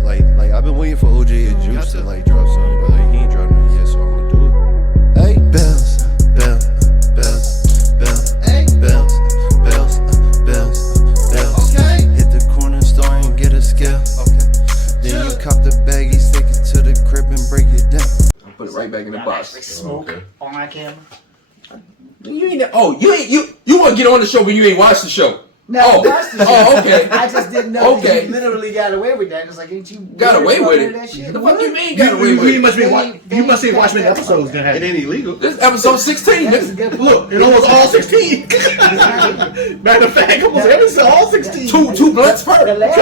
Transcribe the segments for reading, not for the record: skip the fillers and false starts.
Bells, like I've been waiting for OJ and Juice to like drop something, but like he ain't dropping it yet, so I'm gonna do it. Hey, Bells, Bells, Bells, Bells, hey, Bells, Bells, Bells, Bells. Okay. Hit the corner store and get a scale. Okay. Then you cop the baggie, take it to the crib and break it down. Put it right back in the box. Smoke on my camera. You ain't. Oh, you want to get on the show when you ain't watched the show? No, watched the show. Oh, okay. I just didn't know that you literally got away with that. It's like, ain't you got away with it? That shit? The fuck you mean got away with it? You must be watching the episodes then. It ain't illegal. This is episode 16. Look, it almost all 16. Matter of fact, almost every all 16. Two blunts per. The last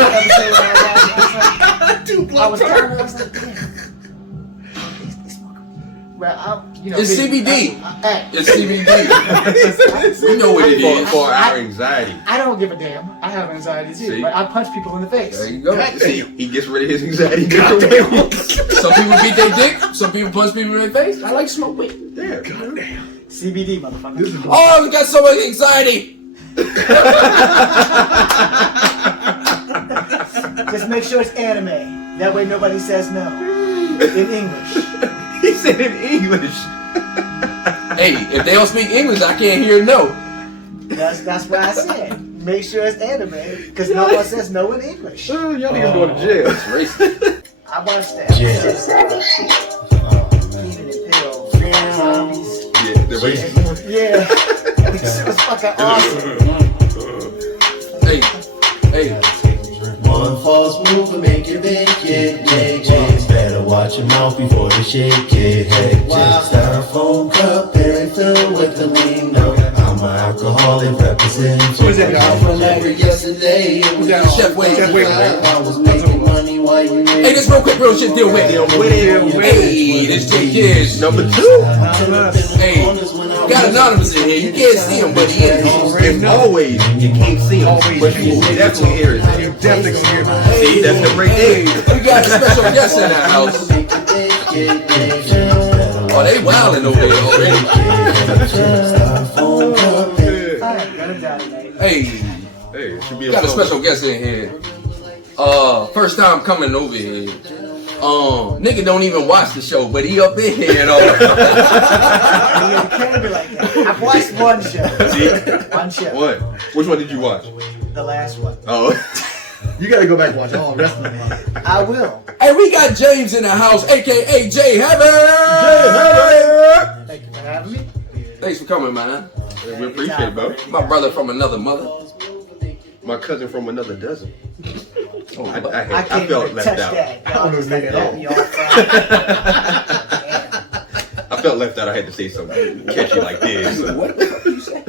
episode Two I was blunts. kind of like, damn. Well, It's CBD. It's CBD. You know what it is. For our anxiety. I don't give a damn. I have anxiety too. See? But I punch people in the face. There you go. See, he gets rid of his anxiety. Goddamn. Some people beat their dick. Some people punch people in their face. I like smoke weed. Damn. Goddamn. CBD, motherfucker. Oh, we got so much anxiety. Just make sure it's anime. That way nobody says no. In English. He said in English. Hey, if they don't speak English, I can't hear no. That's what I said. Make sure it's anime. Because no one says no in English. Oh, y'all niggas going to jail. It's racist. I watched the episode. Peanut and Pill. Zombies. Yeah, the racist. Yeah. This shit was fucking awesome. Hey. One false move will make you big, yeah. Better watch your mouth before the shit get hectic. Styrofoam cup, very filled with the lean. I'm an alcoholic representing. Who is that, guy? I remember yesterday. Who's that? Chef Wade. I was making money while you made. Hey, this real quick, real shit deal with. Hey, this chick is number 2. Hey, got anonymous in here. You can't see him, but he is. As always, you can't see him, but you will definitely hear it. You definitely gonna hear me. See, that's the break Hey, there. we got a special guest in our house. Oh, they wildin' over there already. Alright, gotta die tonight. Hey, Hey, it should be got a phone. special guest in here. First time coming over here. Nigga don't even watch the show, but he up in here and all. You can't be like that. I've watched one show. One show. What? Which one did you watch? The last one. Oh. You gotta go back and watch all the rest of them. I will. Hey, we got James in the house, AKA J-Havoc. Thank you for having me. Thanks for coming, man. We appreciate it, bro. My brother from another mother. My cousin from another dozen. Oh, I can't felt even left touch out. that. I don't know Just that like at all. that, y'all. I felt left out. I had to say something catchy like this. What the fuck you say?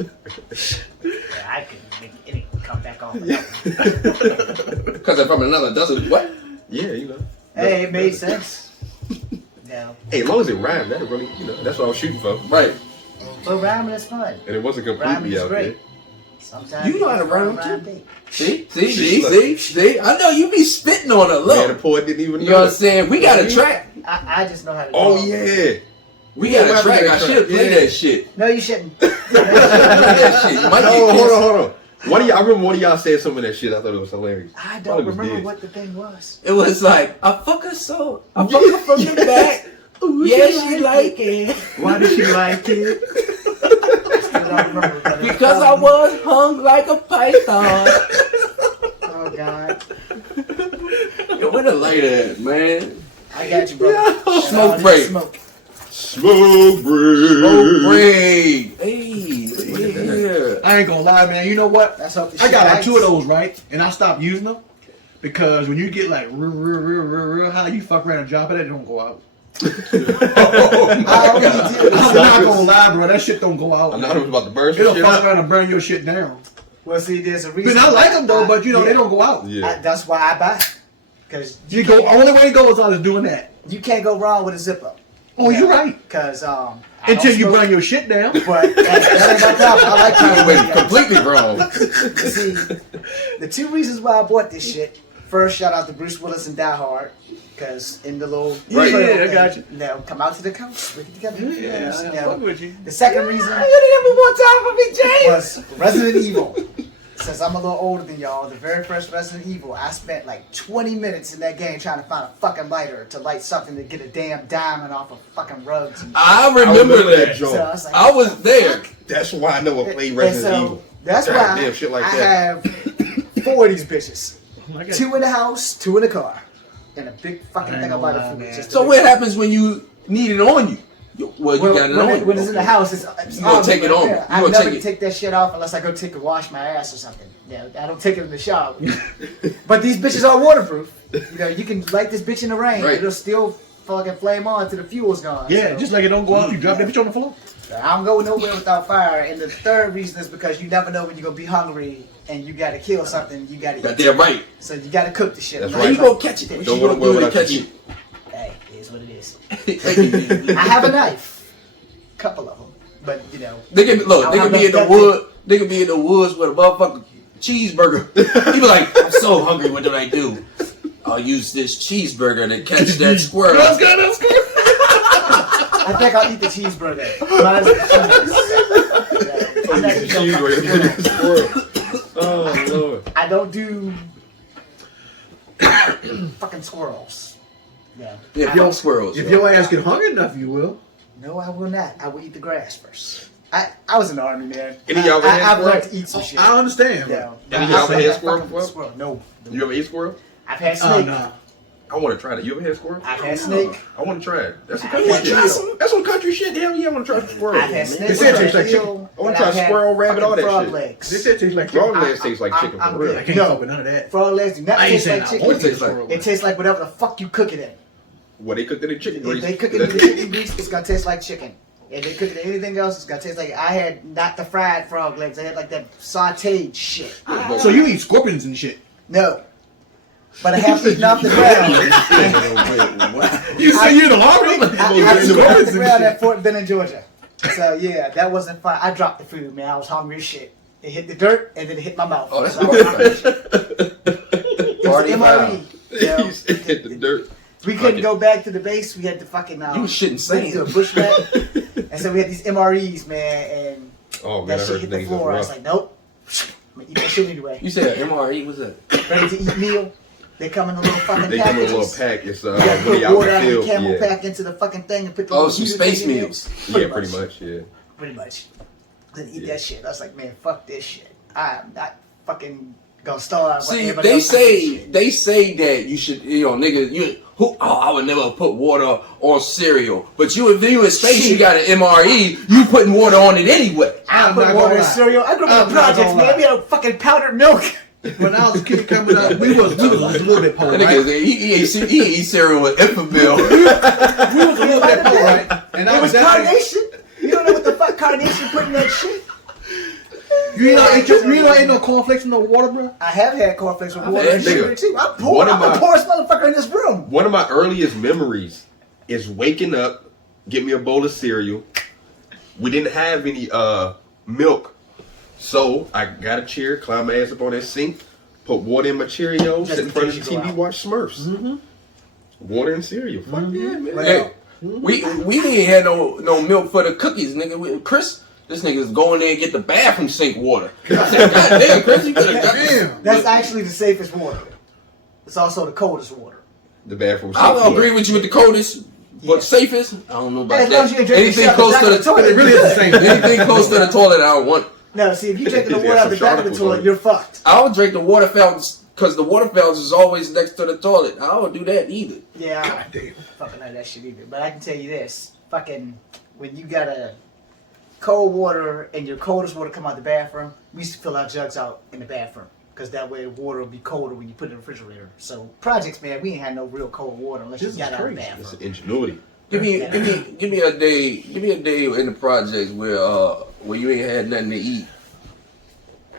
Yeah, I could make it come back on. Cousin from another dozen. What? Yeah, you know. Hey, it made sense. No. Hey, as long as it rhymed, that really, that's what I was shooting for. Right. But rhyming is fun. And it wasn't Rhyming completely is out there. great. Sometimes You know how to rhyme, rhyme too. deep. See? I know you be spitting on a Man, the little. poet didn't even You know what know. I'm saying? We got a track. I just know how to do Oh, it. yeah. We got a track. I should play Yeah. that shit. No, you shouldn't. Play that shit. You might No, get hold pissed. on. I remember one of y'all said some of that shit. I thought it was hilarious. I Thought don't it was remember dead. what the thing was. It was like, I fuck her so. I fuck her from the back. Ooh, Yeah, she like it. Why did she like it? I don't remember what it Because I was hung like a python. Oh, God. Yo, where the light at, man? I got you, bro. Smoke break. Smoke. Smoke break. Smoke break. Hey, yeah. I ain't gonna lie, man. You know what? That's how the I shit got like lights. 2 of those, right? And I stopped using them because when you get like real high, you fuck around and drop it, it don't go out. I already did. I'm not gonna lie, bro. That shit don't go out. I know it was about to burst It'll some shit fuck up. around and burn your shit down. Well, see, there's a reason. But I like them though, but you know yeah. they don't go out. Yeah. That's why I buy. Because You go only way it goes out is doing that. you can't go wrong with a Zippo. Oh, you're right. Because Until you burn your shit down. But that ain't my problem. I like You how went completely wrong. See, the 2 reasons why I bought this shit. First, shout out to Bruce Willis and Die Hard. Because in the little Right, trail yeah, I thing, got you. Now, come out to the coast. We can together. Yeah, I fuck with you. The second reason You didn't have one more time for me, James. was Resident Evil. since I'm a little older than y'all, the very first Resident Evil, I spent like 20 minutes in that game trying to find a fucking lighter to light something to get a damn diamond off of fucking rugs. And I remember that. so I was like, I was there. That's why I never played and Resident so Evil. that's why Damn, shit like I that. have 4 of these bitches. I got 2 in the house, 2 in the car. And a big fucking thing of lighter Dang, fluid. man. Just to So make what sure. happens when you need it on you? Well, you got it on you. When it's in the house, it's You gonna on take me it on. there. You I gonna never take it. take that shit off unless I go take a wash my ass or something. Yeah, I don't take it in the shower. But these bitches are waterproof. You know, you can light this bitch in the rain. Right. It'll still fucking flame on till the fuel's gone. Yeah, so. just like it don't go off, you drop that bitch on the floor. I don't go nowhere without fire. And the third reason is because you never know when you're gonna be hungry and you gotta kill something. You gotta eat. Goddamn right. So you gotta cook the shit. That's How right. you gonna catch it? What Don't you go to gonna do where to without catch it? Hey, it is what it is. They I have a knife. Couple of them. But, you know. can look. They I'll can be in the have wood. They can be in the woods with a motherfucking cheeseburger. He be like, I'm so hungry. What do I do? I'll use this cheeseburger to catch that squirrel. Let's go, let's go. I think I'll eat the cheeseburger. Mine's the cheese. I'm not eating no fucking squirrel. Oh, Lord. I don't do fucking squirrels. Yeah. Yeah, fuck squirrels. If yo. your ass get hungry enough, you will. No, I will not. I will eat the grass first. I was in the army, man. Any of y'all ever had I've squirrel? learned to eat some shit. I understand. Yeah. Any of y'all ever had I've squirrel fucking before? No. You ever eat squirrel? I've had Oh, snake. nah. I want to try that. You ever had squirrel? I've had snake. I want to try it. That's some I country want to try shit. some. That's some country shit. Hell yeah, I want to try some squirrel. I've had snake. They said it tastes like chicken. I wanna and try I've had squirrel, rabbit, all fucking that frog shit. legs. This shit tastes like Frog chicken. legs taste like chicken I'm for real. good. I can't No. fuck with none of that. Frog legs do not I ain't taste saying like I chicken. want to tastes like- squirrel. It tastes like whatever the fuck you cook it in. What they cooked in the chicken If grease? they cook it in the chicken grease, it's gonna taste like chicken. If they cook it in anything else, it's gonna taste like. I had not the fried frog legs. I had like that sautéed shit. So you eat scorpions and shit. No, but I have eaten off the ground. You say you're the army? I eaten off the ground at Fort Benning, Georgia. So yeah, that wasn't fun. I dropped the food, man. I was hungry as shit. It hit the dirt and then it hit my mouth. Oh, that's So I was hungry as shit. It was Party an foul. MRE. You know? You said hit the dirt. We couldn't go back to the base. We had to fucking You was shitting sand. do a bushwhack. And so we had these MREs, man, and Oh man, that I shit heard hit the things floor. I was rough. like, nope. I'm gonna eat that shit anyway. You said MRE? What's that? Ready to eat meal. They come in a little fucking They come in a little packages. pack. It's You gotta when put they out water in out the of the field. camel Yeah, pack into the fucking thing and put the Oh, little some heaters space in your meals. yeah, pretty much. Yeah. Pretty much. Then eat Yeah. that shit. I was like, man, fuck this shit. I'm not fucking gonna starve. See, everybody they else say shit. they say that you should, you know, niggas, I would never put water on cereal. But if you in space, you got an MRE, you putting water on it anyway. I I'm put not water gonna in lie. cereal. I grew up in I'm the not projects, gonna man. lie. We had fucking powdered milk. When I was a kid coming up, we was a little bit poor, That right? nigga, he ate cereal with Enfamil. We was a little bit poor, right? And I It was definitely- carnation. You don't know what the fuck carnation put in that shit. You ain't ate no cornflakes in no water, bro? I have had cornflakes with water had and sugar nigga. too. I'm poor. One of I'm the my- poorest motherfucker in this room. One of my earliest memories is waking up, get me a bowl of cereal. We didn't have any milk, so I got a chair, climbed my ass up on that sink, put water in my Cheerios, Just sit in in front of case the you go TV, out. watch Smurfs. Water and cereal. Fuck yeah, man. Hey, we didn't have no milk for the cookies, nigga. Chris, this nigga's going there and get the bathroom sink water. I said, God damn, Chris, you could have got Damn. That's actually the safest water. It's also the coldest water. The bathroom. I'll sink. agree with you with the coldest, but Yeah. safest, I don't know about As long as that. you drink Anything the close back to of the the toilet, It really is the same thing. anything close to the toilet, I don't want. No, see, if you drinking the Yeah, water out the some back of the sharples toilet, on it. you're fucked. I don't drink the water fountains because the water fountains is always next to the toilet. I don't do that either. Yeah, I God don't damn. fucking know that shit either. But I can tell you this: fucking when you got a cold water and your coldest water come out the bathroom, we used to fill our jugs out in the bathroom because that way the water will be colder when you put it in the refrigerator. So projects, man, we ain't had no real cold water unless This you got is out of the crazy. That's bathroom. ingenuity. Give me a day in the projects where you ain't had nothing to eat.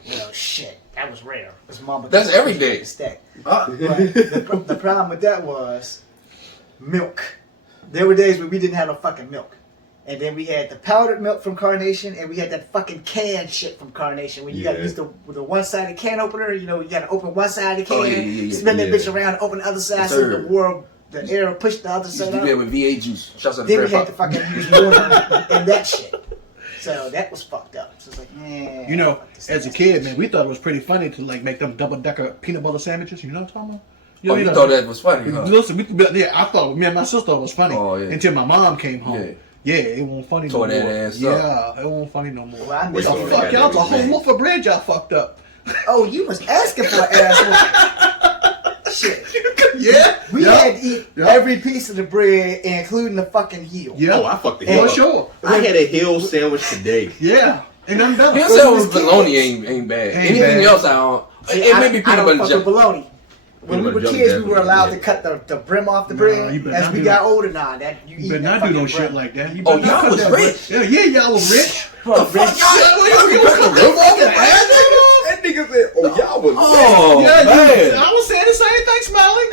Well, shit, that was rare. 'Cause Mama That's told me every to day. get the stack. But the problem with that was milk. There were days when we didn't have no fucking milk. And then we had the powdered milk from Carnation, and we had that fucking canned shit from Carnation. When you got to Yeah. use the one-sided can opener, you know, you got to open one side of the can, Oh, yeah, spin that yeah. bitch around, open the other side, Yes, so sir. the air will push the other Used side to do that out. with VA juice. Shouts out to Then we had Grandpa. to fucking use water and that shit. So that was fucked up. So it's like, man. You know, as a kid, man, we thought it was pretty funny to like make them double-decker peanut butter sandwiches. You know what I'm talking about? Oh, you thought that was funny, huh? Listen, I thought me and my sister thought it was funny until my mom came home. Yeah, it wasn't funny no more. Tore that ass up. It wasn't funny no more. Well, I What missed the fuck? Y'all, the whole loaf of bread y'all fucked up. Oh, you was asking for an asshole. Shit. Yeah. We had to eat every piece of the bread, including the fucking heel. Yeah. Oh, I fucked the heel. For sure. I had a heel sandwich today. Yeah. Ain't nothing better. Hill sandwich with bologna ain't bad. Anything else I don't. It may be I peanut don't butter fuck jelly. with bologna. When we were Peanut butter kids, jelly we were allowed to definitely. cut the brim off the No, bread. you better As not we do got that. older, nah, that you You eat better that not do no fucking shit brim. like that. You Oh, better not y'all cut was that rich. bread. Yeah, y'all was rich. Bro, The fuck rich. That nigga said, "Oh, y'all was." Oh, Yeah, man. I was saying the same thing, Smiley.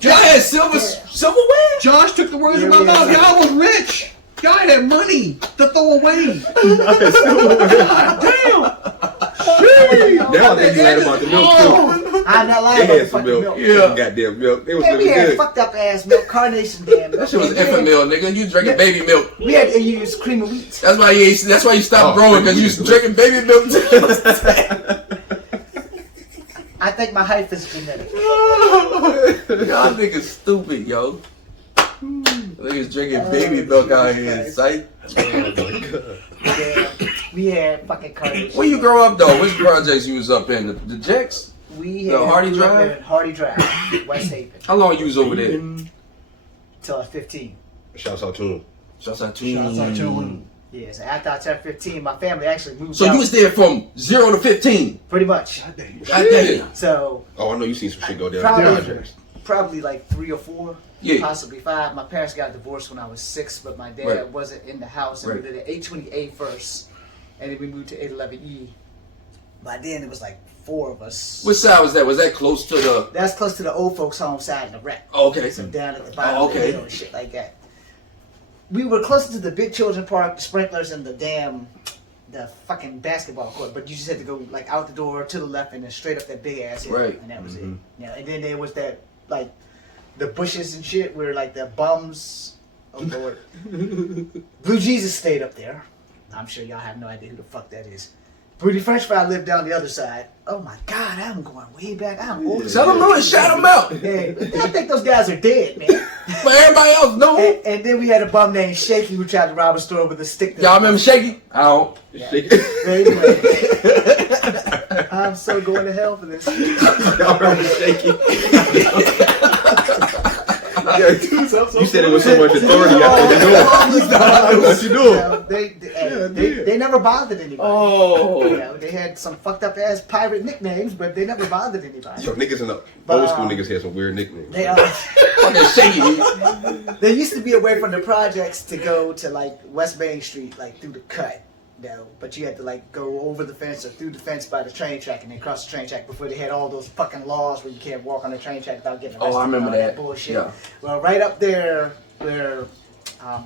Y'all had silverware? Josh took the words Yeah, of my we mouth. had- Y'all was rich. Y'all had money to throw away. God damn. Now they glad about the milk too. I'm not lying They about the had some fucking milk. milk. Yeah. Goddamn milk. It was Man, we really had good. fucked up ass milk, carnation damn milk. That shit was And infant then milk, nigga. You drinking baby milk. We had to use cream of wheat. That's why you stopped Oh, growing, because you was drinking baby milk. I think my height is genetic. Y'all niggas stupid, yo. Niggas drinking baby milk out here in sight. Yeah, we had fucking carnation. When you grow up though, which projects you was up in? The Jacks? We The had Hardy we were Drive? in Hardy Drive, West Haven, How long you was over there? till I was 15. Shouts out to him. Shouts out to Shouts out to him. Yeah, so after I turned 15, my family actually moved So out. you was there from 0 to 15. pretty much. God damn. So Oh, I know you seen some shit go down. probably like 3 or 4, Yeah. possibly 5. My parents got divorced when I was 6, but my dad Right. wasn't in the house, and Right. we did at 828 first, and then we moved to 811E. By then, it was like 4 of us. Which side was that? Was that close to the? That's close to the old folks' home side of the wreck. Oh, okay. So down at the bottom Oh, of the okay. hill and shit like that. We were closer to the big children park, the sprinklers, and the fucking basketball court. But you just had to go like out the door to the left and then straight up that big ass hill, Right. and that was it. Yeah, and then there was that like the bushes and shit where like the bums. Oh Lord, Blue Jesus stayed up there. I'm sure y'all have no idea who the fuck that is. Booty French Fry lived down the other side. Oh my God, I'm going way back. I'm old. Tell them and shout them out. Hey, I think those guys are dead, man. But everybody else know. And then we had a bum named Shaky who tried to rob a store with a stick. Y'all remember Shaky? I don't. Anyway, I'm so going to hell for this. Y'all remember shaky? You said it with so much authority. I know what you doing. They never bothered anybody. Oh. You know, they had some fucked up ass pirate nicknames, but they never bothered anybody. Yo, niggas in the But, old school niggas had some weird nicknames. They Fucking Shaky. there used to be a way from the projects to go to like West Main Street, like through the cut. No, but you had to like go over the fence or through the fence by the train track and then cross the train track before they had all those fucking laws where you can't walk on the train track without getting arrested. Oh, I remember and all that. bullshit. Yeah. Well, right up there where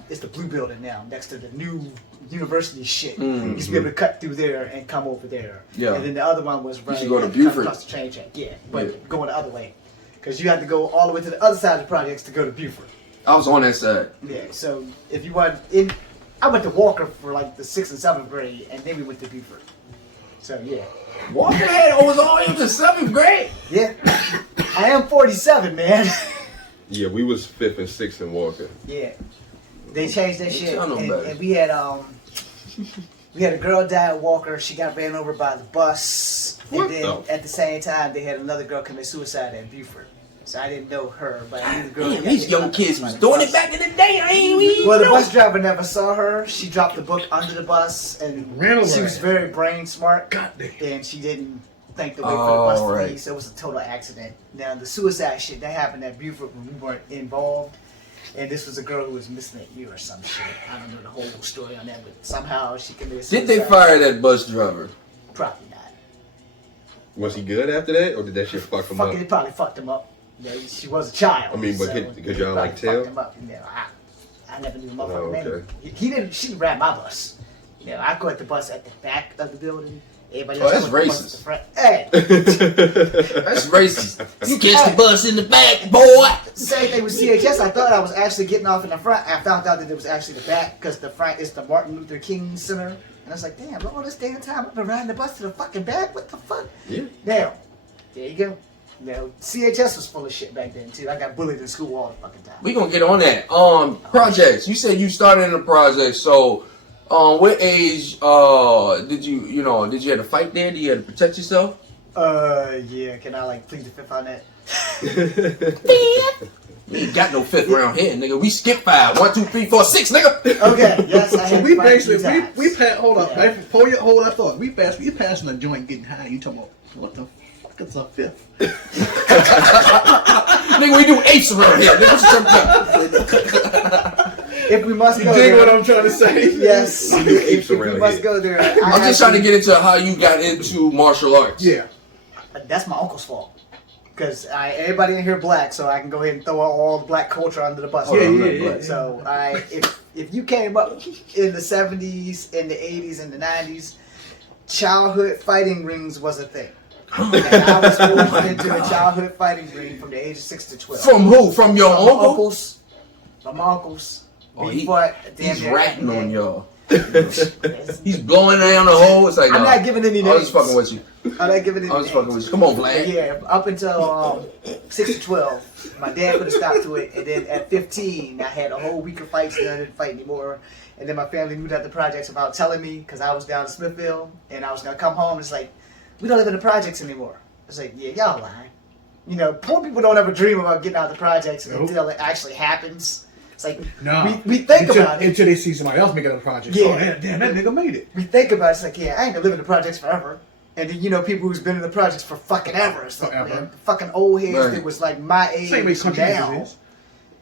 it's the blue building now, next to the new university shit. You used to be able to cut through there and come over there. Yeah. And then the other one was right to go to Buford. across the train track. Yeah, but Yeah. going the other way. Because you had to go all the way to the other side of the projects to go to Buford. I was on that side. Yeah, so if you want in, I went to Walker for like the 6th and 7th grade, and then we went to Buford. So yeah, Walker had was all into 7th grade. yeah, I am 47, man. Yeah, we was 5th and 6th in Walker. Yeah, they changed that shit, Tell them about it. and we had a girl die at Walker. She got ran over by the bus, What and then the- at the same time they had another girl commit suicide at Buford. So I didn't know her, but I knew the girl. Damn, that got these hit young by kids the was bus. doing it back in the day. I ain't even Well, the know. bus driver never saw her. She dropped the book under the bus, and Ran over she was it. very brain smart. Goddamn. And she didn't think to wait for the bus to right. leave, so it was a total accident. Now, the suicide shit, that happened at Buford when we weren't involved. And this was a girl who was missing a ear or some shit. I don't know the whole story on that, but somehow she committed suicide. Did they fire that bus driver? Probably not. Was he good after that, or did that shit fuck him Fuck up? it, it probably fucked him up. Yeah, she was a child. I mean, but so could y'all, it like, probably tell? fucked him up. You know, I never knew the motherfucker Oh, name. okay. He didn't. She didn't ride my bus. You know, I caught the bus at the back of the building, Everybody Oh, else that's put the bus racist. at the front. Hey, That's racist. You catch the bus in the back, boy. same thing with CHS. I thought I was actually getting off in the front. I found out that it was actually the back because the front is the Martin Luther King Center. And I was like, damn, all this damn time I've been riding the bus to the fucking back. What the fuck? Yeah. Now, there you go. Now, CHS was full of shit back then too. I got bullied in school all the fucking time. We gonna get on that. Projects. You said you started in the project, so what age did you have to fight there? Did you have to protect yourself? Yeah, can I like plead the fifth on that? We ain't got no fifth round here, nigga. We skip 5. 1, 2, 3, 4, 6, nigga. Okay, yes, I So had we to fight basically, 3 times. we passed, hold up, Yeah. pull your hold that thought. We passing a joint getting high. You talking about, what the fuck is a fifth? Nigga, we do eighths around here. Nigga, what you talking about? If we must You go dig there, what I'm trying to say? yes. If we around must here. go there, I'm just trying to get into how you got into martial arts. Yeah. That's my uncle's fault. Because everybody in here black, so I can go ahead and throw all the black culture under the bus. Yeah. So if you came up in the 70s, in the 80s, and the 90s, childhood fighting rings was a thing. And I was forced into a childhood fighting ring from the age of 6 to 12. From who? From your From my uncle? uncles. From my uncles. Oh, We fought damn He's near ratting every on day. y'all. He's blowing down the hole. It's like, I'm no. not giving any I names. was just fucking with you. I'm not giving any I was names. fucking with you. Come on, Vlad. Yeah, up until 6 to 12, my dad put a stop to it, and then at 15, I had a whole week of fights, and I didn't fight anymore. And then my family moved out the projects about telling me, because I was down in Smithville, and I was going to come home, and it's like, we don't live in the projects anymore. It's like, yeah, y'all lying. You know, poor people don't ever dream about getting out of the projects until it actually happens. It's like, No. we think about it. Until they see somebody else making a project. Yeah. Oh, damn, that nigga made it. We think about it, it's like, yeah, I ain't gonna live in the projects forever. And then, you know, people who's been in the projects for fucking ever. It's like, Forever. man, fucking old heads Right. that was like my age Same way country now music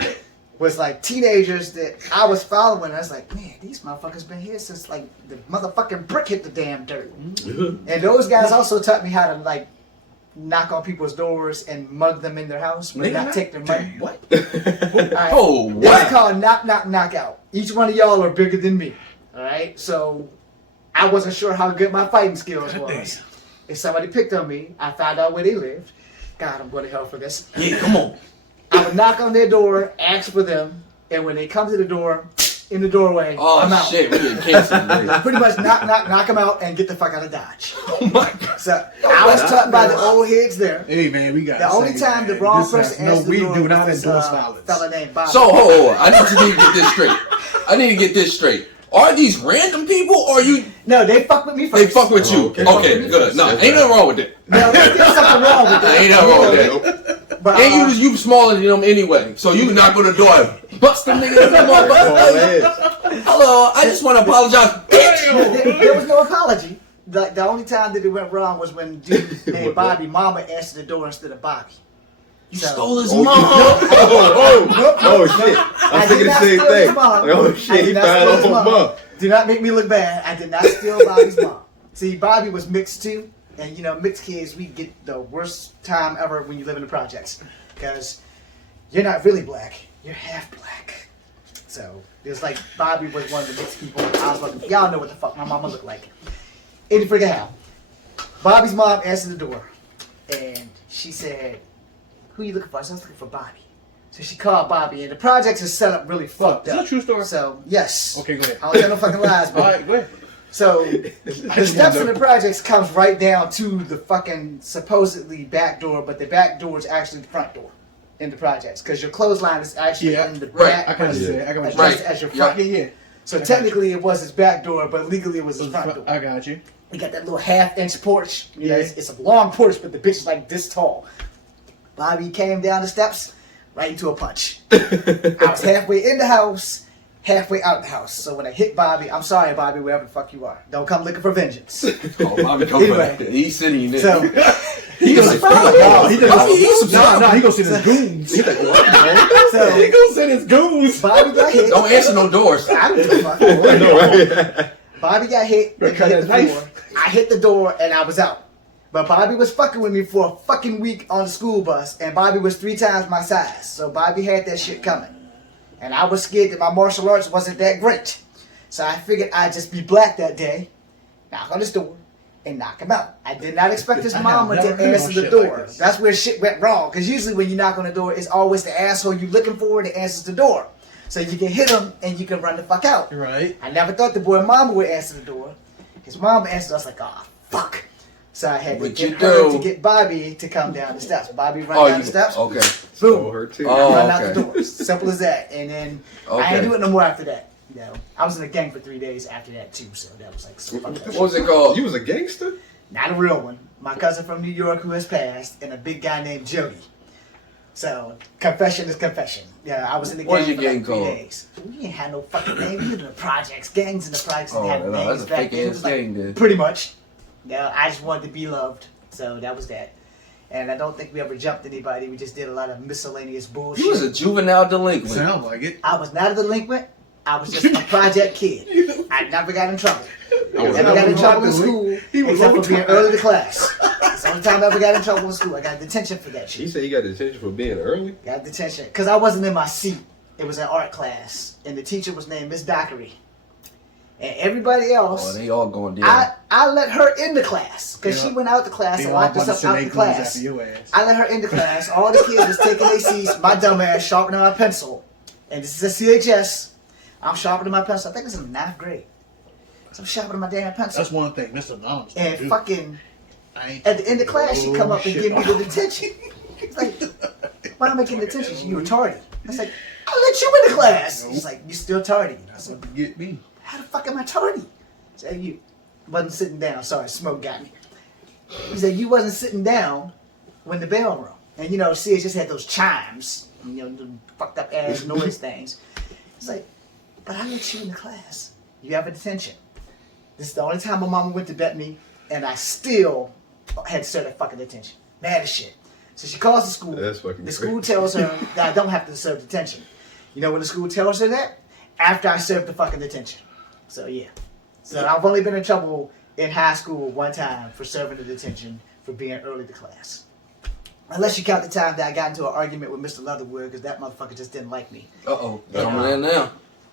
is. was like teenagers that I was following. I was like, man, these motherfuckers been here since like the motherfucking brick hit the damn dirt. And those guys also taught me how to like knock on people's doors and mug them in their house, but not take their money. What? Alright? Oh, That's wow. called knock, knock, knock out. Each one of y'all are bigger than me. Alright? So I wasn't sure how good my fighting skills was. If somebody picked on me, I found out where they lived. God, I'm going to hell for this. Yeah, come on. I would knock on their door, ask for them, and when they come to the door, in the doorway, I'm Oh, out. shit. We getting canceled today. Pretty much knock them out and get the fuck out of Dodge. Oh, my God. So I was taught by the old heads there. Hey, man, we got The only time the wrong person answered the we door do not was this, endorse violence. fella named Bob. So, hold on. I need to get this straight. I need to get this straight. Are these random people or you? No, they fuck with me first. They fuck with you. Okay. Okay, good. No, ain't nothing wrong with that. No, there's something wrong with that. Ain't nothing wrong with that. But, And you smaller than them anyway, so you can knock on the door, bust them niggas in the motherfucker. Hello, I just want to apologize, bitch. there was no apology. The only time that it went wrong was when dude named Bobby Mama answered the door instead of Bobby. You So- stole his Oh, mom. Oh shit! I I'm did thinking the not same steal his thing. mom. Oh I shit! did He not found steal off his his mom. mom. Do not make me look bad. I did not steal Bobby's mom. See, Bobby was mixed too, and you know, mixed kids, we get the worst time ever when you live in the projects, because you're not really black, you're half black. So it was like Bobby was one of the mixed people. I was like, y'all know what the fuck my mama looked like. Any freaking how. Bobby's mom answered the door, and she said, "Who you looking for?" I said, "I was looking for Bobby." So she called Bobby, and the projects is set up really fucked Is up. that a true story? So yes. Okay, go ahead. I don't tell no fucking lies, All bro. right, go ahead. So the steps in the projects comes right down to the fucking supposedly back door, but the back door is actually the front door in the projects because your clothesline is actually Yeah, in the right. back I can as, understand. I can as, understand. as your Yeah. front. Yeah. So technically it was his back door, but legally it was his front door. I got you. You got that little half-inch porch. You know, Yeah. it's a long porch, but the bitch is like this tall. Bobby came down the steps right into a punch. I was halfway in the house, halfway out the house. So when I hit Bobby, I'm sorry, Bobby, wherever the fuck you are. Don't come looking for vengeance. Oh, Bobby, come Anyway. back. He's sitting there. So He was like, like, "Fuck, he Bobby, just- he's No, he gonna send his goons. He so gonna send his goons. Bobby got hit. Don't answer no doors. I don't give a fuck. I know, right? Bobby got hit. And Cut hit the that knife. door. I hit the door and I was out. But Bobby was fucking with me for a fucking week on the school bus, and Bobby was 3 times my size. So Bobby had that shit coming. And I was scared that my martial arts wasn't that great. So I figured I'd just be black that day, knock on his door, and knock him out. I did not expect his mama never to heard no answer the shit door. like this. That's where shit went wrong. Because usually when you knock on the door, it's always the asshole you're looking for that answers the door. So you can hit him and you can run the fuck out. Right. I never thought the boy mama would answer the door. His mom answered. I was like, oh, fuck. So I had to What get you her do? to get Bobby to come down the steps. Bobby run Oh, down the steps. okay. Stole her too. Oh. Run out okay. the door. Simple as that. And then I Okay. didn't do it no more after that. You know, I was in a gang for 3 days after that too. So that was like some fucking What was it called? You was a gangster? not a real one. My cousin from New York who has passed, and a big guy named Jody. So confession is confession. Yeah, I was in the What gang is for your like gang 3 called? days. We ain't had no fucking name. We lived in the projects. Gangs in the projects Oh, didn't have no, names that's a back fake then. It ass was like, gang then. pretty much. Yeah, I just wanted to be loved. So that was that. And I don't think we ever jumped anybody. We just did a lot of miscellaneous bullshit. You was a juvenile delinquent. Sound like it. I was not a delinquent. I was just a project kid. I never got in trouble. I was never got in not trouble in a school He was except for being overtime. early to class. That's the only time I ever got in trouble in school. I got detention for that He shit. said he got detention for being early. Got detention. Because I wasn't in my seat. It was an art class. And the teacher was named Miss Dockery. And everybody Oh, else, they all going down. I let her in the class. Because Yeah. she went out to class They and all locked about us to up say out they the clothes class. after your ass. I let her into class. All the kids was taking their seats. My dumb ass sharpening my pencil. And this is a CHS. I'm sharpening my pencil. I think it's in the 9th grade. So I'm sharpening my damn pencil. That's one thing Mr. Anonymous don't And do. fucking I ain't at the end of class, she come up and shit. give me the detention. It's like, why am I getting detention? You were tardy. I was like, I let you in the class. She's like, you still tardy. I That's said, what you get me. how the fuck am I tardy? He said, you wasn't sitting down. Sorry, smoke got me. He said, you wasn't sitting down when the bell rung. And you know, CH just had those chimes, you know, the fucked up ass noise things. It's like, but I let you in the class. You have a detention. This is the only time my mama went to bet me, and I still had to serve that fucking detention. Mad as shit. So she calls the school. That's fucking The crazy. school tells her that I don't have to serve detention. You know when the school tells her that? After I served the fucking detention. So yeah. So I've only been in trouble in high school one time for serving the detention for being early to class. Unless you count the time that I got into an argument with Mr. Leatherwood because that motherfucker just didn't like me. Uh-oh. Coming in now.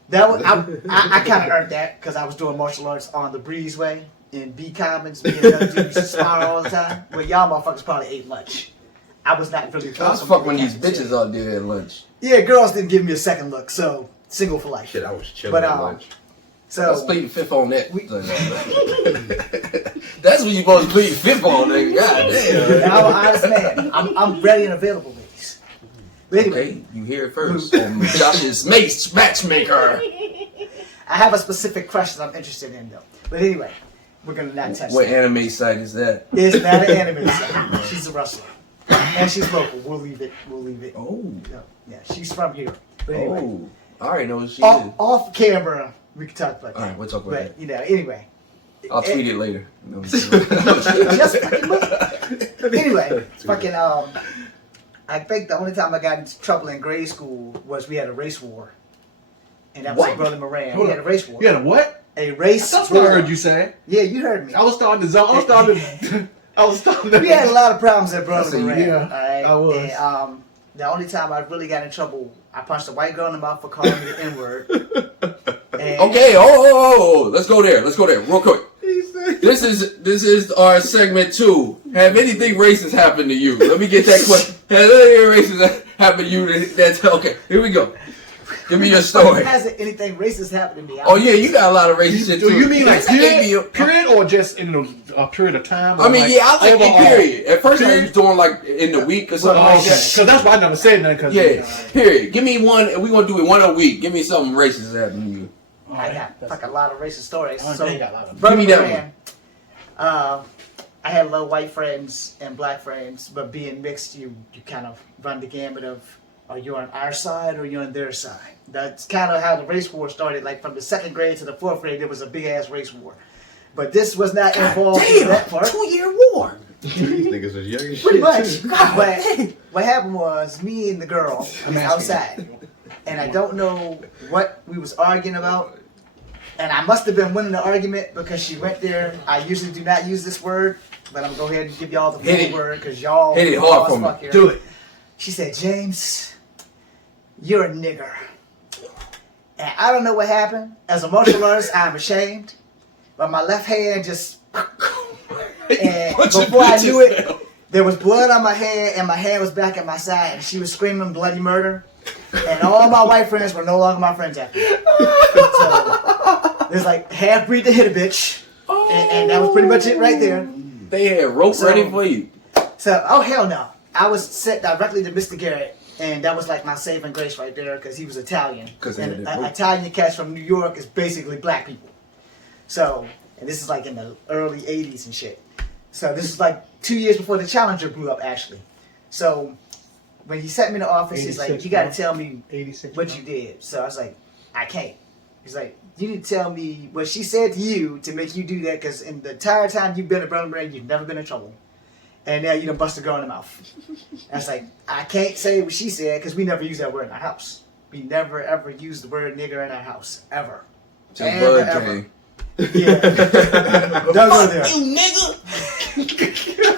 That was, I kind of earned that because I was doing martial arts on the Breezeway in B Commons. Me and another dude used to spar all the time. Well, y'all motherfuckers probably ate lunch. I was not really. I was fucking these bitches out there at lunch. Yeah, girls didn't give me a second look, so single for life. Shit, I was chilling But, at um, lunch. Let's So plead fifth on that. We- That's what you supposed to plead fifth on, nigga. God damn. I'm an honest man. I'm ready and available, ladies. But anyway, Okay, you hear it first. On Josh's Mace Matchmaker. I have a specific crush that I'm interested in, though. But anyway, we're gonna not touch What that. anime site is that? It's not an anime site. She's a wrestler, and she's local. We'll leave it. Oh. Yeah, she's from here. But anyway, Oh. I already know what she is. off camera, we can talk about that. All right, we'll talk about But you know, anyway. I'll tweet it later. No, Just fucking look. Anyway, fucking I think the only time I got into trouble in grade school was we had a race war. And that was What? Brother Moran. Hold We had a up. race war. You had a what? A race That's war. what I heard you say. Yeah, you heard me. I was starting to zone. I was starting to. We had a lot of problems at Brother said, Moran. yeah, Alright? I was. And, the only time I really got in trouble, I punched a white girl in the mouth for calling me the N-word. And Okay, oh, let's go there. Real quick. This is our segment 2. Have anything racist happened to you? Let me get that question. Has anything racist happened to you? That's okay. Here we go. Give me your story. hasn't anything racist happened to me. Oh yeah, you got a lot of racist shit Do too. you mean like This ain't me- period or just in a period of time? I mean, or yeah, I like overall? it, period. At first I Period? was doing like in the week or something like that. Because that's why I never said nothing. Cause, Yeah, period. Give me one, and we're gonna do it one a week. Give me something racist that happened to you. I got like a lot of racist stories. I So, think I got a lot of them. Brother Give me that Moran, I had little white friends and black friends, but being mixed, you kind of run the gamut of are you on our side or you on their side. That's kind of how the race war started. Like from the 2nd grade to the 4th grade, there was a big ass race war. But this was not involved in that part. 2-year war. These niggas was young as Pretty shit. much. too. But what happened was me and the girl was I'm asking. outside. And I don't know what we was arguing about. And I must have been winning the argument because she went there. I usually do not use this word, but I'm going to go ahead and give y'all the Hit full it. word because y'all Hit it hard as for me. fuck here. Do it. She said, James, you're a nigger. And I don't know what happened. As a martial artist, I'm ashamed. But my left hand just And Bunch of before I knew bitches it, now. there was blood on my hand, and my hand was back at my side, and she was screaming bloody murder. And all my white friends were no longer my friends after that. So, there's like half-breed to hit a bitch. And that was pretty much it right there. They had rope So- ready for you. So, oh hell no. I was sent directly to Mr. Garrett, and that was like my saving grace right there, because he was Italian. 'Cause they And had that rope. Italian cats from New York is basically black people. So, and this is like in the early 80s and shit. So this is like 2 years before the Challenger blew up, actually. So when he sent me in the office, he's like, 86, you got to bro. tell me 86. what you did. So I was like, I can't. He's like, you need to tell me what she said to you to make you do that, because in the entire time you've been a Burning Brand, you've never been in trouble. And now you done bust a girl in the mouth. I was like, I can't say what she said, because we never use that word in our house. We never ever use the word nigger in our house. Ever. Till Ever, Bud ever. came. Yeah. Don't go there. nigga!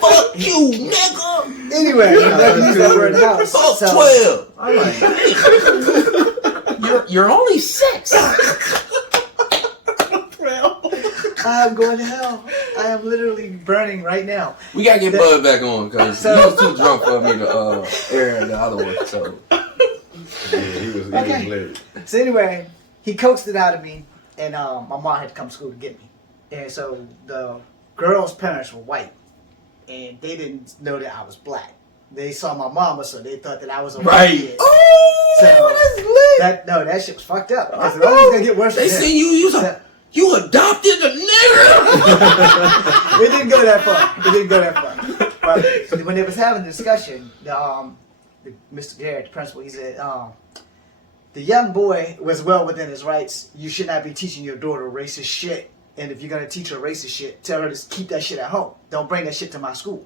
Fuck you, nigga! Anyway, we never use that word in the house. Fuck So, 12! You're only 6! I'm going to hell. I am literally burning right now. We gotta get Bud back on, because So- he was too drunk for me to air the other one, so. Yeah, he was Okay. hilarious. So anyway, he coaxed it out of me, and my mom had to come to school to get me. And so the girl's parents were white, and they didn't know that I was black. They saw my mama, so they thought that I was a white Right. kid. Oh, So, that's lit! that shit was fucked up. Because it was gonna get worse. They from there. seen you adopted a nigger! It didn't go that far. It didn't go that far. But when they was having the discussion, Mr. Garrett, the principal, he said, the young boy was well within his rights. You should not be teaching your daughter racist shit. And if you're going to teach her racist shit, tell her to keep that shit at home. Don't bring that shit to my school.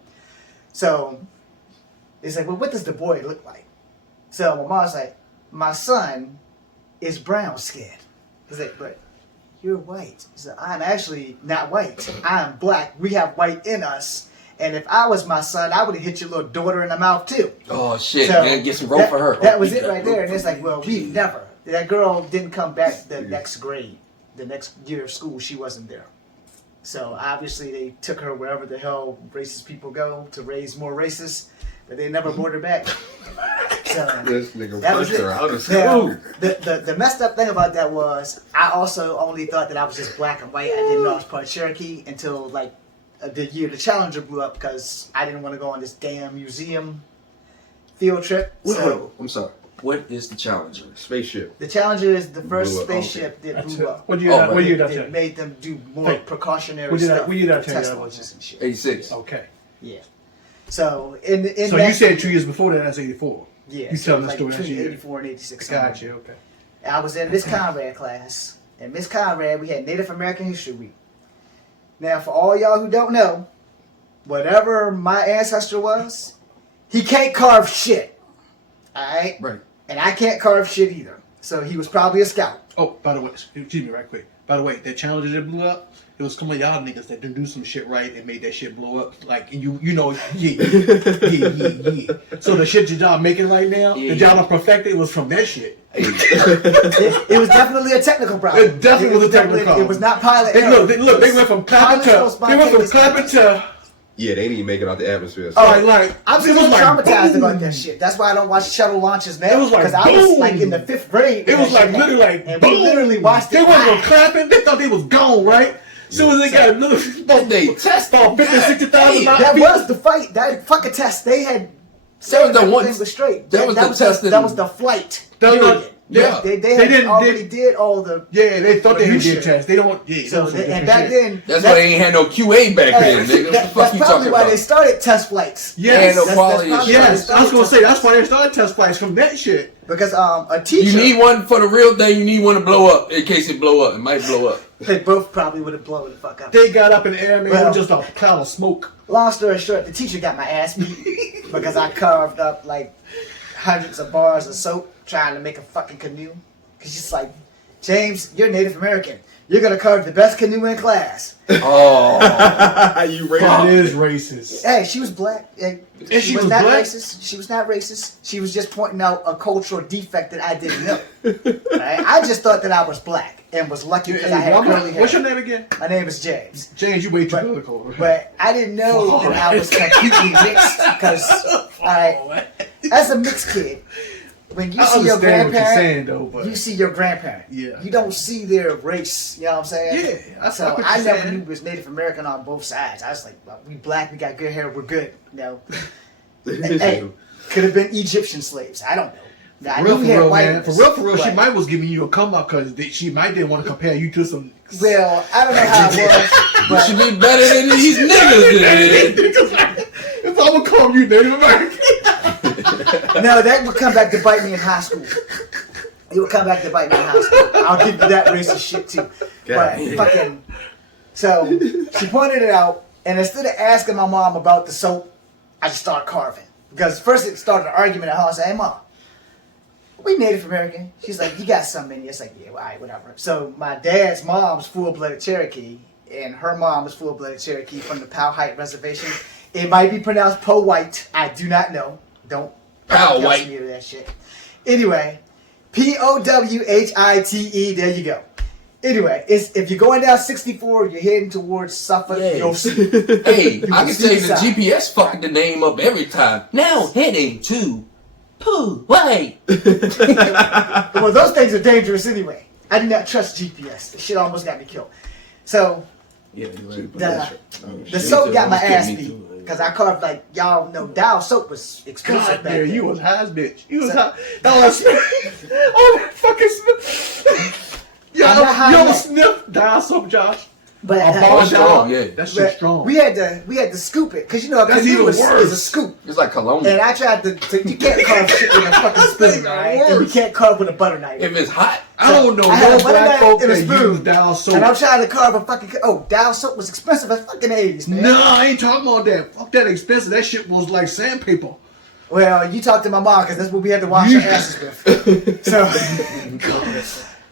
So they said, well, what does the boy look like? So my mom's like, my son is brown skinned. He's like, but you're white. He said, I'm actually not white. I'm black. We have white in us. And if I was my son, I would have hit your little daughter in the mouth too. Oh shit, So, man, get some rope for her. That was You it got right there. And it's like, well, we never. That girl didn't come back the next grade. The next year of school, she wasn't there. So obviously they took her wherever the hell racist people go to raise more racists, but they never brought her back. So This nigga that was pushed it. her out of Now, school. the messed up thing about that was I also only thought that I was just black and white. I didn't know I was part Cherokee until like the year the Challenger blew up, because I didn't want to go on this damn museum field trip. So I'm sorry. What is the Challenger? Spaceship. the Challenger is the first Blew up, spaceship that blew up. What year? Oh, What right. year did I They tell you? made them do more Hey, precautionary what year did I- stuff. what year did I tell you test that launches was? and shit. 86. Okay. Yeah. So in So that, you said 2 years before that, that's 84. yeah, You so telling the like story, that's between year. 84 and 86. Gotcha. Okay. I was in Miss Conrad class, and Miss Conrad, we had Native American History Week. Now, for all y'all who don't know, whatever my ancestor was, he can't carve shit. Alright? Right. And I can't carve shit either. So he was probably a scout. Oh, by the way, excuse me right quick. By the way, that Challenger that blew up, it was some of y'all niggas that didn't do some shit right and made that shit blow up. Like, you know, yeah. So the shit y'all making right now, Yeah. that y'all done perfected, it was from that shit. It was definitely a technical problem. It definitely was a technical definitely- problem. It was not pilot. They, error. look, they went from clapping Pilot to, they went from clapping to, Yeah, they didn't even make it out the atmosphere. Oh, like, I'm it still was like traumatized boom. about that shit. That's why I don't watch shuttle launches now. It was like because I was boom. like in the 5th grade. It when was that like shit literally happened. like and boom. we literally watched it. They weren't live. clapping. They thought they was gone, right? Soon as they got a little, They test about 50, 60,000 That was the fight. That fucking test. They had That was the everything one- was straight. that was the testing. That was the flight. That was- Period. yeah. They They had didn't- already did all the. Yeah, they thought they new had did shit. tests. They don't. Yeah, So those are and different back shit. then, That's why they ain't had no QA back then, nigga. What the fuck that's you probably talking why about? they started test flights. Yes, And no That's quality probably assurance. why they yes. I was gonna started say test that's why they started test flights from that shit. Because a teacher. You need one for the real thing. You need one to blow up in case it blow up. It might blow up. They both probably would have blown the fuck up. They got up in the air, man. It Well- was just a cloud of smoke. Long story short, the teacher got my ass beat because I carved up like hundreds of bars of soap trying to make a fucking canoe. Cause she's like, James, you're Native American. you're gonna carve the best canoe in class. Oh, You That racist. is racist. Hey, she was black. Hey, And she was not black? racist. She was not racist. She was just pointing out a cultural defect that I didn't know. Right? I just thought that I was black and was lucky because I had curly hair. What's your name again? My name is James. James, you way too political. But I didn't know that I was completely mixed because, as a mixed kid, when you I see your understand what you're grandparent, saying, though, but you see your grandparent. Yeah. You don't see their race. You know what I'm saying? Yeah, So what I you're never saying. knew it was Native American on both sides. I was like, well, we black, we got good hair, we're good. You know? Hey, could have been Egyptian slaves. I don't know. Now, I For real, knew we had white man. For real, she might was giving you a come up because she might didn't want to compare you to some. Well, I don't know how it was, you should but be better than these niggas. Then. It's all gonna call you Native American. no, that would come back to bite me in high school. It would come back to bite me in high school. I'll give you that racist shit too. But fucking, so she pointed it out, and instead of asking my mom about the soap, I just started carving. Because first it started an argument at home. I said, "Hey mom, we Native American." She's like, "You got something in you." It's like, "Yeah, well, all right, whatever." So my dad's mom's full-blooded Cherokee, and her mom is full-blooded Cherokee from the Powhite Reservation. It might be pronounced Po-White. I do not know. Don't Powhite. me to that shit. Anyway, Powhite. There you go. Anyway, it's if you're going down 64, you're heading towards Suffolk. Yeah. You'll see. Hey, I can tell you the Side. GPS fucking the name up every time. Now heading to Pooh. Wait. Well, those things are dangerous anyway. I do not trust GPS. The shit almost got me killed. So Yeah, you're right. the soap got my ass beat because I carved like y'all know. Dow soap was expensive God back damn, then. you was high as bitch. You was So- high. That was oh that fucking sniff. I'm not high You ever yet. sniff dial soap, Josh? But Oh, strong, yeah. That shit strong. we had to scoop it because you know a That's canoe even is a worse. scoop. It's like cologne. And I tried to you can't carve shit with a fucking spoon, even right? And you worse. can't carve with a butter knife. If it's hot, I don't know I had no a butter black knife folk and a that spoon. use dial soap. And I'm trying to carve a fucking dial soap was expensive as fucking 80s, man. No, I ain't talking about that. Fuck that expensive. That shit was like sandpaper. Well, you talk to my mom because that's what we had to wash our asses with. So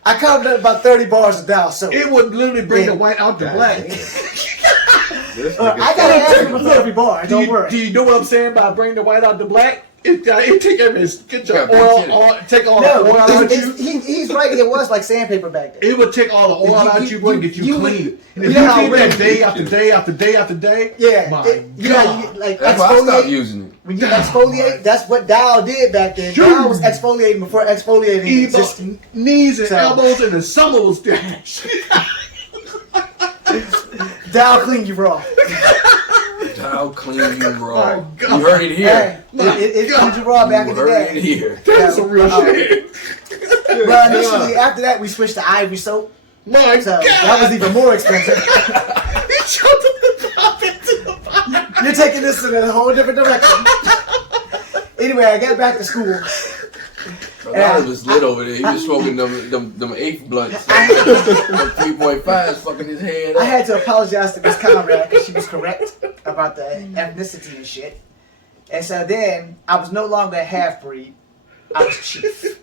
I carved up about 30 bars of dial soap. It would literally bring Yeah. the white out the black. I gotta ask him for every bar. Do Don't you, worry. do you know what I'm saying by bring the white out the black? It take every get your Yeah, oil, take all the oil out you. He's right. It was like sandpaper back then. It would take all the oil out you, boy, and get you would- clean. And you if know you how keep that really- day after day after day after day, Yeah, my you know, God. you, like that's why I stopped exfoliate. using it. When you exfoliate, that's what Dow did back then. Sure. Dow was exfoliating before exfoliating existed. Even knees and So- elbows in the summer was there. Dow clean you raw. I'll clean you raw. My God. You heard it here. Hey, it cleaned you raw back You in the heard it day. here. That's some real shit. But initially, after that, we switched to ivory soap. My So God. that was even more expensive. He jumped the top into the bottom. You're taking this in a whole different direction. Anyway, I got back to school. I was lit over there. He was smoking them eighth blunts. Them 3.5s fucking his head I up. had to apologize to Miss Conrad because she was correct about the ethnicity and shit. And so then I was no longer a half breed. I was chief.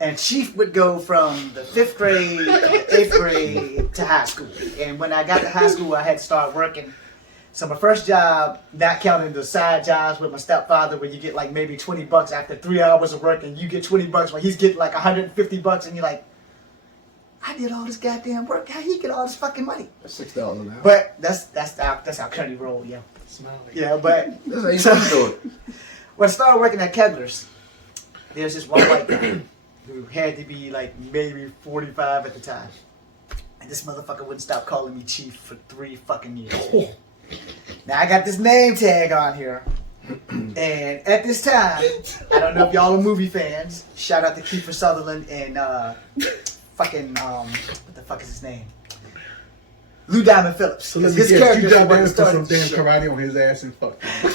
And chief would go from the 5th grade, 8th grade to high school. And when I got to high school, I had to start working. So my first job, not counting the side jobs with my stepfather, where you get like maybe $20 after 3 hours of work, and you get $20 while he's getting like $150, and you're like, I did all this goddamn work. How he get all this fucking money? That's $6 an hour. But that's how Cuddy roll, yeah. Yeah, but That's how you supposed to do it. when I started working at Kegler's, there's this one white guy who had to be like maybe 45 at the time. And this motherfucker wouldn't stop calling me chief for 3 fucking years. Now I got this name tag on here. And at this time, I don't know if y'all are movie fans. Shout out to Kiefer Sutherland and fucking what the fuck is his name? Lou Diamond Phillips. So let me His guess, character you is got what down for started some damn shit. karate on his ass and fucked him.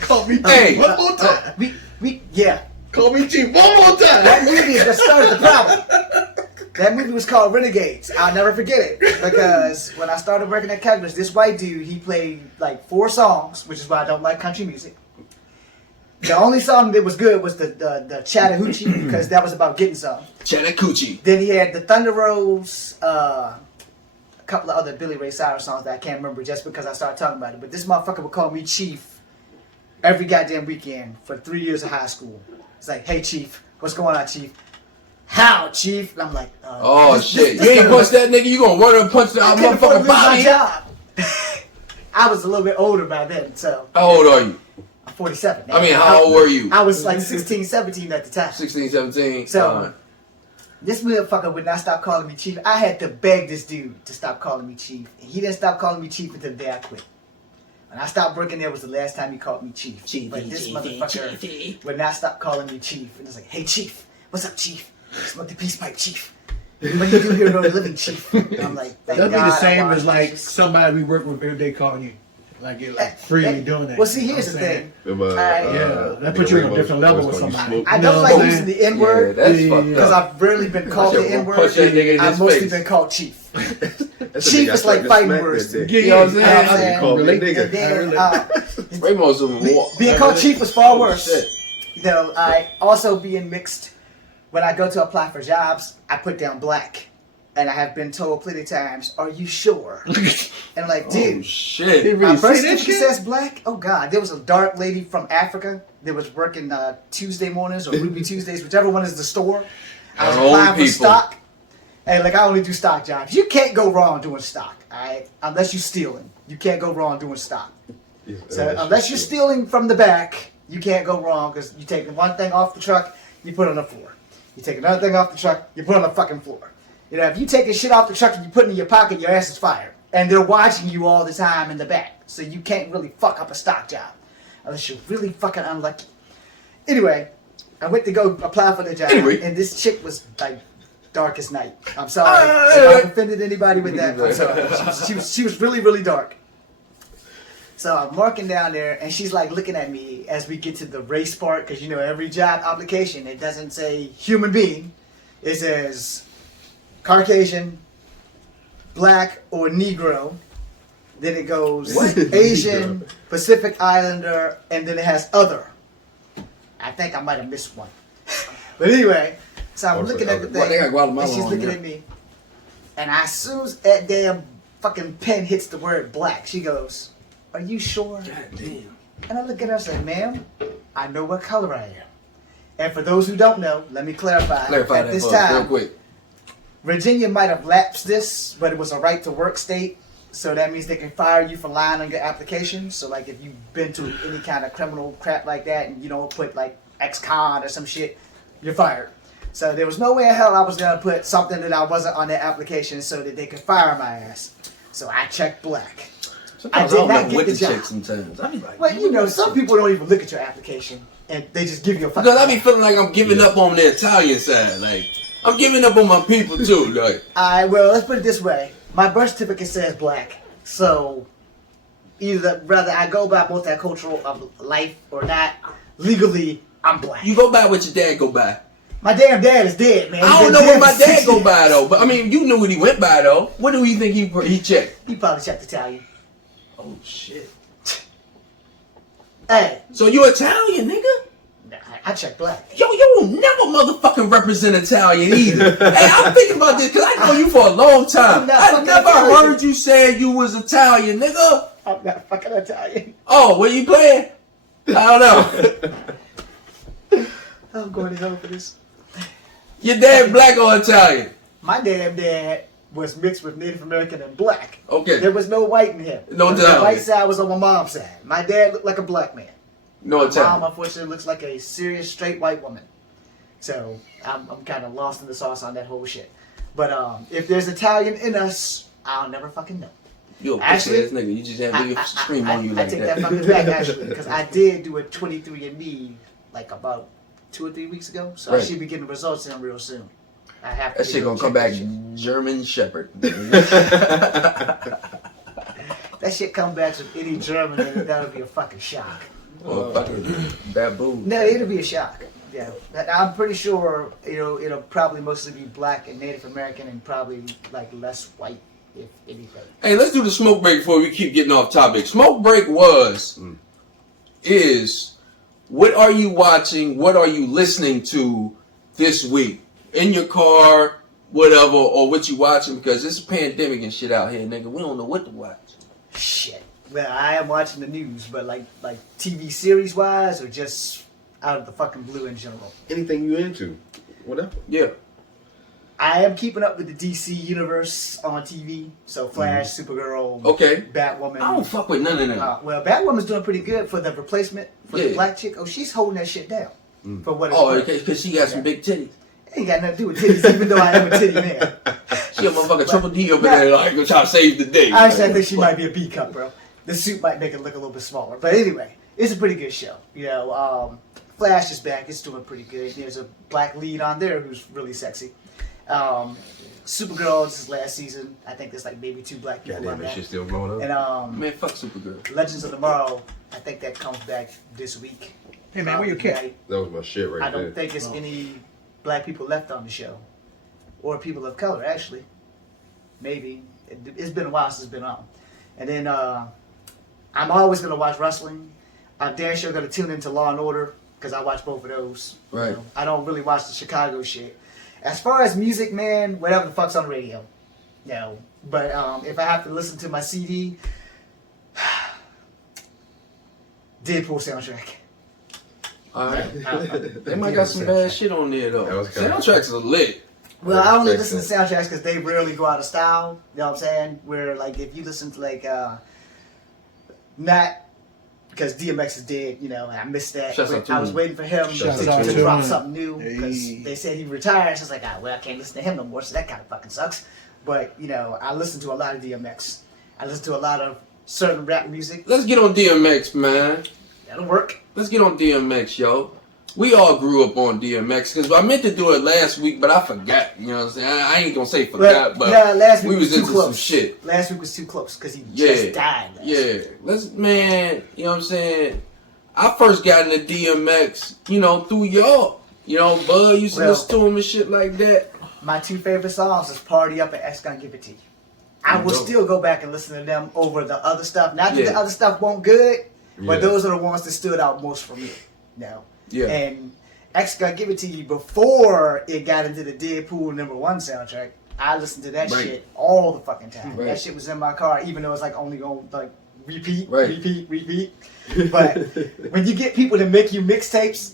Call me Hey. Chief one more time. Yeah. Call me Chief one more That time. movie is what started the problem. That movie was called Renegades. I'll never forget it because when I started working at Kegler's, this white dude, he played like 4 songs, which is why I don't like country music. The only song that was good was the Chattahoochee because that was about getting some. Chattahoochee. Then he had the Thunder Rose, a couple of other Billy Ray Cyrus songs that I can't remember just because I started talking about it. But this motherfucker would call me Chief every goddamn weekend for 3 years of high school. It's like, hey Chief, what's going on, Chief? How, Chief? And I'm like, shit. You ain't punch that nigga, you gonna run up and punch the I couldn't afford to motherfucking lose my body. job. I was a little bit older by then, so. How old are you? I'm 47 now. I mean, how old were you? I was like 16, 17 at the time. 16, 17. So, this motherfucker would not stop calling me Chief. I had to beg this dude to stop calling me Chief. And he didn't stop calling me Chief until the day I quit. When I stopped working there was the last time he called me Chief. But this motherfucker would not stop calling me Chief. And it's like, hey Chief, what's up Chief? Smoke the peace pipe, Chief. What do you do here for a living, Chief? And I'm like, thank That'd be God the same I as like Jesus. somebody we work with every day calling you. Like you're like freely doing that. Well, see, You know here's what the I'm saying? thing. Yeah, that puts you on a different level with somebody. I You don't know like what I'm using saying? the N-word that's Yeah, fucked because up. I've rarely been called the N-word. Punch that nigga in I've his mostly face. been called Chief. Chief is like fighting words. Yeah, You know what I'm saying? You call me Relate. nigga. And then, Raymond's a war. being called Chief was far worse. Shit. You know, I also being mixed. When I go to apply for jobs, I put down black. And I have been told plenty of times, are you sure? And I'm like, Oh, dude, shit. my birth say that certificate shit? says black? Oh, God. There was a dark lady from Africa that was working Tuesday mornings or Ruby Tuesdays, whichever one is the store. I was Our own applying for people. stock. Hey, like, I only do stock jobs. You can't go wrong doing stock, all right? Unless you're stealing. You can't go wrong doing stock. So unless you're stealing from the back, you can't go wrong because you take one thing off the truck, you put it on the floor. You take another thing off the truck, you put it on the fucking floor. You know, if you taking shit off the truck and you put it in your pocket, your ass is fired. And they're watching you all the time in the back. So you can't really fuck up a stock job. Unless you're really fucking unlucky. Anyway, I went to go apply for the job. And this chick was like dark as night. I'm sorry. If I offended anybody with that, I'm sorry. She was really, really dark. So I'm working down there, and she's like looking at me as we get to the race part, because you know every job application, it doesn't say human being. It says Caucasian, Black, or Negro. Then it goes Asian, Pacific Islander, and then it has other. I think I might have missed one. But anyway, so I'm looking at the Well, they got thing, Guatemala and she's on looking there. at me. And as soon as that damn fucking pen hits the word black, she goes, are you sure? God damn. And I look at her and say, ma'am, I know what color I am. And for those who don't know, let me clarify. Clarify At that this for us real time, quick. Virginia might have lapsed this, but it was a right to work state. So that means they can fire you for lying on your application. So like if you've been to any kind of criminal crap like that and you don't put like ex-con or some shit, you're fired. So there was no way in hell I was going to put something that I wasn't on their application so that they could fire my ass. So I checked black. Sometimes I did don't not know get what the to job. check sometimes. I be like, Well, you know, some people don't even look at your application and they just give you a fucking. because I be feeling like I'm giving up on the Italian side. Like, I'm giving up on my people too. Like, Alright, well, let's put it this way. My birth certificate says black. So, whether I go by multicultural life or not, legally, I'm black. you go by what your dad go by. My damn dad is dead, man. I don't know what my dad go by though. But I mean, you knew what he went by though. What do you think he checked? He probably checked Italian. Oh shit. Hey, So you Italian, nigga? I checked black. Yo, you will never motherfucking represent Italian either. Hey, I'm thinking about this because I know you for a long time. I'm not I fucking never Italian. heard you say you was Italian, nigga. I'm not fucking Italian. Oh, where you playing? I don't know. I'm going to hell for this. Your dad black or Italian? My damn dad was mixed with Native American and black. Okay. There was no white in him. No The Italian. white side was on my mom's side. My dad looked like a black man. No My mom, Italian. unfortunately, looks like a serious straight white woman. So I'm kind of lost in the sauce on that whole shit. But if there's Italian in us, I'll never fucking know. You a Actually, pussy ass nigga. You just have to scream on you I like take that. that from the back actually, because I did do a 23andMe like about 2 or 3 weeks ago. So I Right. should be getting results in real soon. I have to That shit go gonna come check back that shit. German Shepherd. That shit come back with any German in it, that'll be a fucking shock. Or fucking baboon. No, it'll be a shock. Yeah, I'm pretty sure it'll probably mostly be black and Native American and probably like less white, if anything. Hey, let's do the smoke break before we keep getting off topic. Smoke break is what are you watching? What are you listening to this week? In your car, whatever, or what you watching? Because it's a pandemic and shit out here, nigga. We don't know what to watch. Shit. Well, I am watching the news, but like TV series wise, or just out of the fucking blue in general. Anything you into? Whatever. Yeah. I am keeping up with the DC universe on TV. So Flash, Supergirl, Okay. Batwoman. I don't fuck with none of them. Well, Batwoman's doing pretty good for the replacement for the Yeah. black chick. Oh, she's holding that shit down. For what it's Oh, worth. okay, because she got some big titties. Ain't got nothing to do with titties, even though I am a titty man. She a motherfucking Triple D over there, like, gonna try to save the day. Actually, I think she might be a B cup, bro. The suit might make it look a little bit smaller. But anyway, it's a pretty good show. You know, Flash is back. It's doing pretty good. There's a black lead on there who's really sexy. Supergirl, this is last season. I think there's like maybe 2 black people Goddamn, on that that. shit still going And up. Man, fuck Supergirl. Legends of Tomorrow, I think that comes back this week. Hey man, where your cat? Right. That was my shit right I there. don't think it's any black people left on the show. Or people of color, actually. Maybe. It's been a while since it's been on. And then I'm always going to watch wrestling. I'm damn sure going to tune into Law and Order because I watch both of those. Right. You know, I don't really watch the Chicago shit. As far as music, man, whatever the fuck's on the radio. No. But if I have to listen to my CD, Deadpool soundtrack. Alright. They might got some bad shit on there, though. That was kinda- Soundtracks are lit. Well, I only listen to soundtracks because they rarely go out of style. You know what I'm saying? Where, like, if you listen to, like, not because DMX is dead, you know, and I missed that. Shouts out to I was him. waiting for him Shouts out to to drop him. something new because Hey. they said he retired. So I was like, well, I can't listen to him no more, so that kind of fucking sucks. But, you know, I listen to a lot of DMX. I listen to a lot of certain rap music. Let's get on DMX, man. That'll work. Let's get on DMX, yo. We all grew up on DMX because I meant to do it last week, but I forgot. You know what I'm saying? I ain't gonna say forgot, but nah, last week we was too into close. some shit. Last week was too close because he Yeah. just died. Last Yeah, week. let's, man, you know what I'm saying? I first got into DMX, you know, through y'all. You know, Bud used to Well- listen to him and shit like that. My 2 favorite songs is Party Up and X Gon' Give It To You. I will Dope. still go back and listen to them over the other stuff. Not that Yeah. the other stuff won't good, but Yeah. those are the ones that stood out most for me. No. Yeah. And X Gon' Give It To You before it got into the Deadpool #1 soundtrack. I listened to that Right. shit all the fucking time. Right. That shit was in my car, even though it's like only on like repeat, Right. repeat. But when you get people to make you mixtapes,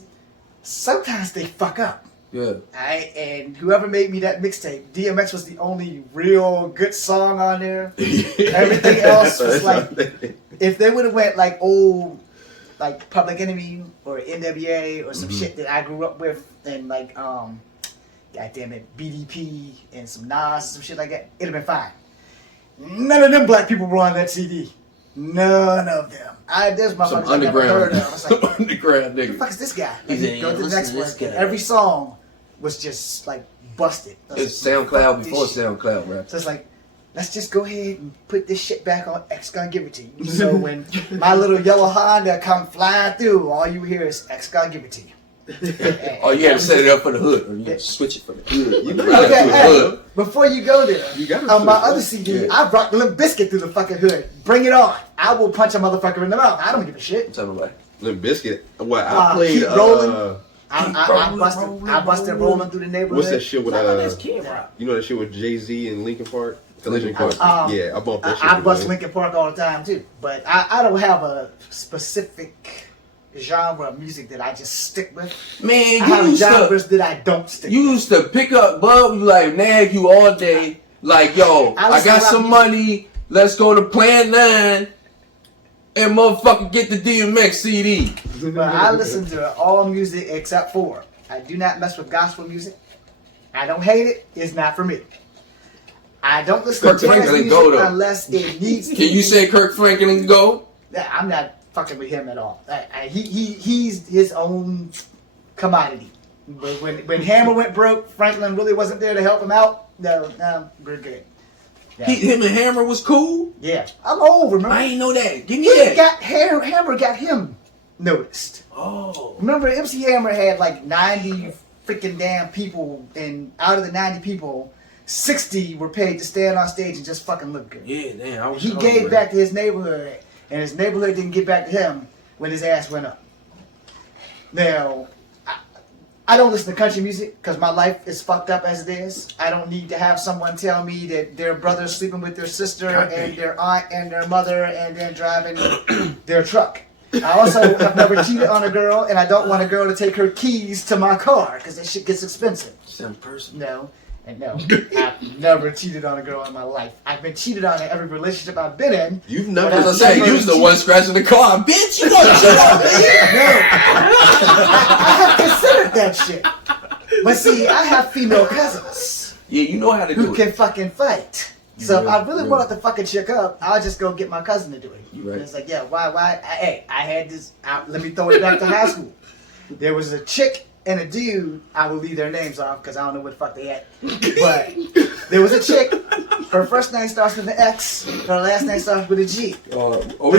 sometimes they fuck up. Yeah. And whoever made me that mixtape, DMX was the only real good song on there. Everything else was like, if they would have went like old, like Public Enemy or NWA or some shit that I grew up with, and like, God damn it, BDP and some Nas, some shit like that, it'd have been fine. None of them black people were on that CD. None of them. There's Some motherfuckers I never heard underground, of. I was like, some underground the nigga. fuck is this guy? He's And in, go to the listen next to one. this guy. And every song was just like busted. I was It's like, SoundCloud fuck this before shit. SoundCloud, right? So it's like, let's just go ahead and put this shit back on X Gon' Give It To You. So when my little yellow Honda come flying through, all you hear is X Gon' Give It To You. Oh, you had to set it up for the hood, or you had to switch it for the hood. You Okay, to the hey, hood. before you go there, You gotta on my switch, other right? CD, Yeah. I brought Limp Bizkit through the fucking hood. Bring it on. I will punch a motherfucker in the mouth. I don't give a shit. Tell me about it. Limp Bizkit. What I played? Keep rolling. Keep I rolling, busted rolling through the neighborhood. What's that shit with Kid Rock. You know that shit with Jay-Z and Linkin Park? The Linkin Park. Park. Yeah, I bumped that shit. I bust man. Linkin Park all the time too, but I don't have a specific genre of music that I just stick with. Man, I you have used to, genres that I don't stick you with. used to pick up Bub, you like nag you all day. Like, yo, I I listen got to rap some music. money. Let's go to Plan 9 and motherfucker get the DMX CD. But I listen to all music except for I do not mess with gospel music. I don't hate it. It's not for me. I don't listen Kirk to jazz Franklin, music go, though. unless it needs to. Can you say Kirk Franklin go? I'm not fucking with him at all. He's his own commodity. But when Hammer went broke, Franklin really wasn't there to help him out. No, we're good. Yeah. Him and Hammer was cool? Yeah. I'm old, remember? I ain't know that. Give me He that. got Hammer got him noticed. Oh. Remember, MC Hammer had like 90 freaking damn people, and out of the 90 people, 60 were paid to stand on stage and just fucking look good. Yeah, damn. I was He gave back to his neighborhood, and his neighborhood didn't give back to him when his ass went up. Now, I don't listen to country music because my life is fucked up as it is. I don't need to have someone tell me that their brother's sleeping with their sister and their aunt and their mother and then driving their truck. I also have never cheated on a girl, and I don't want a girl to take her keys to my car because that shit gets expensive. Sound personal. No. And no, I've never cheated on a girl in my life. I've been cheated on in every relationship I've been in. You've But never. I've As I say, never you was the cheated. one scratching the car. Bitch, you gonna cheat on me? No. I have considered that shit. But see, I have female cousins Yeah, you know how to who do it. can fucking fight. So if I really really. wanted to fuck a chick up, I'll just go get my cousin to do it. You right. And it's like, yeah, why? Hey, I had this. Let me throw it back to high school. There was a chick and a dude. I will leave their names off because I don't know where the fuck they at. But there was a chick. Her first name starts with an X. Her last name starts with a G. We The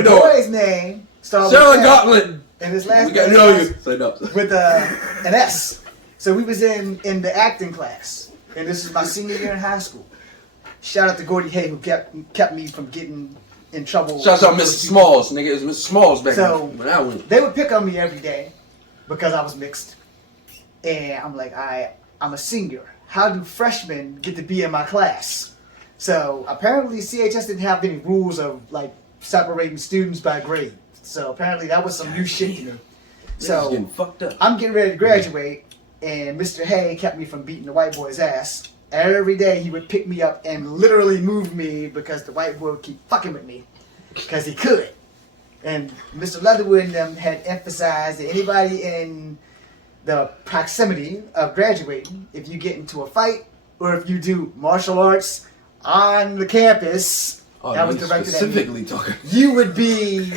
know it. boy's name starts Sharon with an F, Gauntlet. and his last We got to name know starts you. Say no. with an S. So we was in the acting class, and this is my senior year in high school. Shout out to Gordy Hay who kept me from getting in trouble. Shouts out Mr. Smalls, nigga. It was Mr. Smalls back So- then. When I went. They would pick on me every day because I was mixed, and I'm like, I'm a senior. How do freshmen get to be in my class? So apparently CHS didn't have any rules of like separating students by grade. So apparently that was some new shit to me. Niggas So getting fucked up. I'm getting ready to graduate, and Mr. Hay kept me from beating the white boy's ass. Every day he would pick me up and literally move me because the white boy would keep fucking with me because he could. And Mr. Leatherwood and them had emphasized that anybody in the proximity of graduating, if you get into a fight or if you do martial arts on the campus, that was you directed at me, specifically talking. you would be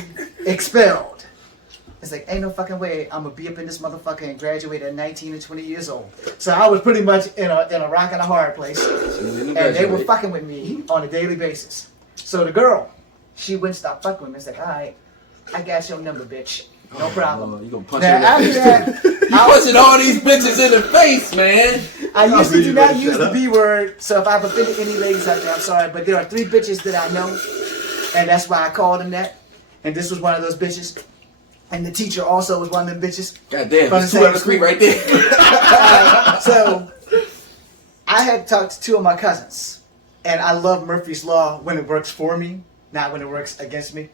expelled. It's like, ain't no fucking way I'm gonna be up in this motherfucker and graduate at 19 or 20 years old. So I was pretty much in a rock and a hard place. And they were fucking with me on a daily basis. So the girl, she wouldn't stop fucking with me. It's like, alright, I got your number, bitch. No problem. You gonna punch Now her in the after face? that, You punching all these bitches in the face, man. I used to do not use Shut the up. B word, so if I've offended any ladies out there, I'm sorry. But there are 3 bitches that I know, and that's why I called them that. And this was one of those bitches. And the teacher also was one of them bitches. God damn, From there's the 2 on same the street school. right there. So I had talked to 2 of my cousins, and I love Murphy's Law when it works for me, not when it works against me.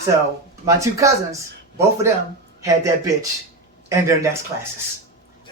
So my 2 cousins, both of them had that bitch in their next classes.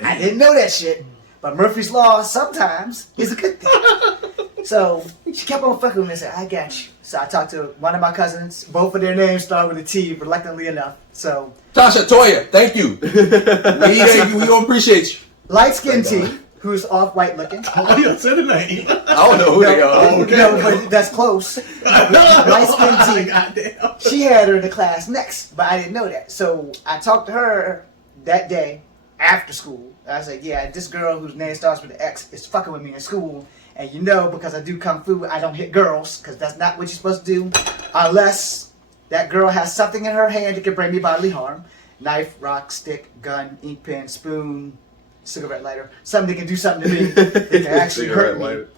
I didn't know that shit, but Murphy's Law sometimes is a good thing. So she kept on fucking with me and said, I got you. So I talked to one of my cousins. Both of their names start with a T, reluctantly enough. So Tasha Toya, thank you. We gonna appreciate you. light-skinned T, who's off-white looking. Oh, you said the name. I don't know who they are. No, but that's close. Light-skinned T. Goddamn. She had her in the class next, but I didn't know that. So I talked to her that day after school. I was like, yeah, this girl whose name starts with an X is fucking with me in school. And you know, because I do Kung Fu, I don't hit girls, because that's not what you're supposed to do. Unless that girl has something in her hand that can bring me bodily harm. Knife, rock, stick, gun, ink pen, spoon, cigarette lighter. Something that can do something to me that can actually hurt Cigarette me. lighter.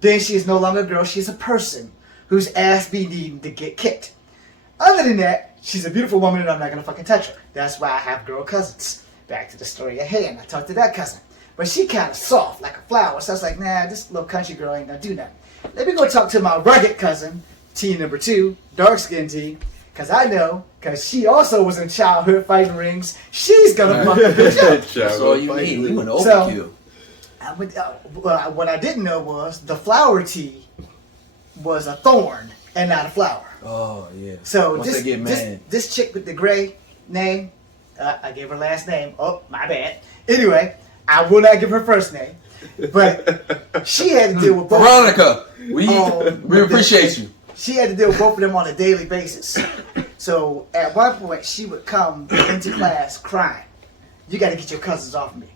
Then she is no longer a girl, she's a person whose ass be needing to get kicked. Other than that, she's a beautiful woman and I'm not gonna fucking touch her. That's why I have girl cousins. Back to the story at hand. I talked to that cousin. But she kind of soft, like a flower. So I was like, nah, this little country girl ain't gonna do nothing. Let me go talk to my rugged cousin, T number 2, dark-skinned T. Because I know, because she also was in childhood fighting rings, she's gonna fuck the bitch up. That's all you need. We went So- overkill. What I didn't know was the flower T was a thorn and not a flower. Oh yeah. So Once they get mad. this chick with the gray name, I gave her last name. Oh, my bad. Anyway, I will not give her first name. But she had to deal with both. Veronica, we Um, appreciate you. She had to deal with both of them on a daily basis. So at one point, she would come into class crying. You got to get your cousins off me.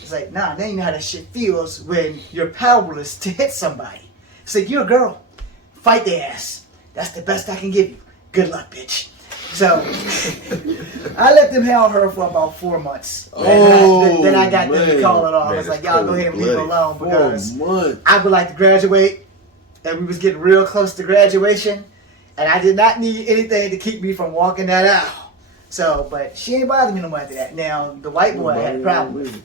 It's like, nah, now you know how that shit feels when you're powerless to hit somebody. It's like, you're a girl. Fight their ass. That's the best I can give you. Good luck, bitch. So I let them hell her for about 4 months. Then I got them to call it off. I was like, y'all go ahead and leave it alone because I would like to graduate, and we was getting real close to graduation, and I did not need anything to keep me from walking that out. So, but she ain't bothered me no more after that. Now, the white boy I had a problem with.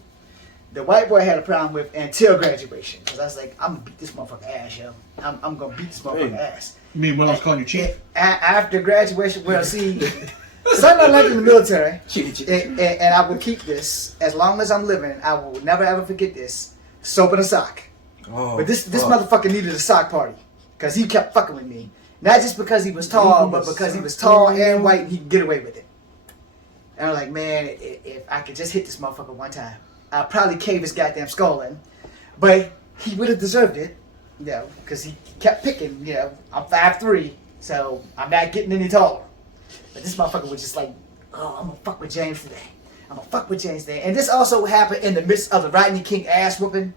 The white boy I had a problem with until graduation. Because I was like, I'm going to beat this motherfucker ass, yo. I'm going to beat this motherfucker ass. You mean when I was calling you chief? After graduation, well, see, something I learned in the military, and I will keep this as long as I'm living. I will never ever forget this. Soap and a sock. Oh, but this motherfucker needed a sock party. Because he kept fucking with me. Not just because he was tall, but because he was tall and white and he could get away with it. And I'm like, man, if I could just hit this motherfucker one time, I'd probably cave his goddamn skull in. But he would have deserved it, you know, because he kept picking, you know. I'm 5'3", so I'm not getting any taller. But this motherfucker was just like, oh, I'm gonna fuck with James today. I'm gonna fuck with James today. And this also happened in the midst of the Rodney King ass whooping.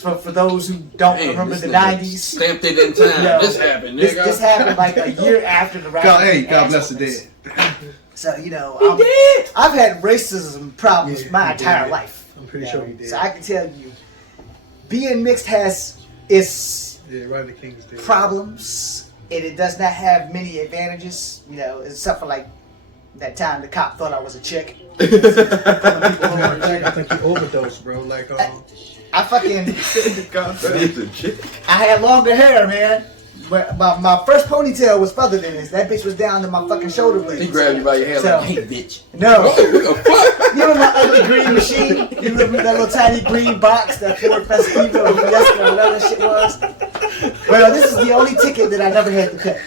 For those who don't remember the 90s. Stamped it in time. You know, this happened, nigga. This happened like a year after the Rodney King God ass bless the whoopings. dead. So, you know, I've had racism problems my entire life. I'm pretty sure you did. So I can tell you, being mixed has its Rodney King's dead. problems, and it does not have many advantages, you know, except for like that time the cop thought I was a chick. I think you overdosed, bro. Like, I fucking... I had longer hair, man. But my first ponytail was feathered in this. That bitch was down to my fucking shoulder blades. He grabbed you by your hair So, like, hey, bitch. No. You remember my ugly green machine? You remember that little tiny green box, that Ford Festiva or Fiesta or whatever that shit was? Well, this is the only ticket that I never had to pay.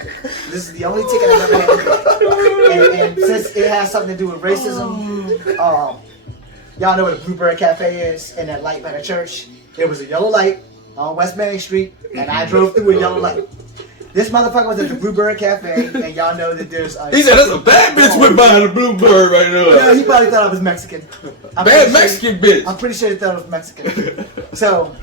This is the only ticket I never had to pay. And since it has something to do with racism, y'all know what a Bluebird Cafe is and that light by the church? It was a yellow light on West Main Street, and I drove through a yellow light. This motherfucker was at the Bluebird Cafe, and y'all know that there's a... He said, that's a bad bitch went by the Bluebird right now. Yeah, he probably thought I was Mexican. Bad Mexican bitch. I'm pretty sure he thought I was Mexican. So,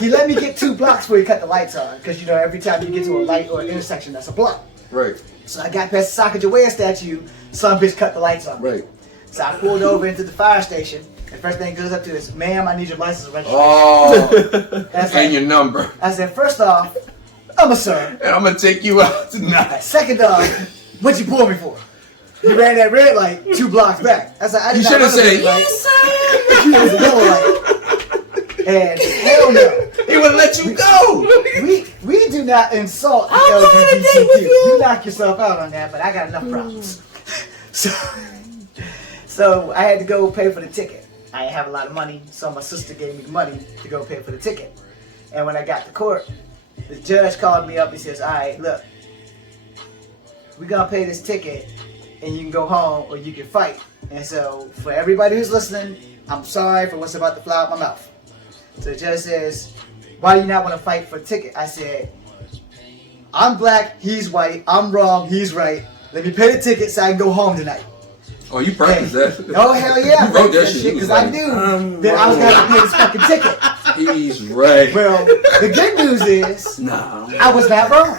he let me get 2 blocks before he cut the lights on, because, you know, every time you get to a light or an intersection, that's a block. Right. So I got past the Sacagawea statue, some bitch cut the lights on. Right. So I pulled over into the fire station. The first thing goes up to is, ma'am, I need your license and registration. Oh, and like, your number. I said, first off, I'm a sir. And I'm going to take you out tonight. Second off, what you pull me for? You ran that red light 2 blocks back. I said, I did you should have said, yes, sir. It was a yellow light. And hell no. He would let you go. We do not insult the LGBTQ. You knock yourself out on that, but I got enough problems. So I had to go pay for the ticket. I didn't have a lot of money, so my sister gave me the money to go pay for the ticket. And when I got to court, the judge called me up and says, all right, look, we're going to pay this ticket and you can go home or you can fight. And so for everybody who's listening, I'm sorry for what's about to fly out my mouth. So the judge says, why do you not want to fight for the ticket? I said, I'm black, he's white, I'm wrong, he's right. Let me pay the ticket so I can go home tonight. Oh, you practiced that? Oh, hell yeah. You wrote that shit because I knew that I was going to have to pay this fucking ticket. He's right. Well, the good news is, I was not wrong.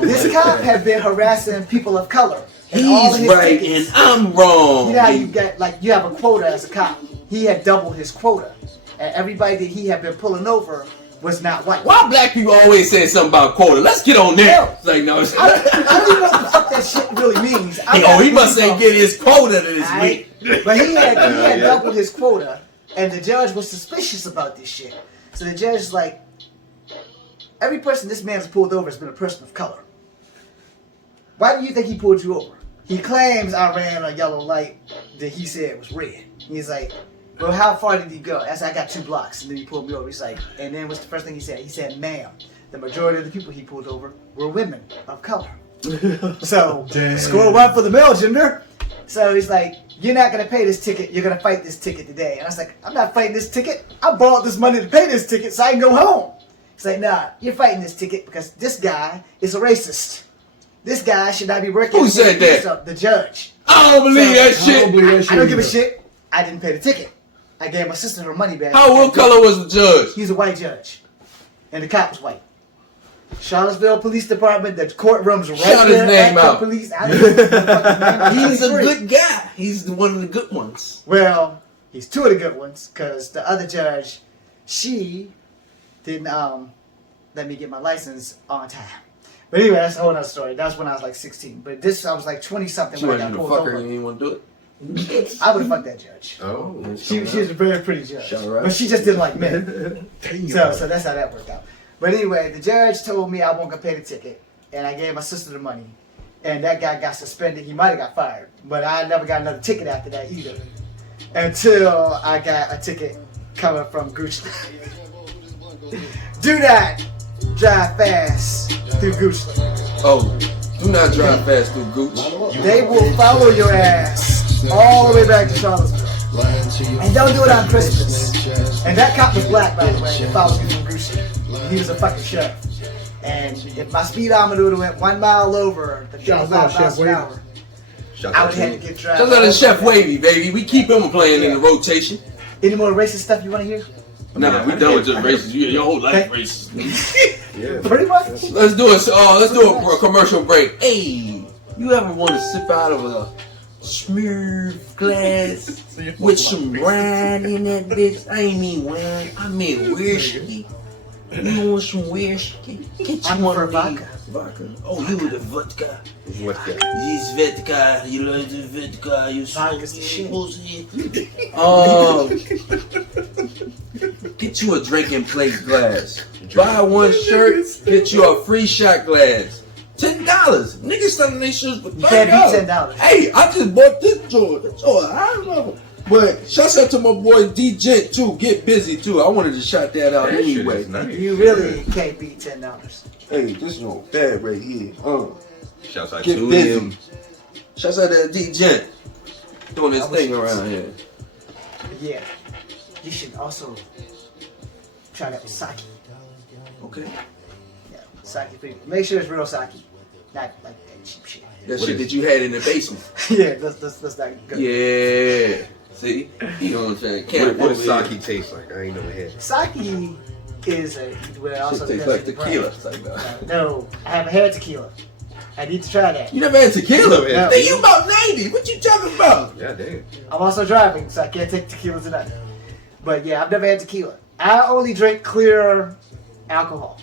This cop had been harassing people of color. He's right tickets. and I'm wrong. You know how you got, like, you have a quota as a cop. He had doubled his quota. And everybody that he had been pulling over was not white. Why black people always say something about quota? Let's get on there. It's like, no. I don't even know what the fuck that shit really means. He must ain't get his quota this week. But he had doubled his quota, and the judge was suspicious about this shit. So the judge is like, every person this man's pulled over has been a person of color. Why do you think he pulled you over? He claims I ran a yellow light that he said was red. He's like, well, how far did he go? I said, I got 2 blocks. And then he pulled me over. He's like, and then what's the first thing he said? He said, ma'am, the majority of the people he pulled over were women of color. So, score 1 for the male gender. So he's like, you're not going to pay this ticket. You're going to fight this ticket today. And I was like, I'm not fighting this ticket. I borrowed this money to pay this ticket so I can go home. He's like, nah, you're fighting this ticket because this guy is a racist. This guy should not be working. Who said that? The judge. I don't believe that shit. I don't give a shit. I didn't pay the ticket. I gave my sister her money back. What color was the judge? He's a white judge. And the cop was white. Charlottesville Police Department, the courtroom's right Shout there. His name out. Police. I don't know the name. He's a good guy. He's one of the good ones. Well, he's 2 of the good ones, because the other judge, she didn't let me get my license on time. But anyway, that's a whole other story. That's when I was like 16. But this, I was like 20 something She when I wanted got you to pulled fuck her and over. you didn't want to do it? I would have fucked that judge. Oh. She was a very pretty judge. Shout her out. But she just didn't like men. So that's how that worked out. But anyway, the judge told me I won't get paid a ticket. And I gave my sister the money. And that guy got suspended. He might have got fired. But I never got another ticket after that either. Until I got a ticket coming from Gucci. Do not drive fast through Gucci. Oh, do not drive fast through Gooch. They will follow your ass all the way back to Charlottesville. And don't do it on Christmas. And that cop was black, by the way. He followed me from Gucci. He was a fucking sheriff. And if my speedometer would have went 1 mile over the 55 miles an hour, I would have had to get driven. Shout out to Chef Wavy, baby. We keep him playing in the rotation. Any more racist stuff you want to hear? Nah, we done with just racist. Your whole life racist. Yeah. Pretty much. Let's do a commercial break. Hey, you ever want to sip out of a smooth glass with some wine in that bitch? I ain't mean wine, I mean whiskey. You want some whiskey? Get you I'm one for of vodka. Vodka. Oh, you the vodka. What the? This vodka. You like the vodka. You Vodka's the shit. Get you a drinking plate glass. Buy one shirt, get you a free shot glass. $10. Niggas selling their shirts for $30. You can't beat $10. Hey, I just bought this joint. It's all I love it. But shouts out to my boy D Gent too. Get busy too. I wanted to shout that out That shit anyway. is nice. You really can't beat $10. Hey, this joint bad right here. Shouts out Get to busy. him. Shouts out to D Gent doing this I wish thing it was- around here. But yeah, you should also try that with sake. Okay. Yeah, sake. Make sure it's real sake, not like that cheap shit. That shit that you had in the basement. Yeah, that's not good. Yeah. See? You know what I'm saying? What does sake taste like? I ain't never had it. Sake is a well, also Shit tastes depends like on the tequila. brand. It's like that. No, I haven't had tequila. I need to try that. You never had tequila? Yeah. Then you about 90. What you talking about? Yeah, damn. I'm also driving, so I can't take tequila tonight. But yeah, I've never had tequila. I only drink clear alcohol.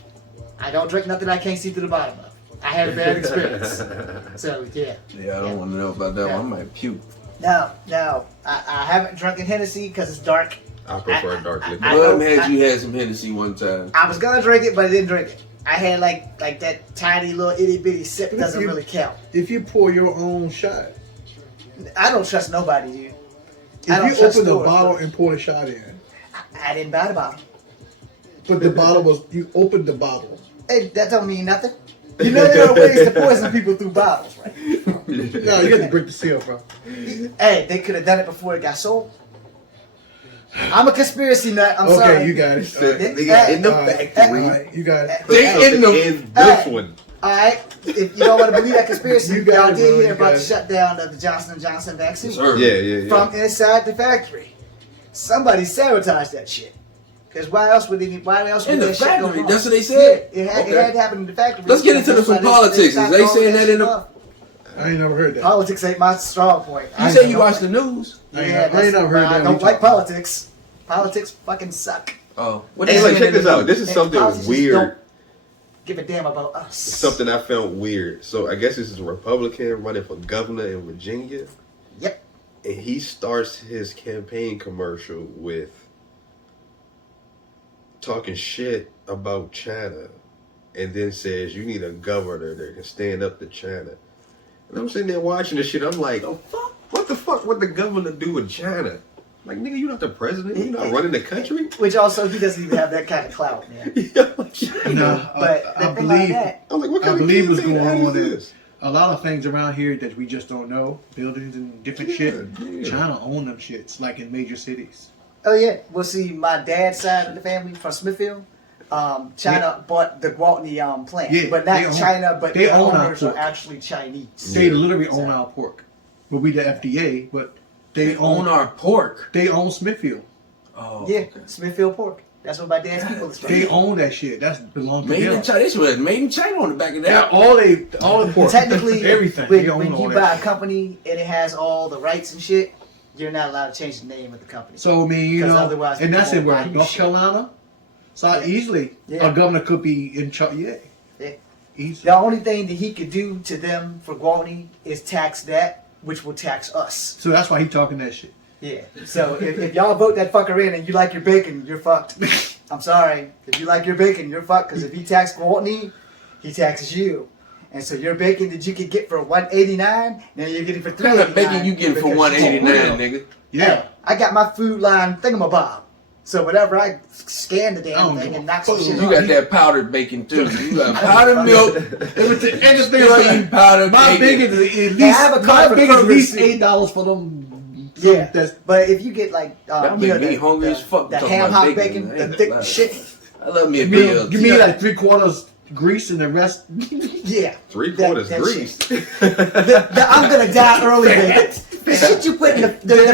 I don't drink nothing I can't see through the bottom of. I had a bad experience. So yeah. Yeah, I don't want to know about that Yeah. one. I might puke. Now, I haven't drunk Hennessy because it's dark. I prefer dark liquor. I Bud know- had you had some Hennessy one time. I was gonna drink it, but I didn't drink it. I had like that tiny little itty bitty sip. Doesn't really count. If you pour your own shot, I don't trust nobody, dude. I don't if you trust open the stores, bottle bro. and pour the shot in, I didn't buy the bottle. but the bottle was, you opened the bottle. Hey, that don't mean nothing. You know there are ways to poison people through bottles, right? No, you got to break the seal, bro. Hey, they could have done it before it got sold. I'm a conspiracy nut. I'm Okay, sorry. you got it. All right. They got in the All right, factory. all right, you got it. They in the. In this one. All right. If you don't want to believe that conspiracy, You got y'all it, did bro, hear you about got the it. shutdown of the Johnson & Johnson vaccine Sir. Yeah. from inside the factory. Somebody sabotaged that shit. Because why else would In the that shit go factory, wrong? that's what they said? Yeah, it had to happen in the factory. Let's get into That's some why politics. stopped Is they all saying that in shit the- off. I ain't never heard that. Politics ain't my strong point. You say you watch the news? I ain't Yeah, never heard that. I when don't you like talk. politics. Politics fucking suck. Oh. What Hey, they like, saying check in the this out. news? This is something Politicians weird. don't give a damn about us. Something I found weird. So I guess this is a Republican running for governor in Virginia. Yep. And he starts his campaign commercial with talking shit about China and then says you need a governor that can stand up to China. And I'm sitting there watching this shit. I'm like, oh, fuck? What the fuck would the governor do with China? Like, nigga, you not the president. You not running the country. Which also, he doesn't even have that kind of clout, man. No, But I the thing like believe that, I'm like, what I kind of believe what's campaign going ad is on is this? a lot of things around here that we just don't know. Buildings and different shit. Yeah. China own them shits, like in major cities. oh yeah, well see, my dad's side of the family from Smithfield, China bought the Gwaltney plant, Yeah, but they not own- China, but they the own our owners are pork. actually Chinese. They literally own our pork. But we the FDA, but they Own our pork. They own Smithfield. Oh. Yeah, okay. Smithfield pork. That's what my dad's people is from. They own that shit. That's belongs to Made in them. China. They should have made in China on the back of Yeah, that. all the pork. Technically, everything. They own when all you that buy a shit. company and it has all the rights and shit, you're not allowed to change the name of the company. So I mean, you 'Cause know, otherwise and that's people it. Where won't buy North shit. Carolina. So Yeah. easily Yeah. a governor could be in charge. Yeah, Yeah. Easy. The only thing that he could do to them for Gwani is tax that, which will tax us. So that's why he talking that shit. Yeah. So if y'all vote that fucker in and you like your bacon, you're fucked. I'm sorry. If you like your bacon, you're fucked. Because if he taxed Gwani, he taxes you. And so your bacon that you could get for $1.89, now you're getting for $3.89. What kind of bacon you getting for $1.89, nigga? Yeah. I got my food line thingamabob. So whenever I scan the damn Oh, thing and knock some shit You off, got that powdered bacon too. You got powdered milk. Everything Everything powdered my bacon. bacon is at They have a least my card for bacon is at least currency. $8 for them. yeah. That's, But if you get like, That you know, make me hungry as fuck the talking ham about hock bacon, bacon, man. the thick Like- shit. I love me a give me BLT. like 3/4 grease and the rest. Yeah. 3/4 that grease. shit. The I'm gonna die early bacon. The shit you put in the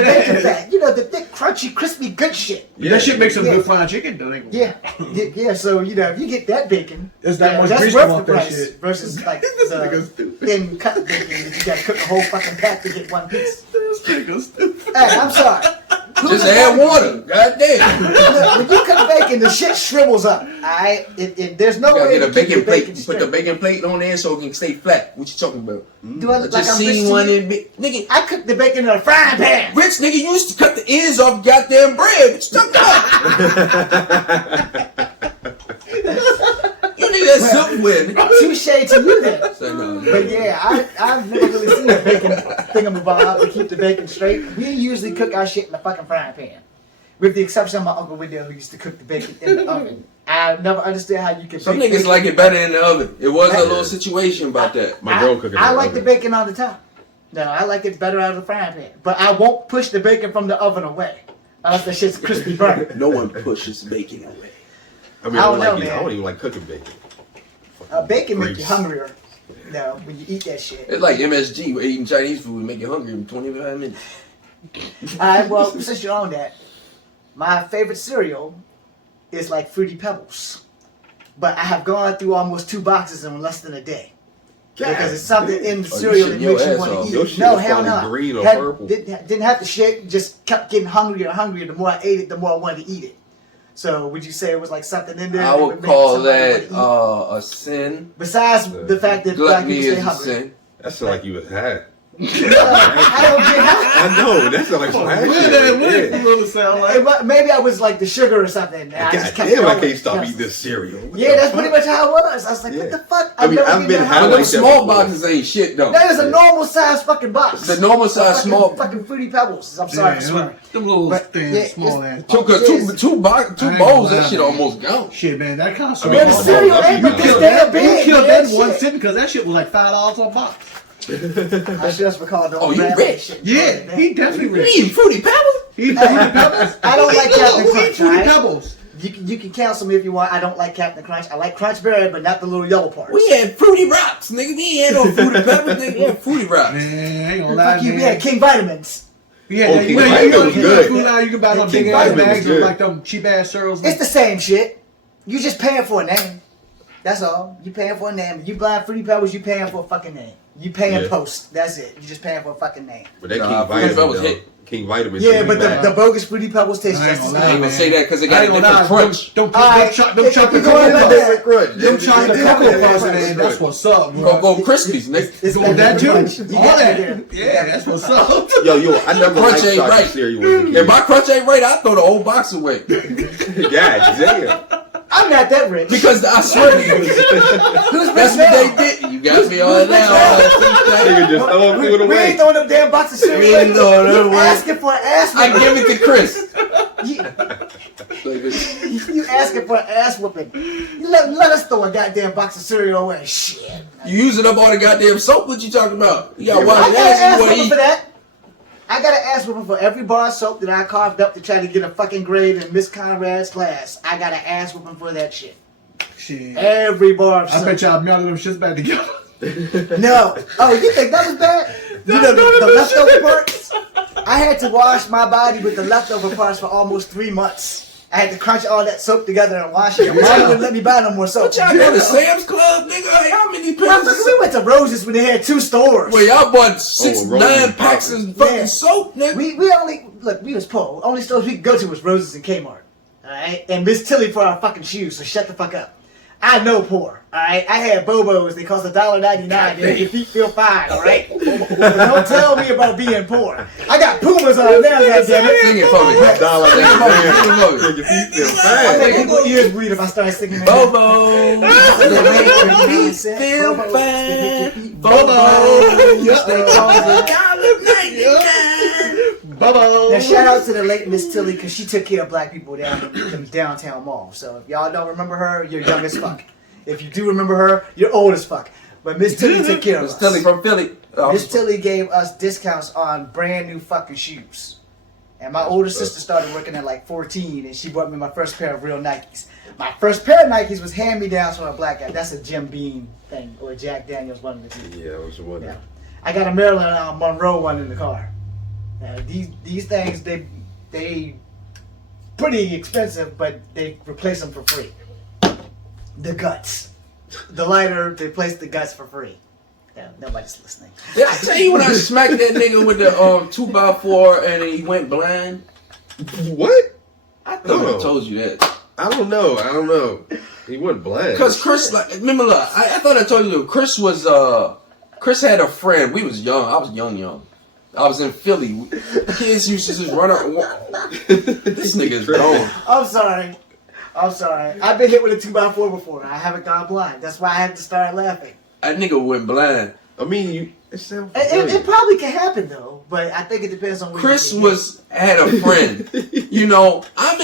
bacon fat. You know, the thick, crunchy, crispy, good shit. That shit makes some Yeah. good fried chicken, though. Ain't it? Yeah. So you know, if you get that bacon, There's that much that's grease worth on the that price shit. versus like nigga's the stupid. thin cut bacon that you got to cook a whole fucking pack to get one piece. This nigga's stupid. Hey, I'm sorry. Just add water. God damn. Look, when you cook bacon, the shit shrivels up. Alright, there's no You gotta way get a to keep bacon the plate. bacon Put the straight. bacon plate on there so it can stay flat. What you talking about? Do I I look like just I'm rich seen to one you? in nigga. I cook the bacon in a frying pan. Rich nigga, you used to cut the ends off goddamn bread. What you talking about? You nigga that silk with. Touche to you then. So, no, But yeah, I've never really seen a bacon thingamabob to keep the bacon straight. We usually cook our shit in the fucking frying pan. With the exception of my Uncle Wendell, who used to cook the bacon in the oven. I never understood how you can some bake niggas bacon. like it better in the oven. It was a little situation about that. My girl cooking. I in the like the oven. bacon on the top. No, I like it better out of the frying pan. But I won't push the bacon from the oven away. Unless the shit's crispy burnt. No one pushes bacon away. I mean, I I don't don't like know, it. I man. don't even like cooking bacon. Bacon makes you Grease. hungrier. No, when you eat that shit. It's like MSG. We're eating Chinese food. Make you hungry in 25 minutes. Alright, well, since you're on that, my favorite cereal is like Fruity Pebbles. But I have gone through almost 2 boxes in less than a day. Because it's something in the Oh, you cereal that shitting your makes you ass want off. to eat Your it. shit No, was hell probably no. green or Had- purple. Didn't have to shit, just kept getting hungrier and hungrier. The more I ate it, the more I wanted to eat it. So would you say it was like something in there? I that would make call somebody that wanna eat? a sin. Besides the fact that black Gluttony people is stay a hungry. sin. That sound like you was high. I don't get high. I know. That sound like some high What shit. that right there. really sound like? Hey, but maybe I was like the sugar or something. And I God just kept damn, I going. can't stop Yes. eating this cereal. What Yeah, the that's fuck? pretty much how it was. I was like, Yeah. what the fuck? I mean, never I've been been that high But hungry. them like that small before. boxes ain't shit though. That is a normal size fucking box. The normal size fucking, small. fucking Fruity Pebbles. I'm sorry for swearing. Them little But, thin, yeah, small it's- ass. Two, cause two I ain't bowls, gonna that lie, shit man. almost gone. Shit, man, that kind of I mean, But the cereal ain't but this killed damn You big. killed man, that in one shit. sitting because that shit was like $5 a box. I just recall the Oh, you old rich. shit. Yeah, he definitely You rich. eating Fruity Pebbles? He eat Fruity Pebbles. I don't like Captain Who eat Crunch, Fruity alright? Pebbles? You can cancel me if you want. I don't like Captain Crunch. I like Crunch Berry, but not the little yellow parts. We had Fruity Rocks, nigga. We ain't had no Fruity Pebbles, nigga. We had Fruity Rocks. Man, I ain't gonna lie, Fuck you, we man. had King Vitamins. Yeah, Oh, you King know, Vitamin you was know, good. food now you can buy them King big ass Vitamin was bags good. of like them cheap ass cereals. It's the same shit. You just paying for a name. That's all. You paying for a name. You buying Fruity Pebbles, you paying for a fucking name. You paying Yeah. post. That's it. You just paying for a fucking name. But that Nah, King Fruity Vitamin, Pebbles though. hit. King Vitamin. Yeah, took but me back. the bogus Fruity Pebbles taste I ain't just as gonna I good. ain't gonna say that because it I got a ain't gonna different lie, crunch. them Alright, chocolate if you cocoa going puffs. like that, Them chocolate do cocoa have a puffs, difference. man. That's what's up, Go bro. Krispies, nigga. It's Go got that too. crunch. You All got that. it there. Yeah, that's what's up. Yo, I never Crunch liked ain't chocolate right. cereal when I was a If my crunch ain't right, I throw the whole box away. kid. God damn. I'm not that rich. Because I swear to you, Who's rich that's what now? they did. You got me on that. Nigga just throw food We ain't away. throwing them damn boxes of We cereal. ain't throwing them You away. asking for an ass I whooping. give it to Chris. You asking for an ass whooping. You let us throw a goddamn box of cereal away. Shit. You using up all the goddamn soap? What you talking about? You got I wash got your an ass. ass You want whooping to for eat? that. I got an ass whooping for every bar of soap that I carved up to try to get a fucking grade in Miss Conrad's class. I got an ass whooping for that shit. Shit. Every bar of I soap. bet y'all melted them shits back together. No. Oh, you think that was bad? You know the leftover parts? I had to wash my body with the leftover parts for almost 3 months. I had to crunch all that soap together and wash it. Mom wouldn't let me buy no more soap. What y'all go to Sam's Club, nigga? How many Motherfucker, packs? we went to Roses when they had 2 stores. Well, y'all bought 6, Oh, 9 Roses packs of popping. fucking Yeah. soap, nigga. We only look. We was poor. Only stores we could go to was Roses and Kmart. All right, and Miss Tilly for our fucking shoes. So shut the fuck up. I know poor. Alright, I had Bobos. They cost $1.99. They make your feet feel fine. Alright, don't tell me about being poor. I got Pumas on now. Goddammit. Sing it for me. Make your feet feel I fine. think people ears bleed if I start singing. Bobo. Feel fine. Bobo. Bubba. Now shout out to the late Miss Tilly because she took care of black people down in the downtown mall. So if y'all don't remember her, you're young as fuck. If you do remember her, you're old as fuck. But Miss Tilly took care of us. Miss Tilly from Philly. Miss Tilly gave us discounts on brand new fucking shoes. And my older sister started working at like 14 and she bought me my first pair of real Nikes. My first pair of Nikes was hand-me-downs from a black guy. That's a Jim Beam thing or Jack Daniels, one of the two. Yeah, I was wondering. Yeah. I got a Maryland Monroe one in the car. These things, they pretty expensive, but they replace them for free. The guts. The lighter, they replace the guts for free. Yeah, nobody's listening. Yeah, I tell you when I smacked that nigga with the 2x4 and he went blind. What? I thought I told you that. I don't know. He wasn't blind. Cause Chris, like, remember, look, I thought I told you. Chris was, Chris had a friend. We was young. I was young. I was in Philly. Kids used to just run up. This nigga's gone. I'm sorry. I've been hit with a 2x4 before. I haven't gone blind. That's why I had to start laughing. That nigga went blind. I mean, it sounds. It probably can happen though, but I think it depends on. Chris had a friend. You know, I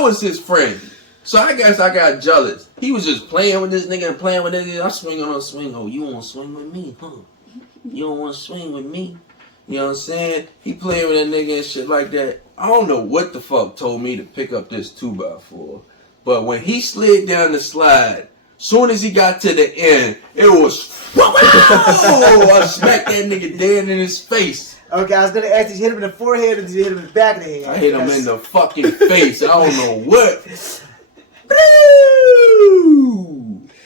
was his friend. So I guess I got jealous. He was just playing with this nigga and playing with this nigga. I swing on a swing. Oh, you want to swing with me, huh? You don't want to swing with me? You know what I'm saying? He playing with that nigga and shit like that. I don't know what the fuck told me to pick up this 2x4. But when he slid down the slide, soon as he got to the end, it was I smacked that nigga dead in his face. Okay, I was gonna ask, did you hit him in the forehead or did you hit him in the back of the head? I hit him in the fucking face. I don't know what.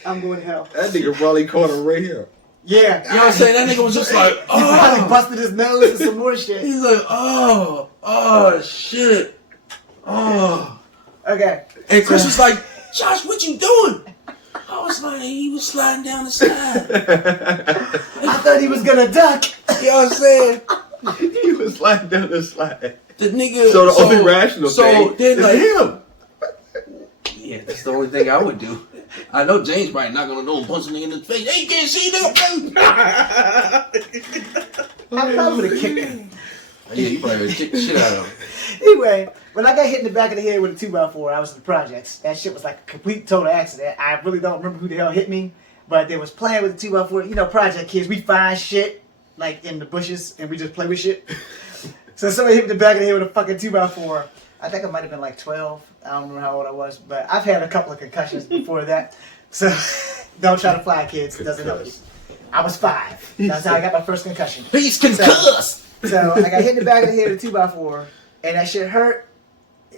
I'm going to hell. That nigga probably caught him right here. Yeah. You know what I'm saying? That nigga was just like, He probably oh. busted his nose and some more shit. He's like, oh, shit. Oh. Okay. And Chris was like, Josh, what you doing? I was like, he was sliding down the slide. I thought he was gonna duck. You know what I'm saying? He was sliding down the slide. The nigga. So the only rational thing then is like him. Yeah, that's the only thing I would do. I know James probably not gonna do and punch a nigga in the face. Hey, you can't see nigga. I probably would have kicked him. Yeah, you probably would kick the shit out of him. Anyway, when I got hit in the back of the head with a 2x4, I was in the projects. That shit was like a complete total accident. I really don't remember who the hell hit me, but they was playing with the 2x4. You know, project kids, we find shit like in the bushes and we just play with shit. So somebody hit me in the back of the head with a fucking 2x4. I think I might have been like 12. I don't remember how old I was, but I've had a couple of concussions before that. So don't try to fly, kids. It doesn't help you. I was 5. That's how I got my first concussion. He's concussed. So I got hit in the back of the head with a 2x4, and that shit hurt.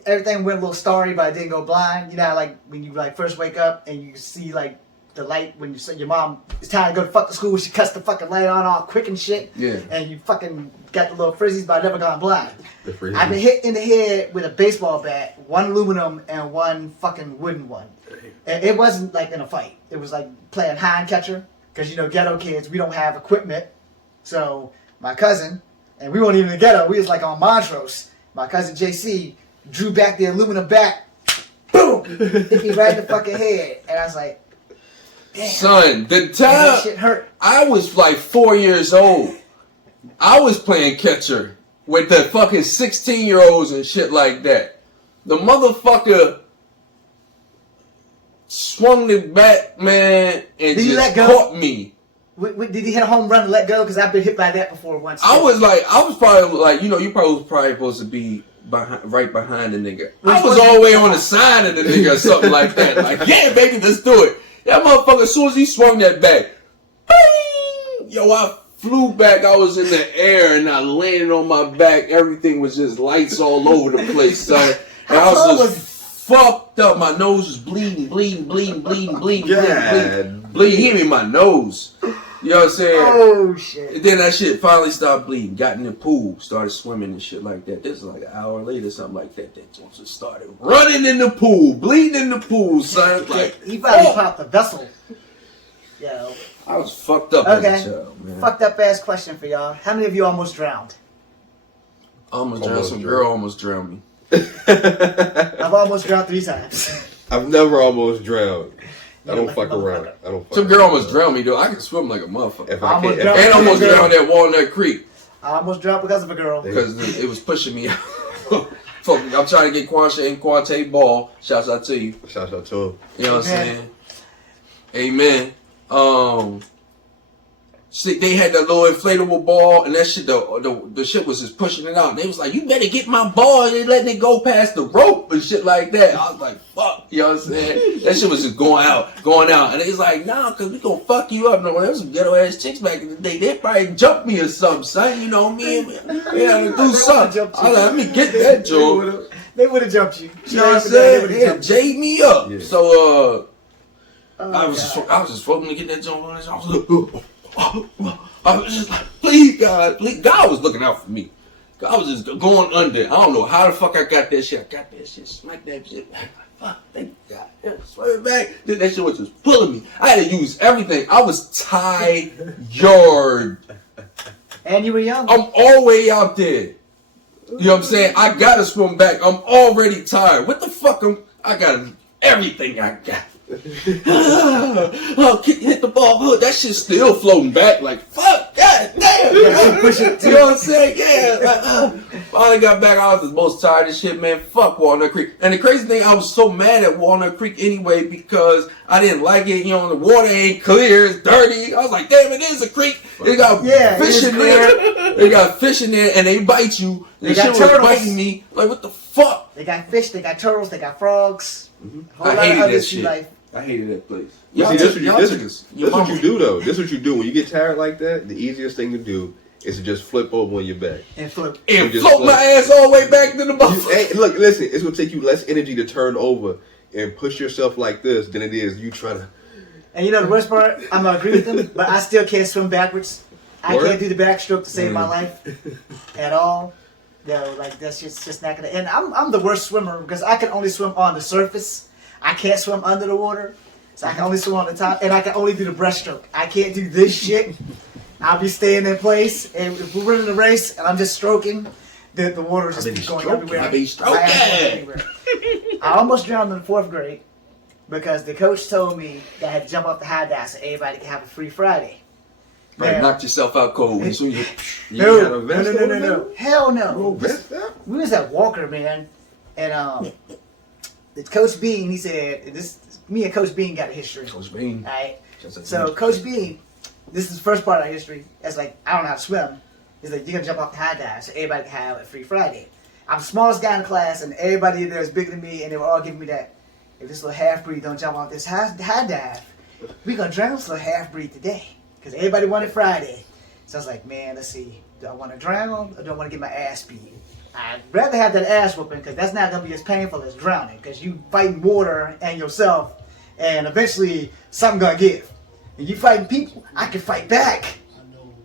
Everything went a little starry, but I didn't go blind. You know how, like, when you like first wake up and you see like the light when you say your mom it's time to go to fuck to school, she cuts the fucking light on all quick and shit. Yeah. And you fucking got the little frizzies, but I never gone blind. The I've been hit in the head with a baseball bat, one aluminum and one fucking wooden one. And it wasn't like in a fight. It was like playing hide and catcher. Because, you know, ghetto kids, we don't have equipment. So my cousin, and we weren't even in the ghetto, we was like on Montrose. My cousin JC drew back the aluminum bat. Boom! Hit me right in the fucking head. And I was like, damn. Son, the That time shit hurt. I was like 4 years old, I was playing catcher with the fucking 16-year-olds and shit like that. The motherfucker swung the bat, man, and Did you just let go? caught me. Did he hit a home run and let go? Because I've been hit by that before once. I was probably like, you know, you probably was supposed to be right behind the nigga. I was all the way on the side of the nigga or something like that. Like, yeah, baby, let's do it. That motherfucker, as soon as he swung that bat, bing! Yo, I flew back. I was in the air and I landed on my back. Everything was just lights all over the place, son. And I was just fucked up. My nose was bleeding. Hit me in my nose. You know what I'm saying? Oh shit. And then that shit finally stopped bleeding. Got in the pool, started swimming and shit like that. This is like an hour later, something like that. That just started running in the pool, bleeding in the pool, son. Like he probably popped the vessel. Yo. I was fucked up Okay. as a child, man. Fucked up ass question for y'all. How many of you almost drowned? Almost drowned. Almost Some drowned. girl almost drowned me. I've almost drowned 3 times. I've never almost drowned. I Yeah, don't like fuck a around. motherfucker. I don't. Fuck Some girl around. almost drowned me, though. I can swim like a motherfucker. If I Almost can't, drowned. And almost Girl. drowned at Walnut Creek I almost drowned because of a girl. because it was pushing me out. I'm trying to get Quansha and Quante ball. Shouts out to you. shout out to him. You know what I'm Amen. saying? Amen. Shit, they had that little inflatable ball, and that shit, the shit was just pushing it out. And they was like, "You better get my ball," and they letting it go past the rope and shit like that. I was like, "Fuck," you know what I'm saying? That shit was just going out, and they was like, "Nah, cause we gonna fuck you up." No, there was some ghetto ass chicks back in the day. They probably jumped me or something, son. You know me, yeah, do something. I was like, "Let me get that joke." They would have jumped you. You know what I'm saying? They Yeah, would've jumped you. Jade me up. Yeah. So Oh, I was God. just floating to get that joint on. I was just like, please, God, please. God was looking out for me. God was just going under. I don't know how the fuck I got that shit. I got that shit, smacked that shit back. Like, fuck, thank God. Yeah, swing it back. Then that shit was just pulling me. I had to use everything. I was tired. And you were young. I'm all the way out there. You know what I'm saying? I gotta swim back. I'm already tired. What the fuck? I got everything I got. Oh, hit the ball hood. That shit's still floating back like fuck. God damn. You know what I'm saying? Yeah. Finally got back. I was the most tired of shit, man. Fuck Walnut Creek. And the crazy thing, I was so mad at Walnut Creek anyway because I didn't like it. You know, the water ain't clear. It's dirty. I was like, damn, it is a creek. They got fish in there. They got fish in there, and they bite you. They The got shit was turtles. biting me. Like, what the fuck? They got fish, they got turtles, they got frogs. Whole lot I of hated other that sea shit. life. I hated that place. See, Y'all this took what us. Your what you mama- do though. This what you do when you get tired like that. The easiest thing to do is to just flip over on your back. And flip. And just float my float. ass all the way back to the You, boat. hey, look, listen. It's gonna take you less energy to turn over and push yourself like this than it is you trying to. And you know the worst part? I'm gonna agree with them, but I still can't swim backwards. I Word? can't do the backstroke to save my life at all. Yo, like that's just not gonna. And I'm the worst swimmer because I can only swim on the surface. I can't swim under the water, so I can only swim on the top, and I can only do the breaststroke. I can't do this shit. I'll be staying in place, and if we're running a race and I'm just stroking, the water just keeps going everywhere. I be stroking. My ass going everywhere. I almost drowned in the 4th grade because the coach told me that I had to jump off the high dive so everybody could have a free Friday. Like, Now- knocked yourself out cold. As soon as you You No, got a vest no. over Hell there? no. Vest up? We was at Walker, man, and the Coach Bean, he said, me and Coach Bean got a history. Coach Bean. Alright? Just a- So Coach Bean, this is the first part of our history. It's like, I don't know how to swim. He's like, you're gonna jump off the high dive so everybody can have a free Friday. I'm the smallest guy in the class, and everybody there is bigger than me, and they were all giving me that. If this little half-breed don't jump off this high dive, we gonna drown this little half-breed today. Because everybody wanted Friday. So I was like, man, let's see. Do I want to drown or do I want to get my ass beat? I'd rather have that ass whooping because that's not going to be as painful as drowning because you fighting water and yourself and eventually something going to give. And you fighting people, I can fight back.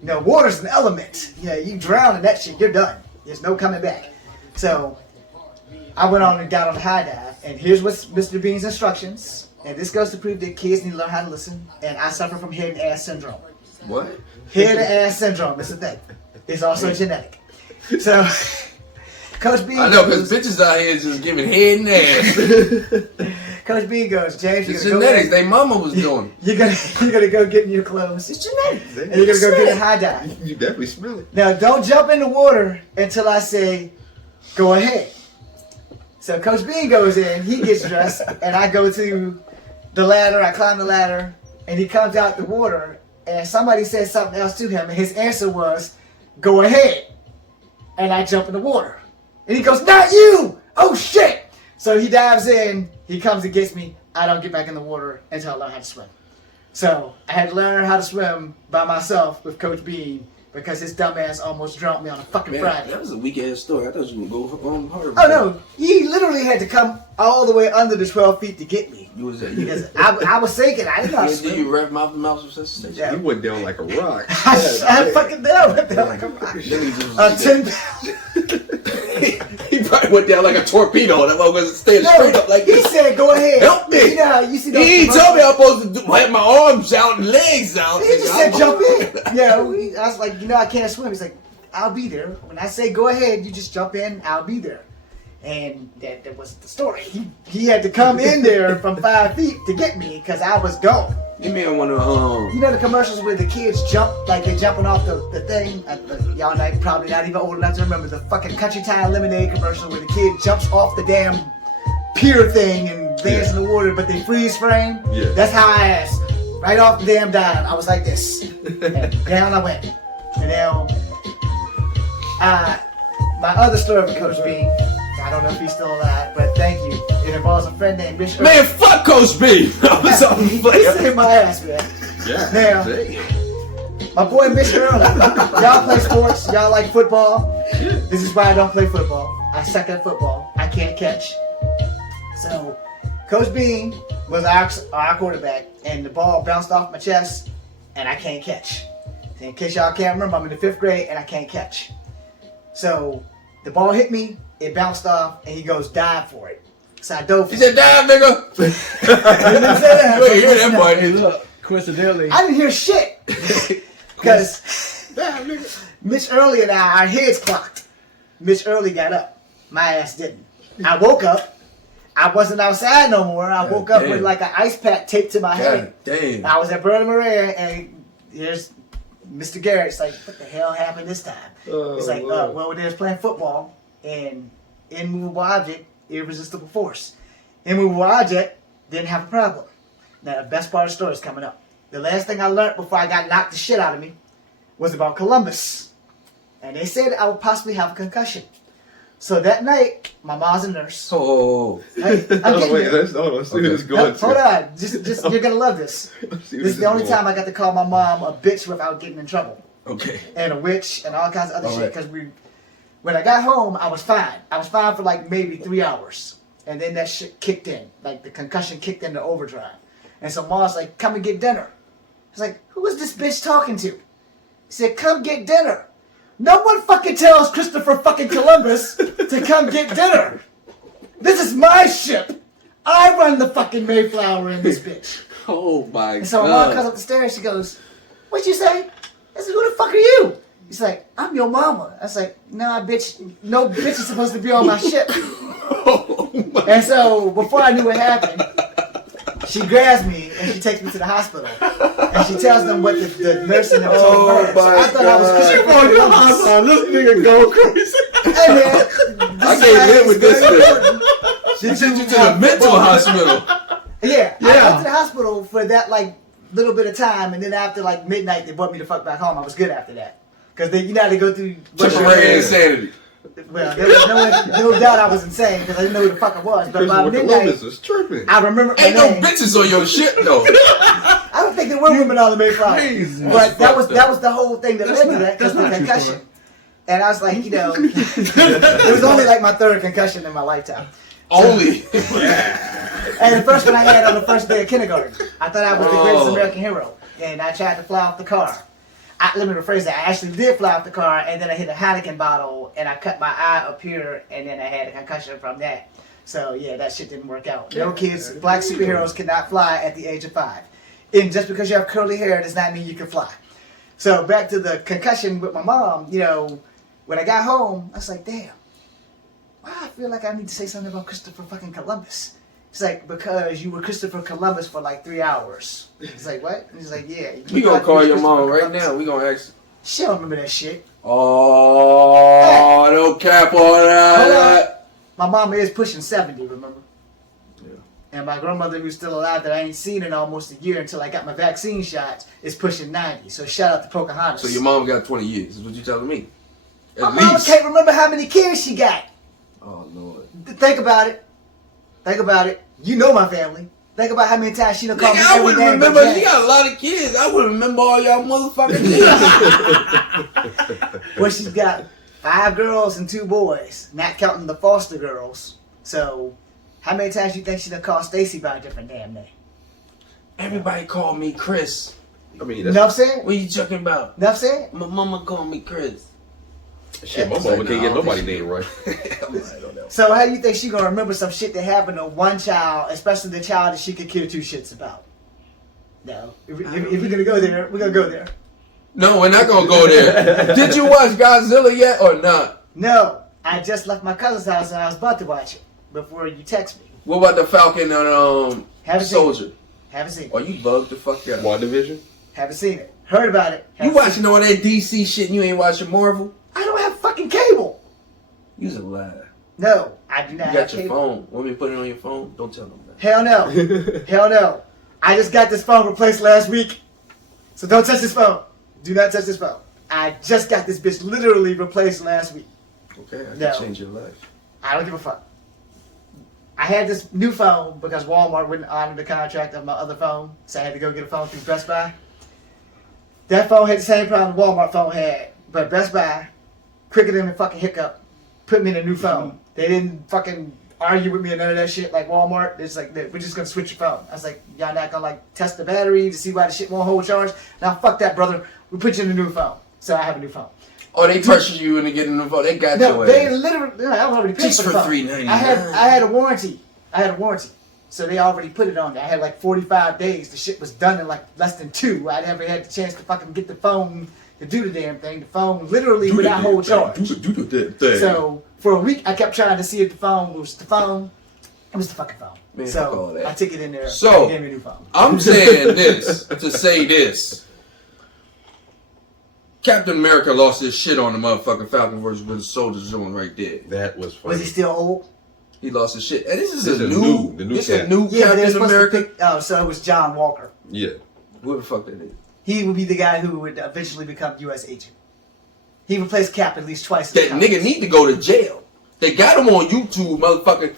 You know, water's an element. You know, you drown in that shit, you're done. There's no coming back. So I went on and got on the high dive, and here's what's Mr. Bean's instructions. And this goes to prove that kids need to learn how to listen. And I suffer from head and ass syndrome. What? Head and ass syndrome is a thing. It's also genetic. So, Coach B. I know, because bitches out here just giving head and ass. Coach B goes, James, It's you're gonna genetics. go. They mama was doing. You're gonna go get in your clothes. It's genetics. And you're gonna go get a high dive. You definitely smell it. Now, don't jump in the water until I say, go ahead. So Coach Bean goes in, he gets dressed, and I go to the ladder, I climb the ladder, and he comes out the water, and somebody says something else to him, and his answer was, go ahead. And I jump in the water. And he goes, not you! Oh shit! So he dives in, he comes and gets me, I don't get back in the water until I learn how to swim. So I had to learn how to swim by myself with Coach Bean because his dumbass almost drowned me on a fucking Man, Friday. that was a weak ass story. I thought you would go on harder. Oh no, he literally had to come all the way under the 12 feet to get me. You was Because I was sinking. I didn't know how to Did swim. you wrap mouth to mouth resuscitation? Yeah. You went down like a rock. I fucking down went down like a rock. 10 He probably went down like a torpedo. That motherfucker was standing straight up like he this. said, "Go ahead, Help me." You know how you see those He ain't commercials? told me I'm supposed to have my arms out and legs out. He just said, "Jump in." Yeah, I was like, I can't swim. He's like, "I'll be there." When I say go ahead, you just jump in. I'll be there. And that was the story. He had to come in there from 5 feet to get me because I was gone. You mean I want to You know the commercials where the kids jump, like they're jumping off the thing? Y'all probably not even old enough to remember the fucking Country Time Lemonade commercial where the kid jumps off the damn pier thing and lands in the water, but they freeze frame? Yeah. That's how I asked. Right off the damn dime, I was like this. And down I went. And now, my other story with Coach B, I don't know if he's still alive, but thank you. It involves a friend named Mitch. Man, fuck Coach B. I was on He player. saved my ass, man. Yeah. Now, my boy Mitch Early. Y'all play sports. Y'all like football. This is why I don't play football. I suck at football. I can't catch. So, Coach Bean was our quarterback, and the ball bounced off my chest, and I can't catch. In case y'all can't remember, I'm in the 5th grade, and I can't catch. So, the ball hit me, it bounced off, and he goes, dive for it. So I dove for He it. said, "Dive, nigga." He didn't say that. You ain't hear that boy. Hey, look, coincidentally, I didn't hear shit. Because Mitch Early and our heads clocked. Mitch Early got up. My ass didn't. I woke up. I wasn't outside no more. I woke up with like an ice pack taped to my head. God damn. I was at Berlin Maria, and here's Mr. Garrett's like, what the hell happened this time? He's like, well, they was playing football, and immovable object, irresistible force. Immovable object didn't have a problem. Now, the best part of the story is coming up. The last thing I learned before I got knocked the shit out of me was about Columbus. And they said I would possibly have a concussion. So that night, my mom's a nurse. Oh. Hey, I'm getting Wait, there. let's see where this going Hold to. on. Just you're going to love this. This is the only time I got to call my mom a bitch without getting in trouble. Okay. And a witch and all kinds of other All shit. right. Because when I got home, I was fine. I was fine for like maybe 3 hours. And then that shit kicked in. Like the concussion kicked into overdrive. And so mom's like, come and get dinner. I was like, who is this bitch talking to? He said, come get dinner. No one fucking tells Christopher fucking Columbus to come get dinner. This is my ship. I run the fucking Mayflower in this bitch. Oh my And so my mom comes God. up the stairs. She goes, "What'd you say?" I said, "Who the fuck are you?" He's like, "I'm your mama." I was like, "Nah, bitch. No bitch is supposed to be on my ship." Oh my. And so before I knew what happened, she grabs me and she takes me to the hospital. And she tells them what the nurse and them told her. So I thought I was Christopher Columbus. this nigga go crazy. Hey man, I can't live with this shit. She sent you to the mental hospital. Yeah, I went to the hospital for that like little bit of time, and then after like midnight, they brought me the fuck back home. I was good after that, because they, they go through Temporary insanity. Well, there was no doubt I was insane because I didn't know who the fuck I was. But by Christopher midnight, Columbus was tripping. I remember my Ain't no name. bitches on your shit though. I don't think there were women on the Mayflower, Crazy. but that was Fucked the whole thing that led to that because that's the not a true concussion. story. And I was like, it was only like my 3rd concussion in my lifetime. Only. And the first one I had on the first day of kindergarten. I thought I was the greatest Oh. American hero. And I tried to fly off the car. Let me rephrase that. I actually did fly off the car, and then I hit a Heineken bottle, and I cut my eye up here, and then I had a concussion from that. So, yeah, that shit didn't work out. No kids, black superheroes cannot fly at the age of 5. And just because you have curly hair does not mean you can fly. So, back to the concussion with my mom, when I got home, I was like, damn, why I feel like I need to say something about Christopher fucking Columbus. It's like, because you were Christopher Columbus for like 3 hours. He's like, what? And he's like, yeah. We gonna call your mom right now. We gonna ask. She don't remember that shit. Oh, don't cap on that. My mama is pushing 70, remember? Yeah. And my grandmother, who's still alive, that I ain't seen in almost a year until I got my vaccine shots, is pushing 90. So shout out to Pocahontas. So your mom got 20 years. Is what you telling me? At My mama least. can't remember how many kids she got. Oh Lord. Think about it. Think about it. You know my family. Think about how many times she done called me Nigga, I every wouldn't name but remember. She James. got a lot of kids. I wouldn't remember all y'all motherfucking kids. Well, she's got 5 girls and 2 boys, not counting the foster girls. So, how many times you think she done called Stacy by a different damn name? Everybody call me Chris. I mean, You that's, know what I'm saying? What you talking about? You know what I'm saying? My mama called me Chris. shit. My It's mama like, can't nah, get I don't nobody think name right. I'm like, I don't know. So, how do you think she gonna remember some shit that happened to one child, especially the child that she could care 2 shits about? No. If we're gonna go there, we're gonna go there. No, we're not gonna go there. Did you watch Godzilla yet or not? No. I just left my cousin's house and I was about to watch it before you text me. What about the Falcon and Haven't seen Soldier? Haven't seen it. Oh, you bugged the fuck out. WandaVision? Haven't seen it. Heard about it. You Haven't watching seen all that DC shit and you ain't watching Marvel? it. I don't have fucking cable. You's a liar. No, I do You not have got your cable. phone. Want me to put it on your phone? Don't tell them that. Hell no. Hell no. I just got this phone replaced last week. So don't touch this phone. Do not touch this phone. I just got this bitch literally replaced last week. Okay, I can No. change your life. I don't give a fuck. I had this new phone because Walmart wouldn't honor the contract of my other phone, so I had to go get a phone through Best Buy. That phone had the same problem the Walmart phone had, but Best Buy, quicker than a fucking hiccup, put me in a new phone. They didn't fucking argue with me or none of that shit like Walmart. It's like, we're just gonna switch your phone. I was like, y'all not gonna like test the battery to see why the shit won't hold charge? Now fuck that, brother. We put you in a new phone. So I have a new phone. Oh, they pressured you into getting the phone. They got No, your they ass. literally. I already paid Just for the for phone. $3.99. I had a warranty. So they already put it on there. I had like 45 days. The shit was done in like less than 2. I never had the chance to fucking get the phone to do the damn thing. The phone literally would not hold charge. Do the thing. So for a week, I kept trying to see if the phone was the phone. It was the fucking phone. Man, fuck all So that. I took it in there. So- they gave me a new phone. I'm saying this to say this. Captain America lost his shit on the motherfucking Falcon versus Winter Soldier zone right there. That was funny. Was he still old? He lost his shit. And this is This a is new, the new this a Cap. new Yeah, but they're Captain supposed America. to pick. Oh, so it was John Walker. Yeah. Who the fuck that is? He would be the guy who would eventually become U.S. agent. He replaced Cap at least twice. That nigga need to go to jail. They got him on YouTube, motherfucking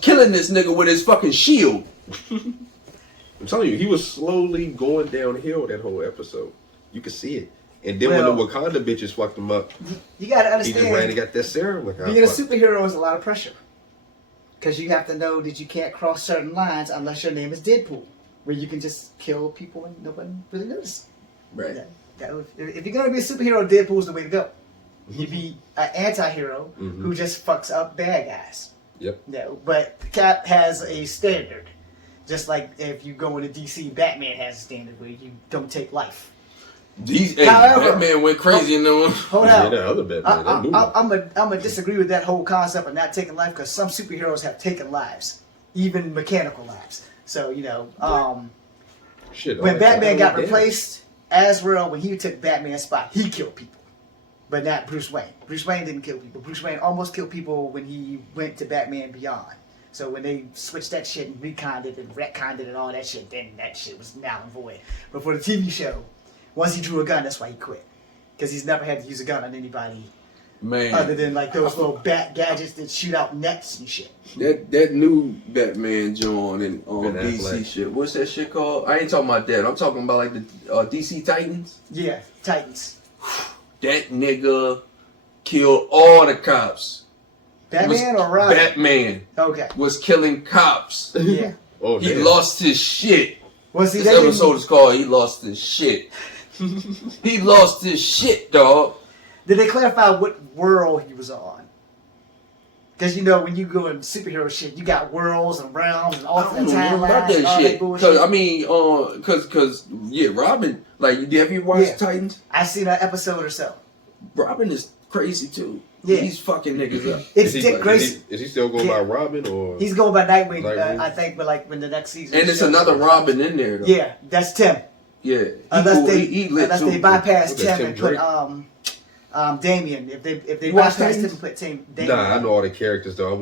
killing this nigga with his fucking shield. I'm telling you, he was slowly going downhill that whole episode. You could see it. And then Well- when the Wakanda bitches fucked him up, You gotta he just ran and understand, got that serum. Like, being a superhero is a lot of pressure. Because you have to know that you can't cross certain lines unless your name is Deadpool, where you can just kill people and nobody really notices. Right. If you're gonna be a superhero, Deadpool's the way to go. You be an anti-hero who just fucks up bad guys. Yep. No, but Cap has a standard. Just like if you go into DC, Batman has a standard where you don't take life. However- Batman went crazy in the Hold Yeah, on. that other Batman, that new one. I'm gonna disagree with that whole concept of not taking life because some superheroes have taken lives, even mechanical lives. So Shit. when all that Batman got damage. replaced, Azrael, when he took Batman's spot, he killed people, but not Bruce Wayne. Bruce Wayne didn't kill people. Bruce Wayne almost killed people when he went to Batman Beyond. So when they switched that shit and reconned it and retconned it and all that shit, then that shit was now and void. But for the TV show, once he drew a gun, that's why he quit. Because he's never had to use a gun on anybody man. other than like those little bat gadgets that shoot out nets and shit. That new Batman John and Ben DC Affleck. shit. What's that shit called? I ain't talking about that. I'm talking about like the DC Titans. Yeah, Titans. That nigga killed all the cops. Batman or Robin? Batman Okay. was killing cops. Yeah. Oh, He damn. lost his shit. Well, see, This they didn't- episode is called "He Lost His Shit." He lost his shit, dog. Did they clarify what world he was on? Because you know when you go in superhero shit, you got worlds and realms and I alternate don't know timelines about and all that that shit. bullshit. Cause I mean, cause yeah, Robin. Like, have you watched Yeah. Titans? I seen an episode or so. Robin is crazy too. Yeah. He's fucking niggas up. It's Is he- Dick Grayson. Is he still going Yeah. by Robin or? He's going by Nightwing, Nightwing? I think, but like when the next season. And it's shows. another Robin in there though. Yeah, that's Tim. Yeah. Unless cool. they he lit unless too. they bypass What's that, Tim Tim and put Drake? Damien. If they You watch bypass Tim Titans? and put Damien. Nah, I know all the characters though.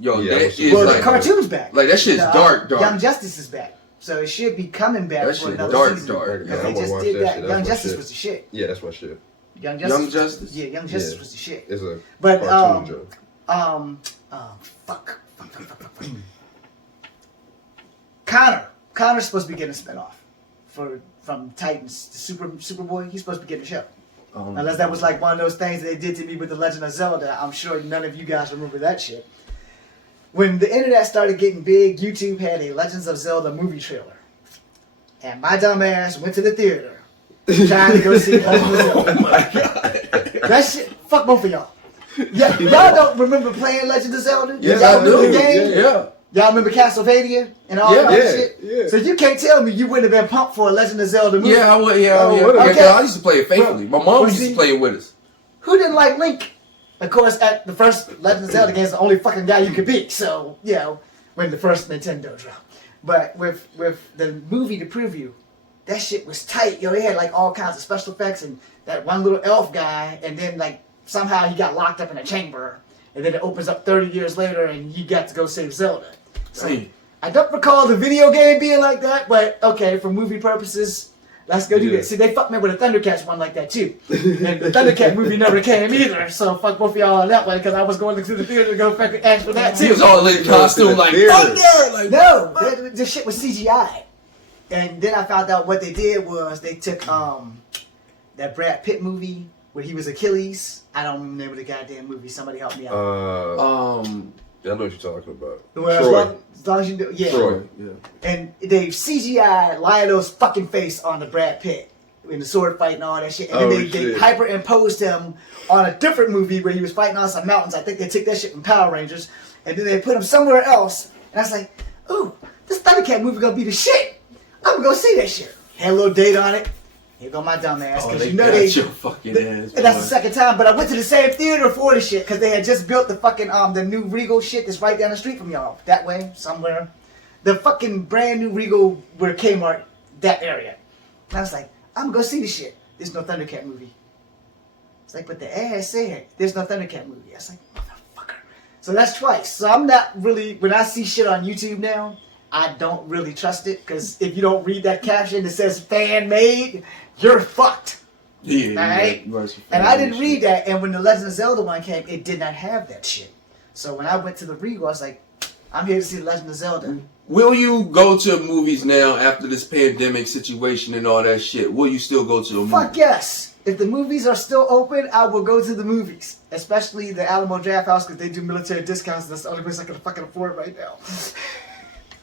Yo, Yeah, I that was- is Well, like the cartoon's back. like, that shit's dark. Young Justice is back, so it should be coming back That for shit another dark, season. dark. Yeah, Because I they wanna just watch did that that. shit. Young That's my Justice shit. was the shit. Yeah, that's my shit. Young Young Justice? Yeah, Young Justice Yeah. was the shit. It's a But cartoon joke. fuck. Connor's supposed to be getting a spinoff from Titans to Superboy. He's supposed to be getting a show. Unless that was like one of those things they did to me with The Legend of Zelda. I'm sure none of you guys remember that shit. When the internet started getting big, YouTube had a Legends of Zelda movie trailer. And my dumb ass went to the theater trying to go see Legend of Zelda. Oh my god. That shit, fuck both of y'all. Yeah, y'all don't remember playing Legend of Zelda? Yes, y'all I remember do. the game? Yeah. Y'all remember Castlevania and all that shit? So you can't tell me you wouldn't have been pumped for a Legend of Zelda movie. Yeah, I would. Yeah, Okay. I used to play it faithfully. My mom used to play it with us. Who didn't like Link? Of course, at the first Legend of Zelda game is the only fucking guy you could beat. So, you know, when the first Nintendo dropped. But with the movie, the preview, that shit was tight. Yo, they had like all kinds of special effects and that one little elf guy, and then like somehow he got locked up in a chamber, and then it opens up 30 years later, and he got to go save Zelda. So I don't recall the video game being like that, but okay, for movie purposes, let's go do that. See, they fucked me with a Thundercats one like that too, and the Thundercat movie never came either. So fuck both of y'all on that one because I was going to the theater to go fucking ask for that too. He was all in costume like, fuck yeah! Like, no, this shit was CGI. And then I found out what they did was they took that Brad Pitt movie where he was Achilles. I don't remember the goddamn movie. Somebody help me out. I know what you're talking about. Well, as long as you know, yeah. Troy. Yeah. And they CGI Lionel's fucking face on the Brad Pitt in the sword fight and all that shit. And then they hyperimposed him on a different movie where he was fighting on some mountains. I think they took that shit from Power Rangers. And then they put him somewhere else. And I was like, ooh, this Thundercat movie gonna be the shit. I'm gonna go see that shit. Had a little date on it. Here go my dumb ass. Oh, Cause they you know got they, your fucking ass. and that's the second time, but I went to the same theater for the shit because they had just built the fucking the new Regal shit that's right down the street from y'all. That way, somewhere. The fucking brand new Regal where Kmart, that area. And I was like, I'm gonna go see this shit. There's no Thundercat movie. It's like, but the ad said there's no Thundercat movie. I was like, motherfucker. So that's twice. So I'm not really, when I see shit on YouTube now, I don't really trust it because if you don't read that caption that says fan made, you're fucked. Yeah. Alright? And I didn't read that, and when the Legend of Zelda one came, it did not have that shit. So when I went to the Regal, I was like, I'm here to see the Legend of Zelda. Will you go to movies now after this pandemic situation and all that shit? Will you still go to a movie? Fuck yes. If the movies are still open, I will go to the movies. Especially the Alamo Draft House because they do military discounts. That's the only place I can fucking afford right now.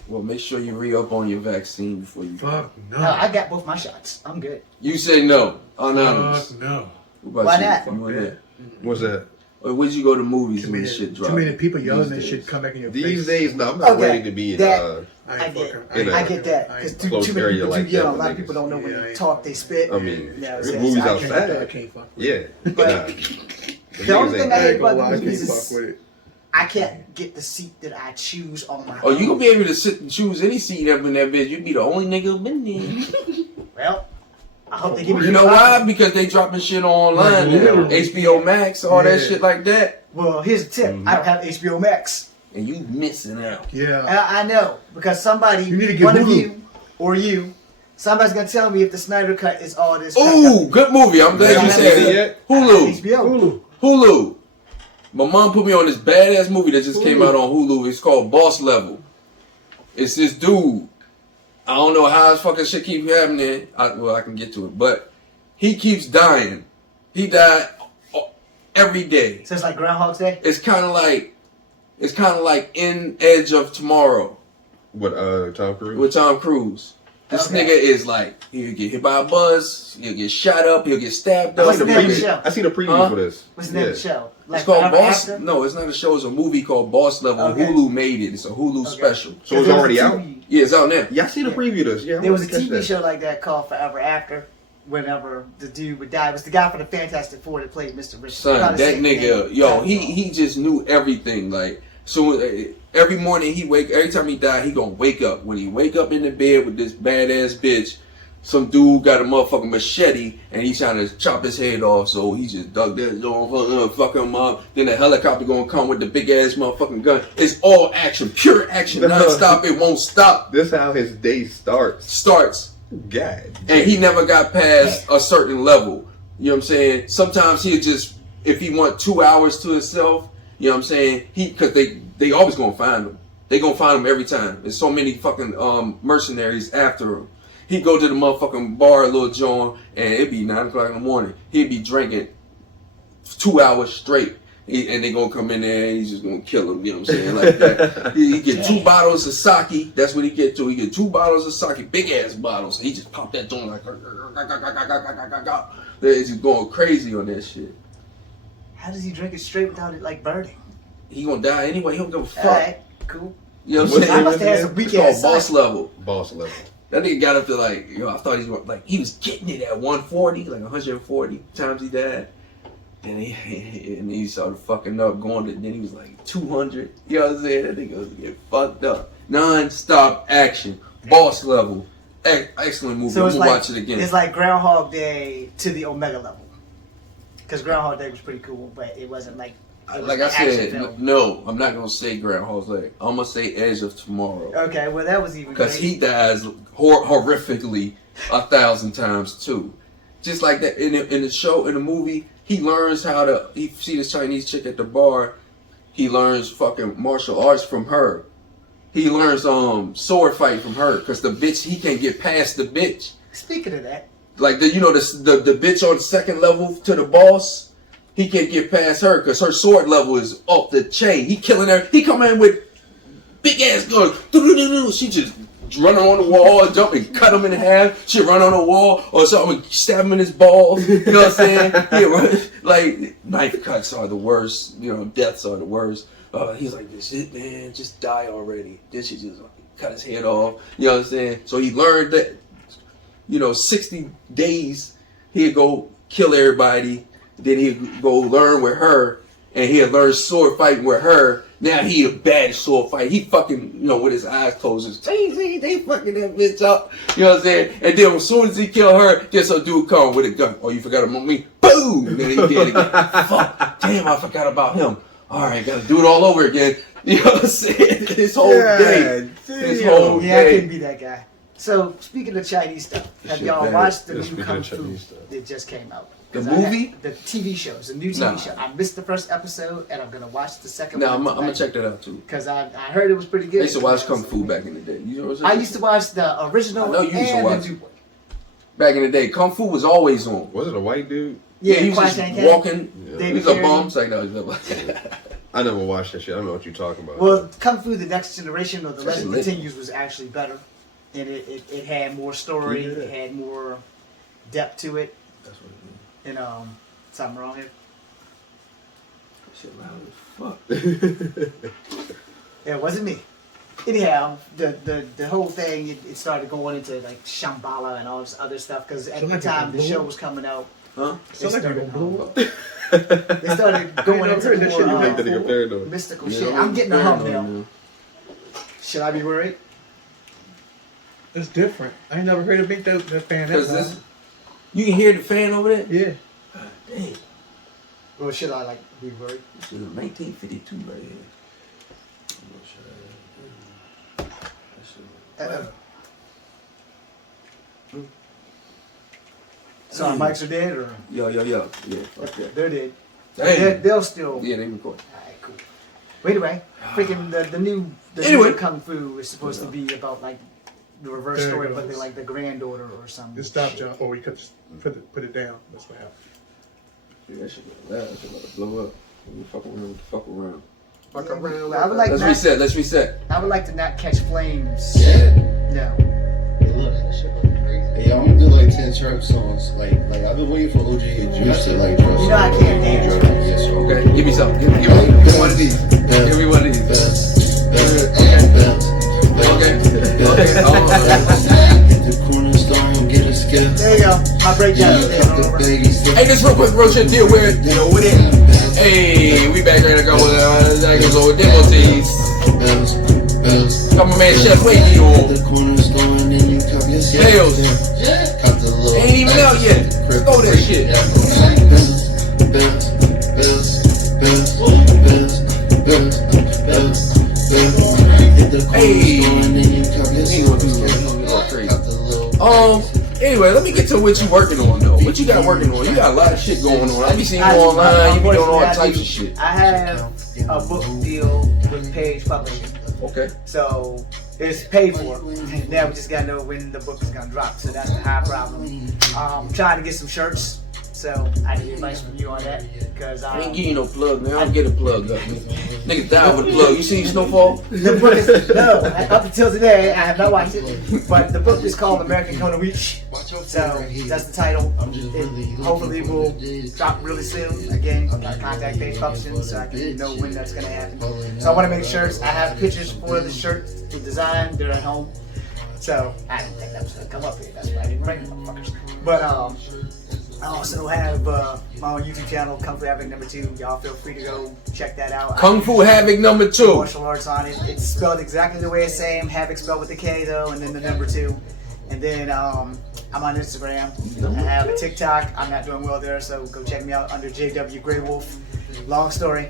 Well, make sure you re-up on your vaccine before you go. Fuck no. No, I got both my shots. I'm good. You say no. Anonymous. Fuck no. What about Why you? not? You want that? What's that? Or would you go to movies Too when many, this shit too drops? many people yelling that These shit days. come back in your These face. days, no, I'm not Okay, ready to be in. that- I get fucking. I get that. Because too Close many area people like do yell. that A lot of with people niggas. don't know when Yeah, they I- talk, they spit. I mean, Yeah, there's so movies I can't- outside. I can't fuck with Yeah. it. But Nah. the only thing I I hate ain't gonna about lie, the I movies can't is fuck with it. I can't get the seat that I choose on my Oh, you own. gonna be able to sit and choose any seat up in that bitch. You be the only nigga in there. Well, I hope they give me You know why? Because they dropping shit online now. Literally. HBO Max, all that Yeah. shit like that. Well, here's the tip. I don't have HBO Max. And you missing out. Yeah. I know. Because somebody, You need to get one of Hulu. you, or you, somebody's going to tell me if the Snyder Cut is all this. Ooh, good movie. I'm glad Yeah, you I said haven't seen that. it yet. Hulu. HBO. Hulu. My mom put me on this badass movie that just came out on Hulu. It's called Boss Level. It's this dude. I don't know how his fucking shit keeps happening. I can get to it. But he keeps dying. He died every day. So it's like Groundhog's Day? It's kind of like In Edge of Tomorrow What, Tom Cruise? with Tom Cruise. This Okay. nigga is like, he'll get hit by a bus, he'll get shot up, he'll get stabbed What's up. the name of the show? I seen a preview Huh? for this. What's the name of the show? It's called Forever Boss. After? No, it's not a show. It's a movie called Boss Level. Okay. Hulu made it. It's a Hulu Okay. special. So it's There was already a out? TV Yeah, it's out now. Yeah, I seen a preview of this. Yeah, I There was a wanted to catch TV that. show like that called Forever After. Whenever the dude would die, it was the guy from the Fantastic Four that played Mr. Richards. Son, Probably that same nigga, name. yo, he just knew everything. Like, so every morning every time he died, he gonna wake up. When he wake up in the bed with this badass bitch, some dude got a motherfucking machete and he's trying to chop his head off. So he just dug that joint, fuck him up. Then the helicopter gonna come with the big ass motherfucking gun. It's all action, pure action, non-stop. It won't stop. This how his day starts. Starts. God. And he never got past a certain level. You know what I'm saying? Sometimes he'll just, if he want 2 hours to himself, you know what I'm saying? Because they always gonna find him. They gonna find him every time. There's so many fucking mercenaries after him. He'd go to the motherfucking bar, Lil John, and it'd be 9 o'clock in the morning. He'd be drinking 2 hours straight. And they gonna come in there and he's just gonna kill him, you know what I'm saying? Like that. He get 2 bottles of sake. That's what he get to. He get 2 bottles of sake, big ass bottles. He just pop that joint like he's going crazy on that shit. How does he drink it straight without it like burning? He gonna die anyway. He don't give a fuck. Alright, cool. You know what I'm saying? I must have had some weak It's called ass boss sake. level. Boss level. That nigga got up to like, yo, I thought he was like, he was getting it at 140, like 140 times he died. Then he started fucking up, going to, then he was like 200. You know what I'm saying? That nigga was getting fucked up. Non-stop action. Boss level. Excellent movie. So I'm it's gonna like, watch it again. it's like Groundhog Day to the Omega level. Because Groundhog Day was pretty cool, but it wasn't like, it was like an I action said, film. no, I'm not gonna say Groundhog's Day. I'm gonna say Edge of Tomorrow. Okay, well that was even Because great. he dies horrifically 1,000 times too. Just like that in the show, in the movie, he learns how to. He see this Chinese chick at the bar. He learns fucking martial arts from her. He learns sword fight from her because the bitch, he can't get past the bitch. Speaking of that, Like the bitch on the second level to the boss, he can't get past her because her sword level is off the chain. He killing her. He come in with big ass gun. She just run on the wall and jump and cut him in half. She run on the wall or something, stab him in his balls. You know what I'm saying? Yeah, like knife cuts are the worst. You know, deaths are the worst. He's like, this shit, man, just die already. Then she just cut his head off. You know what I'm saying? So he learned that, 60 days he'd go kill everybody. Then he'd go learn with her, and he'd learn sword fighting with her. Now he a bad sword fighter. He fucking, with his eyes closed. They fucking that bitch up. You know what I'm saying? And then as soon as he kill her, just some dude come with a gun. Oh, you forgot about me? Boom! And then he did it again. Fuck. Damn, I forgot about him. All right, gotta do it all over again. You know what I'm saying? This whole day. This whole yeah, I day. couldn't be that guy. So speaking of Chinese stuff, have shit y'all bad. watched the Yeah, new speaking Kung of Fu Chinese stuff. that just came out? The 'Cause movie? the TV shows, the new TV Nah. show. I missed the first episode, and I'm gonna watch the second Now, one. I'm gonna check that out too. Because I heard it was pretty good. I used to watch Kung Fu back in the day. You know what I'm I saying? used to watch the original I know you used to and watch the it. new one. Back in the day, Kung Fu was always on. Was it a white dude? Yeah, he was Kwai just Chang Caine. walking. Yeah. He was a bum. It's like, no, he's not. I never watched that shit. I don't know what you're talking about. Well, Kung Fu: The Next Generation or The That's Legend lit. Continues was actually better, and it had more story, Yeah. it had more depth to it, That's what it is. and something wrong here. Shit loud as fuck. Yeah, it wasn't me. Anyhow, the whole thing it started going into like Shambhala and all this other stuff because at Sound the like time a the show balloon. was coming out, Huh? they Sound like started, a balloon. they started going I've heard that shit. You into make that nigga more paranoid. mystical Yeah, shit. I'm getting a hum now. Should I be worried? It's different. I ain't never heard it make that fan that Because loud. this, you can hear the fan over there? Yeah. God dang. Or should I like be worried? This is 1952 right here. So our mics are dead or Yo. Yeah, fuck that. they're dead. Damn. They'll still. Yeah, they record. Alright, cool. But anyway, freaking the new Anyway. new Kung Fu is supposed to be about like the reverse There it story, but goes. they're like the granddaughter or something. It stopped, y'all. Oh, you could just put it down. That's what happened. Dude, that shit loud. That shit about to blow up. We fuck around. Fuck around. I would like Let's reset. I would like to not catch flames. Yeah. No. Hey, look, that shit look crazy. Hey, I'm gonna do like 10 trap songs. Like I've been waiting for OG and Juice to like drop. You know I can't dance. Yeah, so Okay, give me something. Give me one of these. Give me one of these. Okay. Hit the cornerstone, get a skip. There you go. My breakdown is there. Over. Hey, this real quick, real shit deal with it. Hey, we back ready to go with niggas over demo tees. Come on, man, Chef Wavy on. Tails. Ain't even out yet. Let's go that shit. Anyway, let me get to what you working on though. What you got working on? You got a lot of shit going on. I be seeing you online. You be doing all types of shit. I have a book deal with Page Publishing. Okay. So it's paid for. Now we just gotta know when the book is gonna drop. So that's the high problem. I'm trying to get some shirts. So I need advice from you on that because I ain't give you no plug, man. I don't get a plug up, man. Niggas down with a plug. You seen Snowfall? the book is no. Up until today, I have not watched it. But the book is called American Kona Reach. So that's the title. It hopefully will drop really soon. Again, I got contact page publishing, so I can know when that's gonna happen. So I want to make shirts. I have pictures for the shirt to design. They're at home. So I didn't think that was gonna come up here. That's why I didn't bring the motherfuckers. But I also have my own YouTube channel, Kung Fu Rougemont #2. Y'all feel free to go check that out. Kung Fu Rougemont #2. Martial arts on it. It's spelled exactly the way it's saying. Havoc spelled with the K though, and then the #2. And then I'm on Instagram. I have a TikTok. I'm not doing well there, so go check me out under JW Grey Wolf. Long story.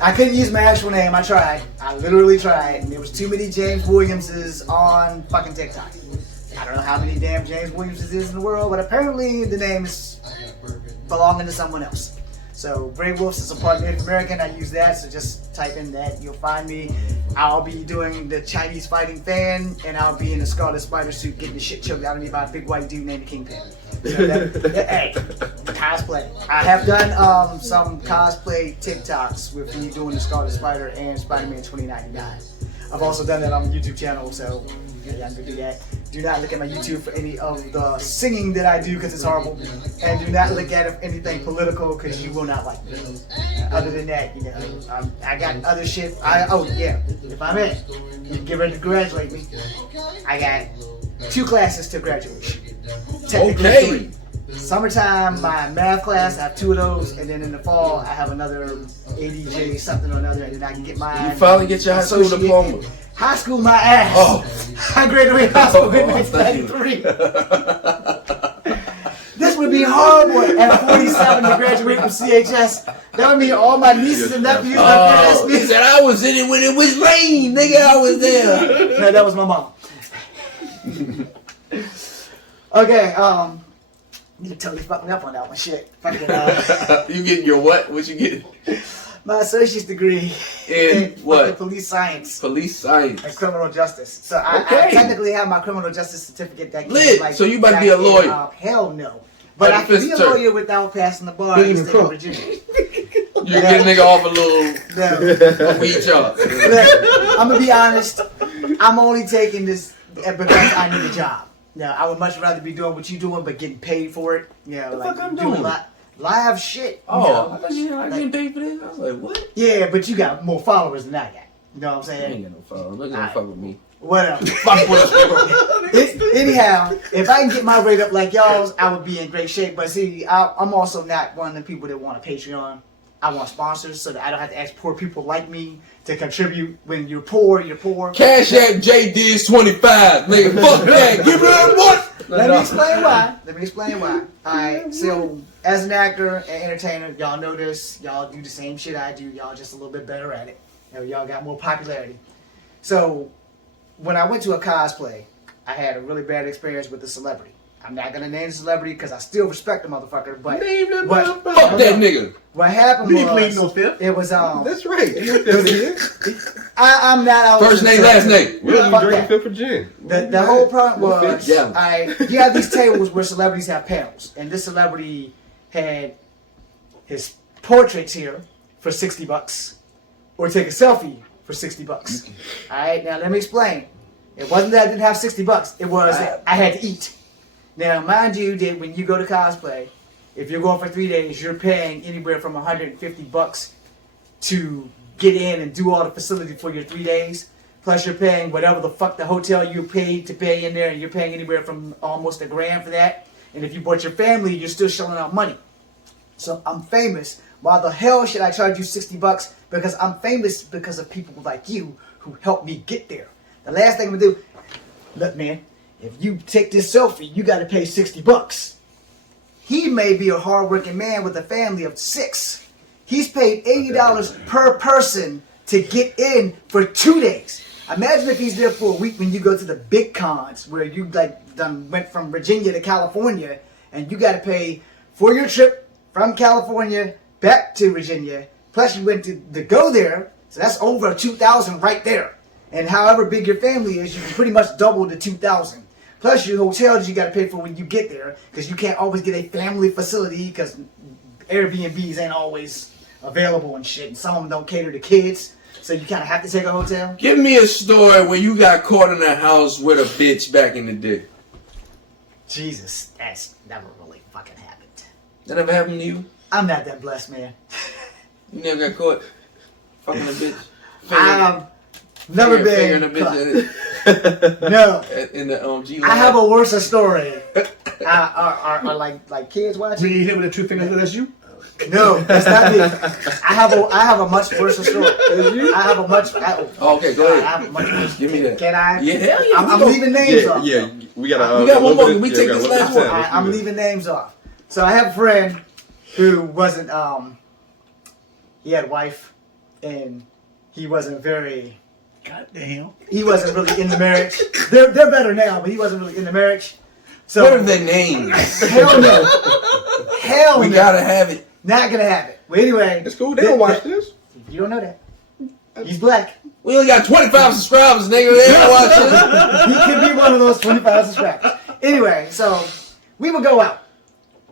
I couldn't use my actual name. I tried. I literally tried, and there was too many James Williamses on fucking TikTok. I don't know how many damn James Williamses is in the world, but apparently the name is belonging to someone else. So Grey Wolves is a part of Native American. I use that, so just type in that. You'll find me. I'll be doing the Chinese fighting fan, and I'll be in a scarlet spider suit getting the shit choked out of me by a big white dude named Kingpin. So hey, cosplay. I have done some cosplay TikToks with me doing the Scarlet Spider and Spider-Man 2099. I've also done that on my YouTube channel, so yeah, I'm gonna do that. Do not look at my YouTube for any of the singing that I do because it's horrible, and do not look at it for anything political because you will not like me. Other than that, you know, I got other shit. Oh yeah, if I'm in, you can get ready to graduate me. I got 2 classes to graduation. Technically Okay. 3. Summertime, my math class, I have 2 of those, and then in the fall, I have another ADJ something or another, and then I can get my. You finally get your high school diploma. High school, my ass. Oh. I graduated high school in thank you. 1993. This would be horrible at 47 to graduate from CHS. That would mean all my nieces and nephews are past He me. said I was in it when it was rain, nigga. I was there. No, that was my mom. Okay, you totally fucked me up on that one. Shit. Fucking, You getting your what? What you getting? my associate's degree In what? fucking police science Police science. and criminal justice. So I Okay. technically have my criminal justice certificate that Lit. came, like, So you about to back be a in, lawyer. hell no. But I can be a Officer. lawyer without passing the bar Being in a the state of crook. Virginia. You get a nigga off a little No. weed chop. Look, I'm gonna be honest. I'm only taking this because I need a job. Now, I would much rather be doing what you're doing, but getting paid for it. You know, like fuck I'm doing? live shit. You Oh, know? I thought you like getting paid for this. I was like, what? Yeah, but you got more followers than I got. You know what I'm I ain't saying? got no phone. Look at fuck with me. Whatever. Fuck with us. Anyhow, if I can get my rate up like y'all's, I would be in great shape. But see, I'm also not one of the people that want a Patreon. I want sponsors so that I don't have to ask poor people like me to contribute. When you're poor, you're poor. Cash App JDiz25. Nigga, fuck that. Give me that what? Let me explain why. Alright, so as an actor and entertainer, y'all know this. Y'all do the same shit I do. Y'all just a little bit better at it. You know, y'all got more popularity. So when I went to a cosplay, I had a really bad experience with a celebrity. I'm not gonna name the celebrity because I still respect the motherfucker. But Name that what- motherfucker. Fuck that nigga. What happened You ain't pleading no was fifth. it was That's right. I'm not out. First name, last name. Well, Fuck you that. drink fifth of gin. The whole problem was, Yeah. you have these tables where celebrities have panels, and this celebrity had his portraits here for $60, or take a selfie for $60. All right, now let me explain. It wasn't that I didn't have $60. It was that I had to eat. Now, mind you, that when you go to cosplay, if you're going for 3 days, you're paying anywhere from $150 to get in and do all the facility for your 3 days. Plus, you're paying whatever the fuck the hotel you paid to pay in there, and you're paying anywhere from almost $1,000 for that. And if you brought your family, you're still shelling out money. So I'm famous. Why the hell should I charge you $60? Because I'm famous because of people like you who helped me get there. The last thing I'm gonna do, look, man, if you take this selfie, you gotta pay $60. He may be a hardworking man with a family of 6. He's paid $80 per person to get in for 2 days. Imagine if he's there for a week when you go to the big cons where you went from Virginia to California, and you got to pay for your trip from California back to Virginia. Plus you went to go there, so that's over $2,000 right there. And however big your family is, you can pretty much double the 2,000. Plus your hotels you got to pay for when you get there, because you can't always get a family facility because Airbnbs ain't always available and shit. And some of them don't cater to kids, so you kind of have to take a hotel. Give me a story where you got caught in a house with a bitch back in the day. Jesus, that's never really fucking happened. That ever happened to you? I'm not that blessed, man. You never got caught fucking a bitch? I've never Fingering been a caught. No. in the G I have a worse story. Are like kids watching? When you hit with a 2 fingers, that's you? No, that's not me. I have a much worse story. I have a much. Okay, go ahead. I have a much worse. Give me that. Can I? Yeah, hell yeah. I'm leaving names off. Yeah, we gotta. We got one more. We yeah, take gotta this limit last the one. time. Let's I'm do it. leaving names off. So I have a friend who wasn't. He had a wife, and he wasn't very. Goddamn. He wasn't really in the marriage. They're better now, but he wasn't really in the marriage. So What are their names? hell no. Hell We no. gotta have it. Not gonna happen. Well, anyway. It's cool. They don't watch this. You don't know that. He's black. We only got 25 subscribers, nigga. They don't watch it. He could be one of those 25 subscribers. Anyway, so we would go out.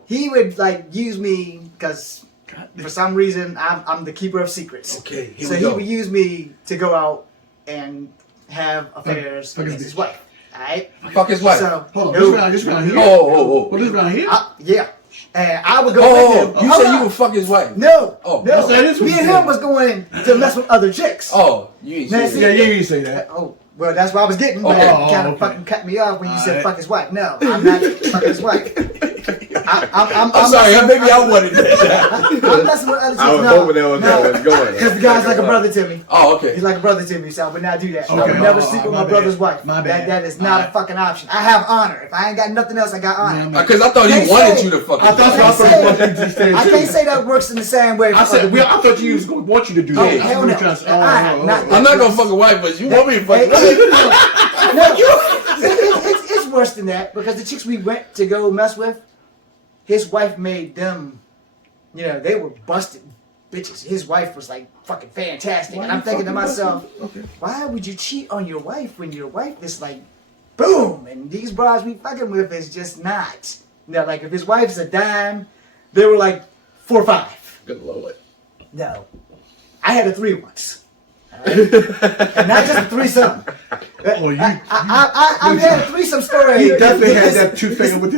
He would like use me because for some reason I'm the keeper of secrets. Okay, here so we he go. would use me to go out and have affairs with his wife. Alright? Fuck his wife. So Hold on, no. this round here. Oh. Well, this round here? Yeah. And I would go with him. You Hold said on. you would fuck his wife. No. Oh. No. That is what Me you and said. him was going to mess with other chicks. Oh, you ain't Now, saying see, Yeah, that. you didn't say that. Oh, well, that's what I was getting. Okay. But you Oh, kind of okay. fucking cut me off when you said Alright. fuck his wife. No, I'm not fucking his wife. I'm sorry, maybe I wanted that. I'm messing with other chicks. I was hoping that was how it was going. Because the guy's like a brother to me. Oh, okay. He's like a brother to me, so I would not do that. I Okay. would never Oh, sleep with my my brother's bad. wife. My bad. That is not a fucking option. I have honor. If I ain't got nothing else, I got honor. Yeah, Because I thought They he wanted say- you to fuck I his thought wife. so. I thought you just said I too. can't say that works in the same way. I for said, other well, I people. thought you was going to want you to do Oh, that. hell I was no. trying to say, I'm not gonna fuck a wife, but you want me to fuck his wife. No, it's worse than that because the chicks we went to go mess with, his wife made them, they were busted bitches. His wife was like fucking fantastic. And I'm thinking to myself, why would you cheat on your wife when your wife is like, boom? And these bras we fucking with is just not. Like if his wife's a dime, they were like 4 or 5. Good lord. No. I had a 3 once. All right? And not just a threesome. Oh, I've had a threesome story. He definitely had that 2 finger with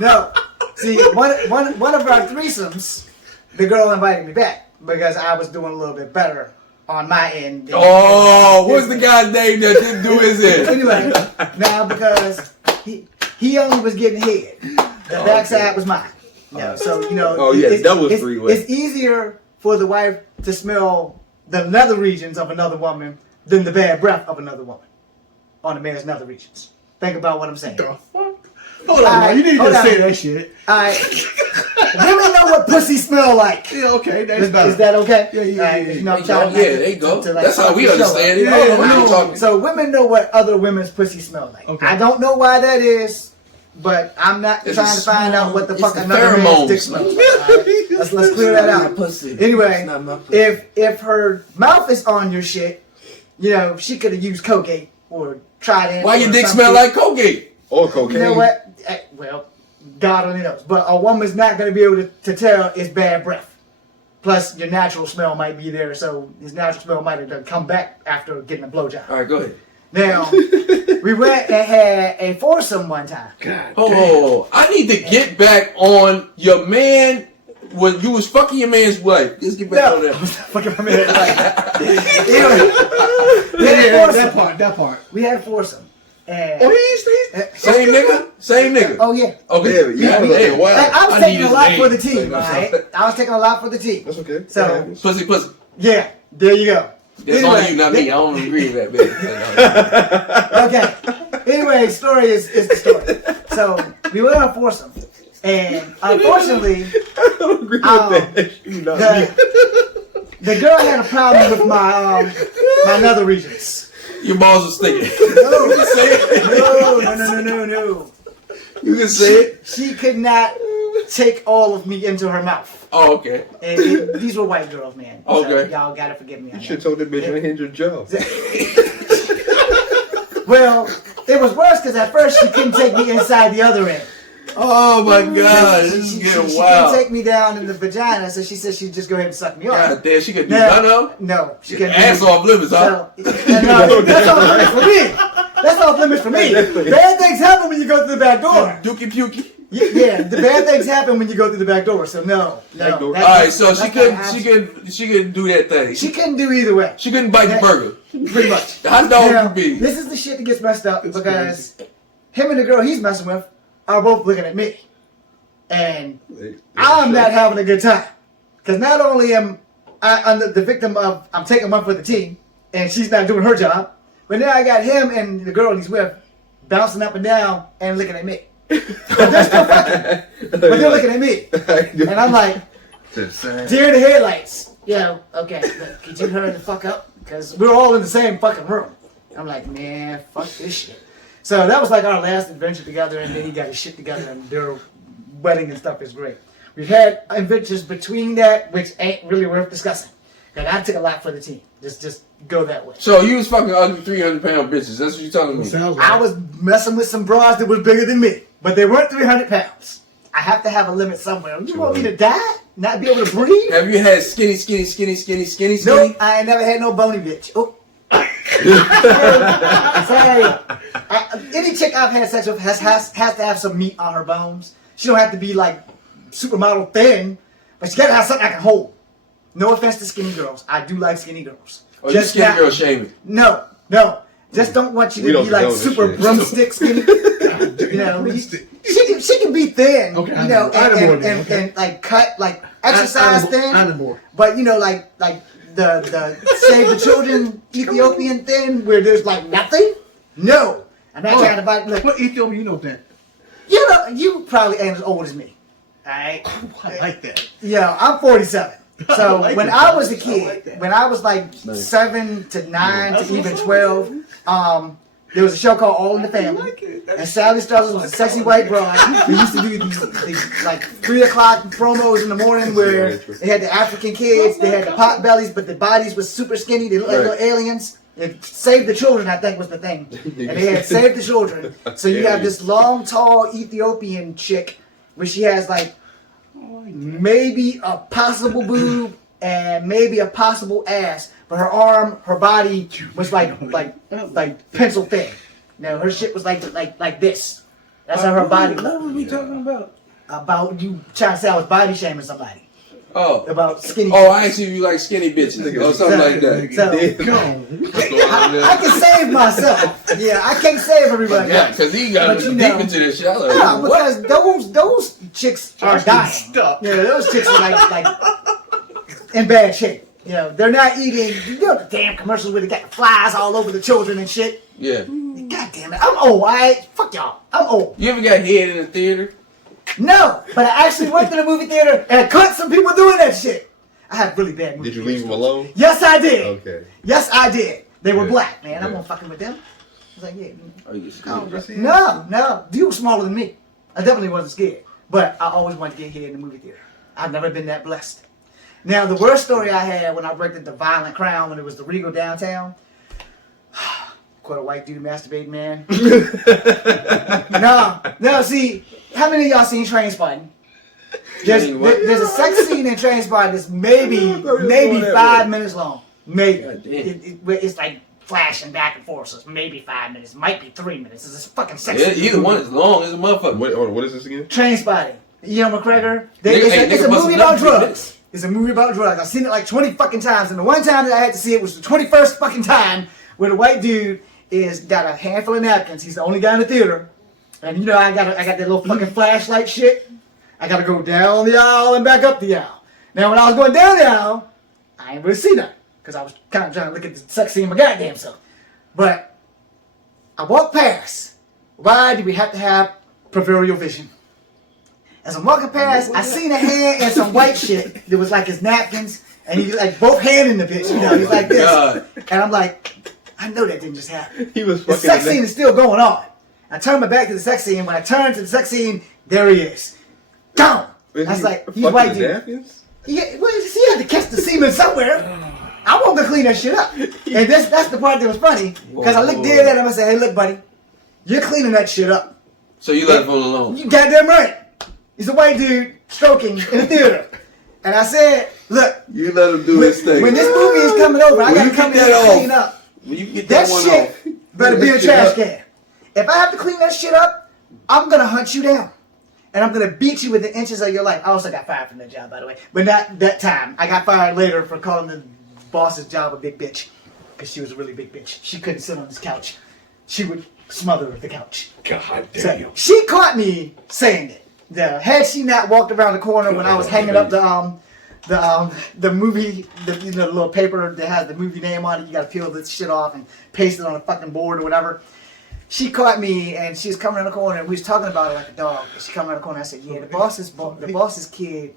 No. See, one of our threesomes, the girl invited me back because I was doing a little bit better on my end. Oh, what's the guy's name that didn't do his end? Anyway, now because he only was getting head, the backside was mine. So Oh, yeah, that was three-way. It's easier for the wife to smell the nether regions of another woman than the bad breath of another woman on the man's nether regions. Think about what I'm saying. Hold on, man. You need Hold to on. say that shit. Alright. Women know what pussy smell like. Yeah, okay, that's better. Is that okay? Yeah. Alright, Yeah, I'm trying there you go. to, like, That's how we show understand up. it. Yeah, Oh, we yeah. ain't talking. So women know what other women's pussy smell like. Okay. I don't know why that is, but I'm not It's trying a to find smell. out what the It's fuck the another man's pheromones. dick smells like. Alright? Let's clear that out. Pussy. Anyway, It's not my pussy. if her mouth is on your shit, she could have used Colgate or Trident. Why your or dick something. smell like Colgate? Or cocaine. You know what? Well, God only knows. But a woman's not going to be able to tell it's bad breath. Plus, your natural smell might be there, so his natural smell might have come back after getting a blowjob. All right, go ahead. Now, we went and had a foursome one time. Oh, I need to get back on your man when you was fucking your man's wife. Let's get back on No, that. fucking my man. Anyway, we had a Yeah, foursome. that part. We had a foursome. And, Oh, he's Same nigga? Same nigga. oh, yeah. Okay. Yeah, Hey, wow. I was I taking need a his lot name. for the team, Like, alright? I was taking a lot for the team. That's okay. So, Pussy. yeah, there you go. That's Anyway, on you, not me. I don't agree with that, baby. Okay. Anyway, story is the story. So we went on a foursome, and unfortunately, I don't agree with that. You not me. the girl had a problem with my nether regions. Your balls are stinking. No, You can say it. no. You can say it. She could not take all of me into her mouth. Oh, okay. And these were white girls, man. So Okay. y'all gotta forgive me. You should have told that bitch to hinge your jaw. Well, it was worse because at first she couldn't take me inside the other end. Oh my God, this is She getting couldn't wild. take me down in the vagina, so she said she'd just go ahead and suck me off. God damn, she could do Now- none of them? No, she couldn't. do Ass it. off limits, huh? So, no, that's off limits for me. That's off limits for me. Bad things happen when you go through the back door. Dookie pukey. Yeah, the bad things happen when you go through the back door. So no. Back door. that- Alright, so that's she not couldn't happening. she couldn't do that thing. She couldn't do either way. She couldn't bite the burger. Pretty much. The hot dog Now, could be. this is the shit that gets messed up because him and the girl he's messing with are both looking at me. And I'm not having a good time. Because not only am I'm the victim of, I'm taking one for the team, and she's not doing her job, but now I got him and the girl he's with bouncing up and down and looking at me. But they're still fucking. But they're looking at me. And I'm like, deer in the headlights. Yeah, okay, look, could you hurry the fuck up? Because we're all in the same fucking room. I'm like, man, fuck this shit. So that was like our last adventure together, and then he got his shit together, and their wedding and stuff is great. We've had adventures between that, which ain't really worth discussing. And I took a lot for the team. Just go that way. So you was fucking ugly 300-pound bitches. That's what you telling me. Sounds like I was messing with some bras that was bigger than me, but they weren't 300 pounds. I have to have a limit somewhere. You want me to die? Not be able to breathe? Have you had skinny? Nope, I ain't never had no bony bitch. Oh. Sorry. Any chick I've had sex with has to have some meat on her bones. She don't have to be like supermodel thin, but she gotta have something I can hold. No offense to skinny girls. I do like skinny girls. Oh, you skinny girl shaming. No. Just don't want you We to don't be like condone this super shit. broomstick skinny. You know, she can be thin. Okay, you know, I know more and, than that, okay. and like cut like exercise thin. I know more. But you know, like the Save the Children Ethiopian thing where there's like nothing. No, I'm not trying to buy. Look, What Ethiopian you know then? you know, you probably ain't as old as me. All right. I like that. Yeah, I'm 47. So I like when that. I was a I kid, like that. when I was like 7 to 9 That's to even what's up. 12, there was a show called All in the Family. like it. And Sally Struthers was a sexy white bride. We used to do these like 3 o'clock promos in the morning where they had the African kids, they had the pot bellies, but the bodies was super skinny. They looked like little aliens. It Save the Children, I think, was the thing. And they had Save the Children. So you have this long, tall Ethiopian chick where she has like maybe a possible boob and maybe a possible ass, but her arm, her body was like pencil thin. No, her shit was like this. That's how her body What looked. were we talking about? About you trying to say I was body shaming somebody. Oh. About skinny. Oh, I asked you if you like skinny bitches or something like that. So, I can save myself. Yeah, I can't save everybody Yeah, else. because he got But you deep know- into this shit. I was Yeah, like, what? because those chicks are dying. Stuff. Yeah, those chicks are like in bad shape. You know, they're not eating. You know the damn commercials where they got the flies all over the children and shit. Yeah. God damn it, I'm old. Fuck y'all. I'm old. You ever got head in the theater? No, but I actually went to the movie theater and I caught some people doing that shit. I have really bad movie Did you theater leave him stories. alone? Yes, I did. Okay. Yes, I did. They were Good. black, man. I'm Good. gonna fucking with them. I was like, yeah. Oh, you skinny. No. You were smaller than me. I definitely wasn't scared. But I always wanted to get hit in the movie theater. I've never been that blessed. Now, the worst story I had when I worked at the Violent Crown when it was the Regal downtown. Caught a white dude masturbating, man. No, see, how many of y'all seen Trainspotting? There's a sex scene in Trainspotting that's maybe 5 minutes long. Maybe. God damn. It's like flashing back and forth, so it's maybe 5 minutes. Might be 3 minutes. It's a fucking sex Yeah, scene. either one is long as a motherfucker. What is this again? Trainspotting. Ian McGregor. Nigga It's a must movie have about never seen drugs. It's a movie about drugs. I've seen it like 20 fucking times, and the one time that I had to see it was the 21st fucking time where the white dude is got a handful of napkins. He's the only guy in the theater, and you know I got that little fucking flashlight shit. I gotta go down the aisle and back up the aisle. Now when I was going down the aisle, I ain't really see that because I was kind of trying to look at the sex scene of my goddamn self. But I walked past. Why do we have to have peripheral vision? As I'm walking past, I seen a hand and some white shit that was like his napkins, and he like both hand in the bitch, you know, he's like this. God. And I'm like, I know that didn't just happen. He was The fucking. sex scene is still going on. I turn my back to the sex scene. When I turn to the sex scene, there he is. Gone. That's like, he's white dude. Napkins? Yeah, well, he had to catch the semen somewhere. I want to clean that shit up. And that's the part that was funny. Because I looked dead at him and said, hey, look, buddy, you're cleaning that shit up. So you let him alone? You goddamn right. He's a white dude stroking in the theater. And I said, look. You let him do his thing. When this movie is coming over, I got to come in and clean up. When you get That one shit off, better be a trash can. If I have to clean that shit up, I'm going to hunt you down. And I'm going to beat you within inches of your life. I also got fired from that job, by the way. But not that time. I got fired later for calling the boss's job a big bitch. Because she was a really big bitch. She couldn't sit on this couch. She would smother the couch. God damn So you. she caught me saying it. Had she not walked around the corner when I was hanging up the movie, the little paper that has the movie name on it, you got to peel this shit off and paste it on a fucking board or whatever. She caught me and she was coming around the corner and we was talking about it like a dog. And she come around the corner and I said, yeah, the boss's kid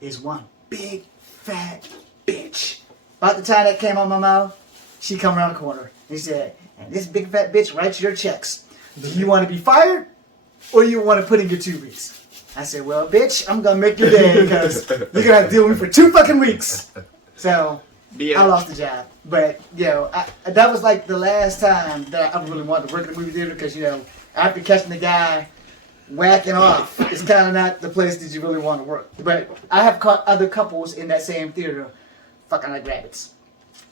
is one big fat bitch. About the time that came out my mouth, she come around the corner and she said, and this big fat bitch writes your checks. Do you want to be fired or you want to put in your 2 weeks? I said, well, bitch, I'm going to make your day because you're going to have to deal with me for 2 fucking weeks. So I lost the job. But, that was like the last time that I really wanted to work in the movie theater because, after catching the guy whacking off, it's kind of not the place that you really want to work. But I have caught other couples in that same theater fucking like rabbits.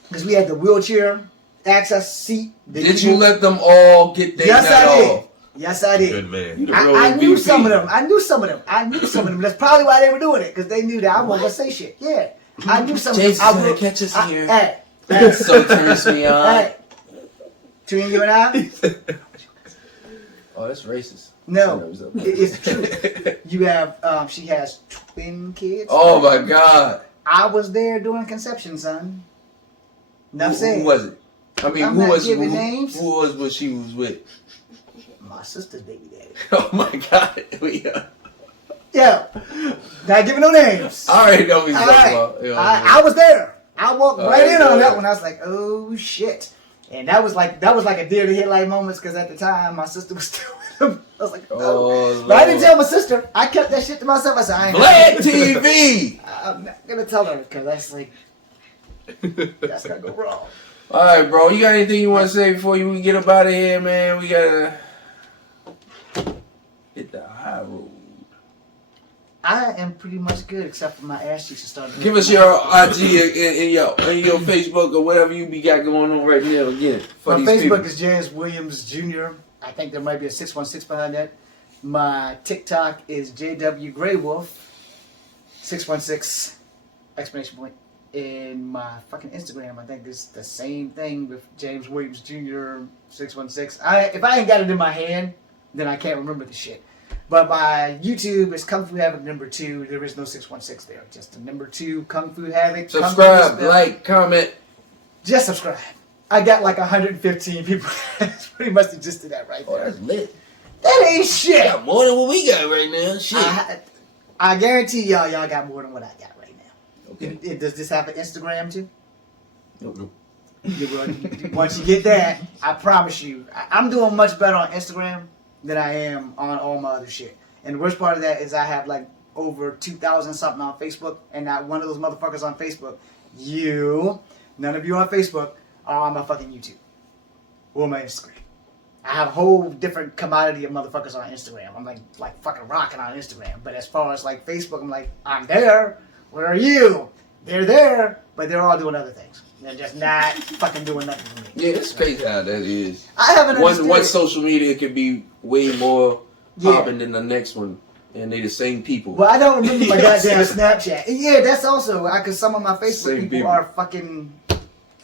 Because we had the wheelchair access seat. Did you let them all get their Yes, nut I did. off? Yes, I did. Good man. I knew some of them. I knew some of them. That's probably why they were doing it, because they knew that I wasn't gonna say shit. Yeah, I knew some of them. Jason's gonna catch us here. Hey, That so turns me on. hey, between you and I, Oh, that's racist. no, it's true. You have, she has twin kids. Oh my God. I was there during conception, son. Enough said. Who was it? I mean, I'm who not was giving names. Who was what she was with? My sister's baby daddy. Oh my God. Yeah, not giving no names. I already know what he's All talking right. about. Yeah, I was there. I walked right in on yeah. that one. I was like, oh shit. And that was like a deer to headlight moments because at the time my sister was still with him. I was like, no. Oh, But I didn't Lord. tell my sister. I kept that shit to myself. I said, I ain't Vlad TV. I'm not gonna tell her because that's gonna go wrong. All right, bro. You got anything you want to say before we get up out of here, man? We gotta hit the high road. I am pretty much good except for my ass cheeks starting. Give us your IG and your Facebook or whatever you got going on right now. Again, for My these Facebook people. is James Williams Jr. I think there might be a 616 behind that. My TikTok is JW Grey Wolf 616 exclamation point. And my fucking Instagram, I think it's the same thing with James Williams Jr. 616. If I ain't got it in my hand, then I can't remember the shit. But my YouTube is Kung Fu Havoc #2. There is no 616 there. Just the #2 Kung Fu Havoc. Subscribe, like, comment. Just subscribe. I got like 115 people. That's pretty much the gist of that right Oh, there. that's lit. That ain't shit. Got more than what we got right now. Shit. I guarantee y'all got more than what I got right now. Okay. Does this have an Instagram too? Nope. Once you get that, I promise you, I'm doing much better on Instagram than I am on all my other shit. And the worst part of that is I have like over 2,000 something on Facebook, and not one of those motherfuckers on Facebook. None of you on Facebook are on my fucking YouTube or my Instagram. I have a whole different commodity of motherfuckers on Instagram. I'm like fucking rocking on Instagram. But as far as like Facebook, I'm like, I'm there. Where are you? They're there, but they're all doing other things. They're just not fucking doing nothing for me. Yeah, it's crazy how that is. I haven't understood One it. social media could be way more Yeah. popping than the next one, and they the same people. Well, I don't remember my Yes. goddamn Snapchat. And yeah, that's also because some of my Facebook Same people people. are fucking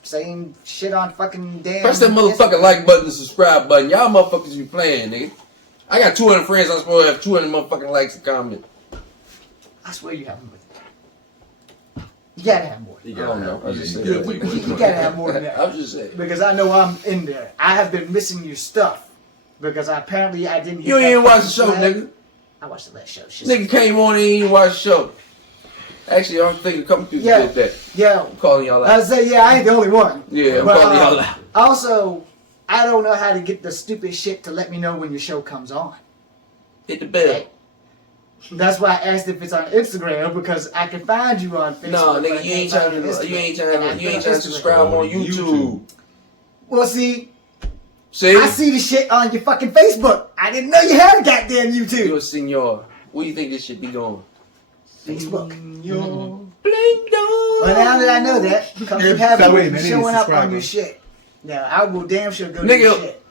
saying shit on fucking damn. Press that motherfucking like button, the subscribe button. Y'all motherfuckers be playing, nigga. I got 200 friends. I'm supposed to have 200 motherfucking likes and comments. I swear you have more. You gotta have more. I don't know. I was just saying. You gotta have more than that. I was just saying. Because I know I'm in there. I have been missing your stuff because apparently I didn't. You ain't even watch the show, nigga. I watched the last show. Shit. Nigga came on and he ain't watch the show. Actually, I'm thinking a couple people Yeah. did that. Yeah. I'm calling y'all I out. was saying, yeah, I ain't the only one. Yeah, I'm But, calling y'all out. Also, I don't know how to get the stupid shit to let me know when your show comes on. Hit the bell. Right? That's why I asked if it's on Instagram because I can find you on Facebook. No, but I nigga, you ain't can't trying find to. you on You ain't Instagram. trying to. You ain't trying to subscribe on YouTube. Well, see, See, I see the shit on your fucking Facebook. I didn't know you had a goddamn you a YouTube. senor. Where you think this shit be going? Facebook. Bling dong. Well, now that I know that, come Yeah, you have that way, it man, they showing need up on your subscribers. shit. Now, I will damn sure go to Nigga. your shit.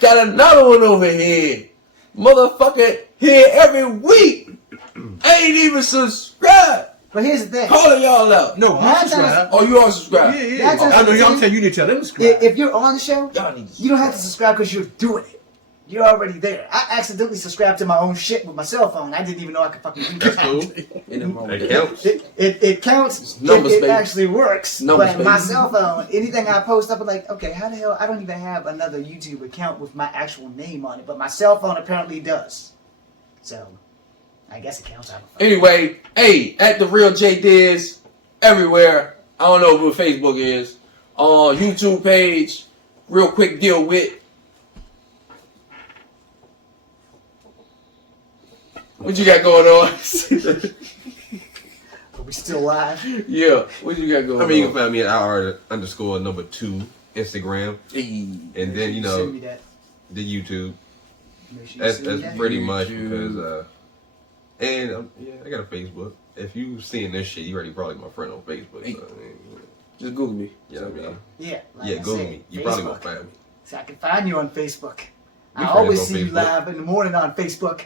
Got another one over here. Motherfucker here every week. Ain't even subscribed. But here's the thing. Calling y'all out. No, Nine I'm subscribed. Oh, you all subscribed? Yeah, yeah. That's I know what y'all I'm tell you need to tell them to subscribe. If you're on the show, Y'all need to you don't have to subscribe because you're doing it. You're already there. I accidentally subscribed to my own shit with my cell phone. I didn't even know I could fucking do that. That's cool. Ain't nothing wrong with That that. counts. It counts numbers, if it baby. actually works. Numbers, but my baby. cell phone, anything I post up, I'm like, okay, how the hell? I don't even have another YouTube account with my actual name on it, but my cell phone apparently does. So, I guess it counts. I don't know. Anyway, hey, at the real J Diz, everywhere. I don't know what Facebook is. YouTube page. Real quick deal with. What you got going on? Are we still live? Yeah, what you got going I mean, you on? can find me at _2 Instagram, Hey. and then you Send me know that. the YouTube. Make sure you That's send me that. pretty much YouTube. because and yeah, I got a Facebook. If you seeing this shit, you already probably my friend on Facebook. So, I mean, Just Google me. yeah, I mean, Yeah, like yeah, I Google said, me. You probably Facebook. gonna find me. So I can find you on Facebook. I friends always on see you Facebook. live in the morning on Facebook.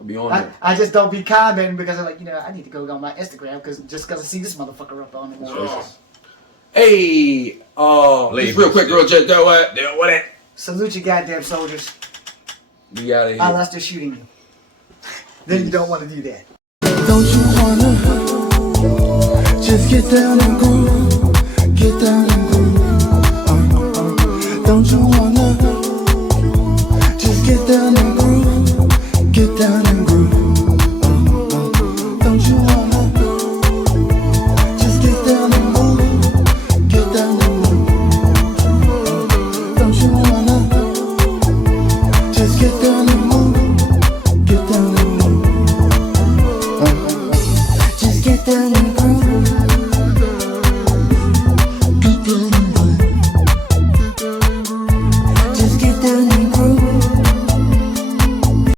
I'll be on there. I just don't be commenting because I'm like, I need to go on my Instagram because I see this motherfucker up on the morning. Hey, just real quick, girl, check that what? What that? Salute you goddamn soldiers. We out of here. Unless they're shooting you. Then you don't want to do that. Don't you wanna just get down and groove, get down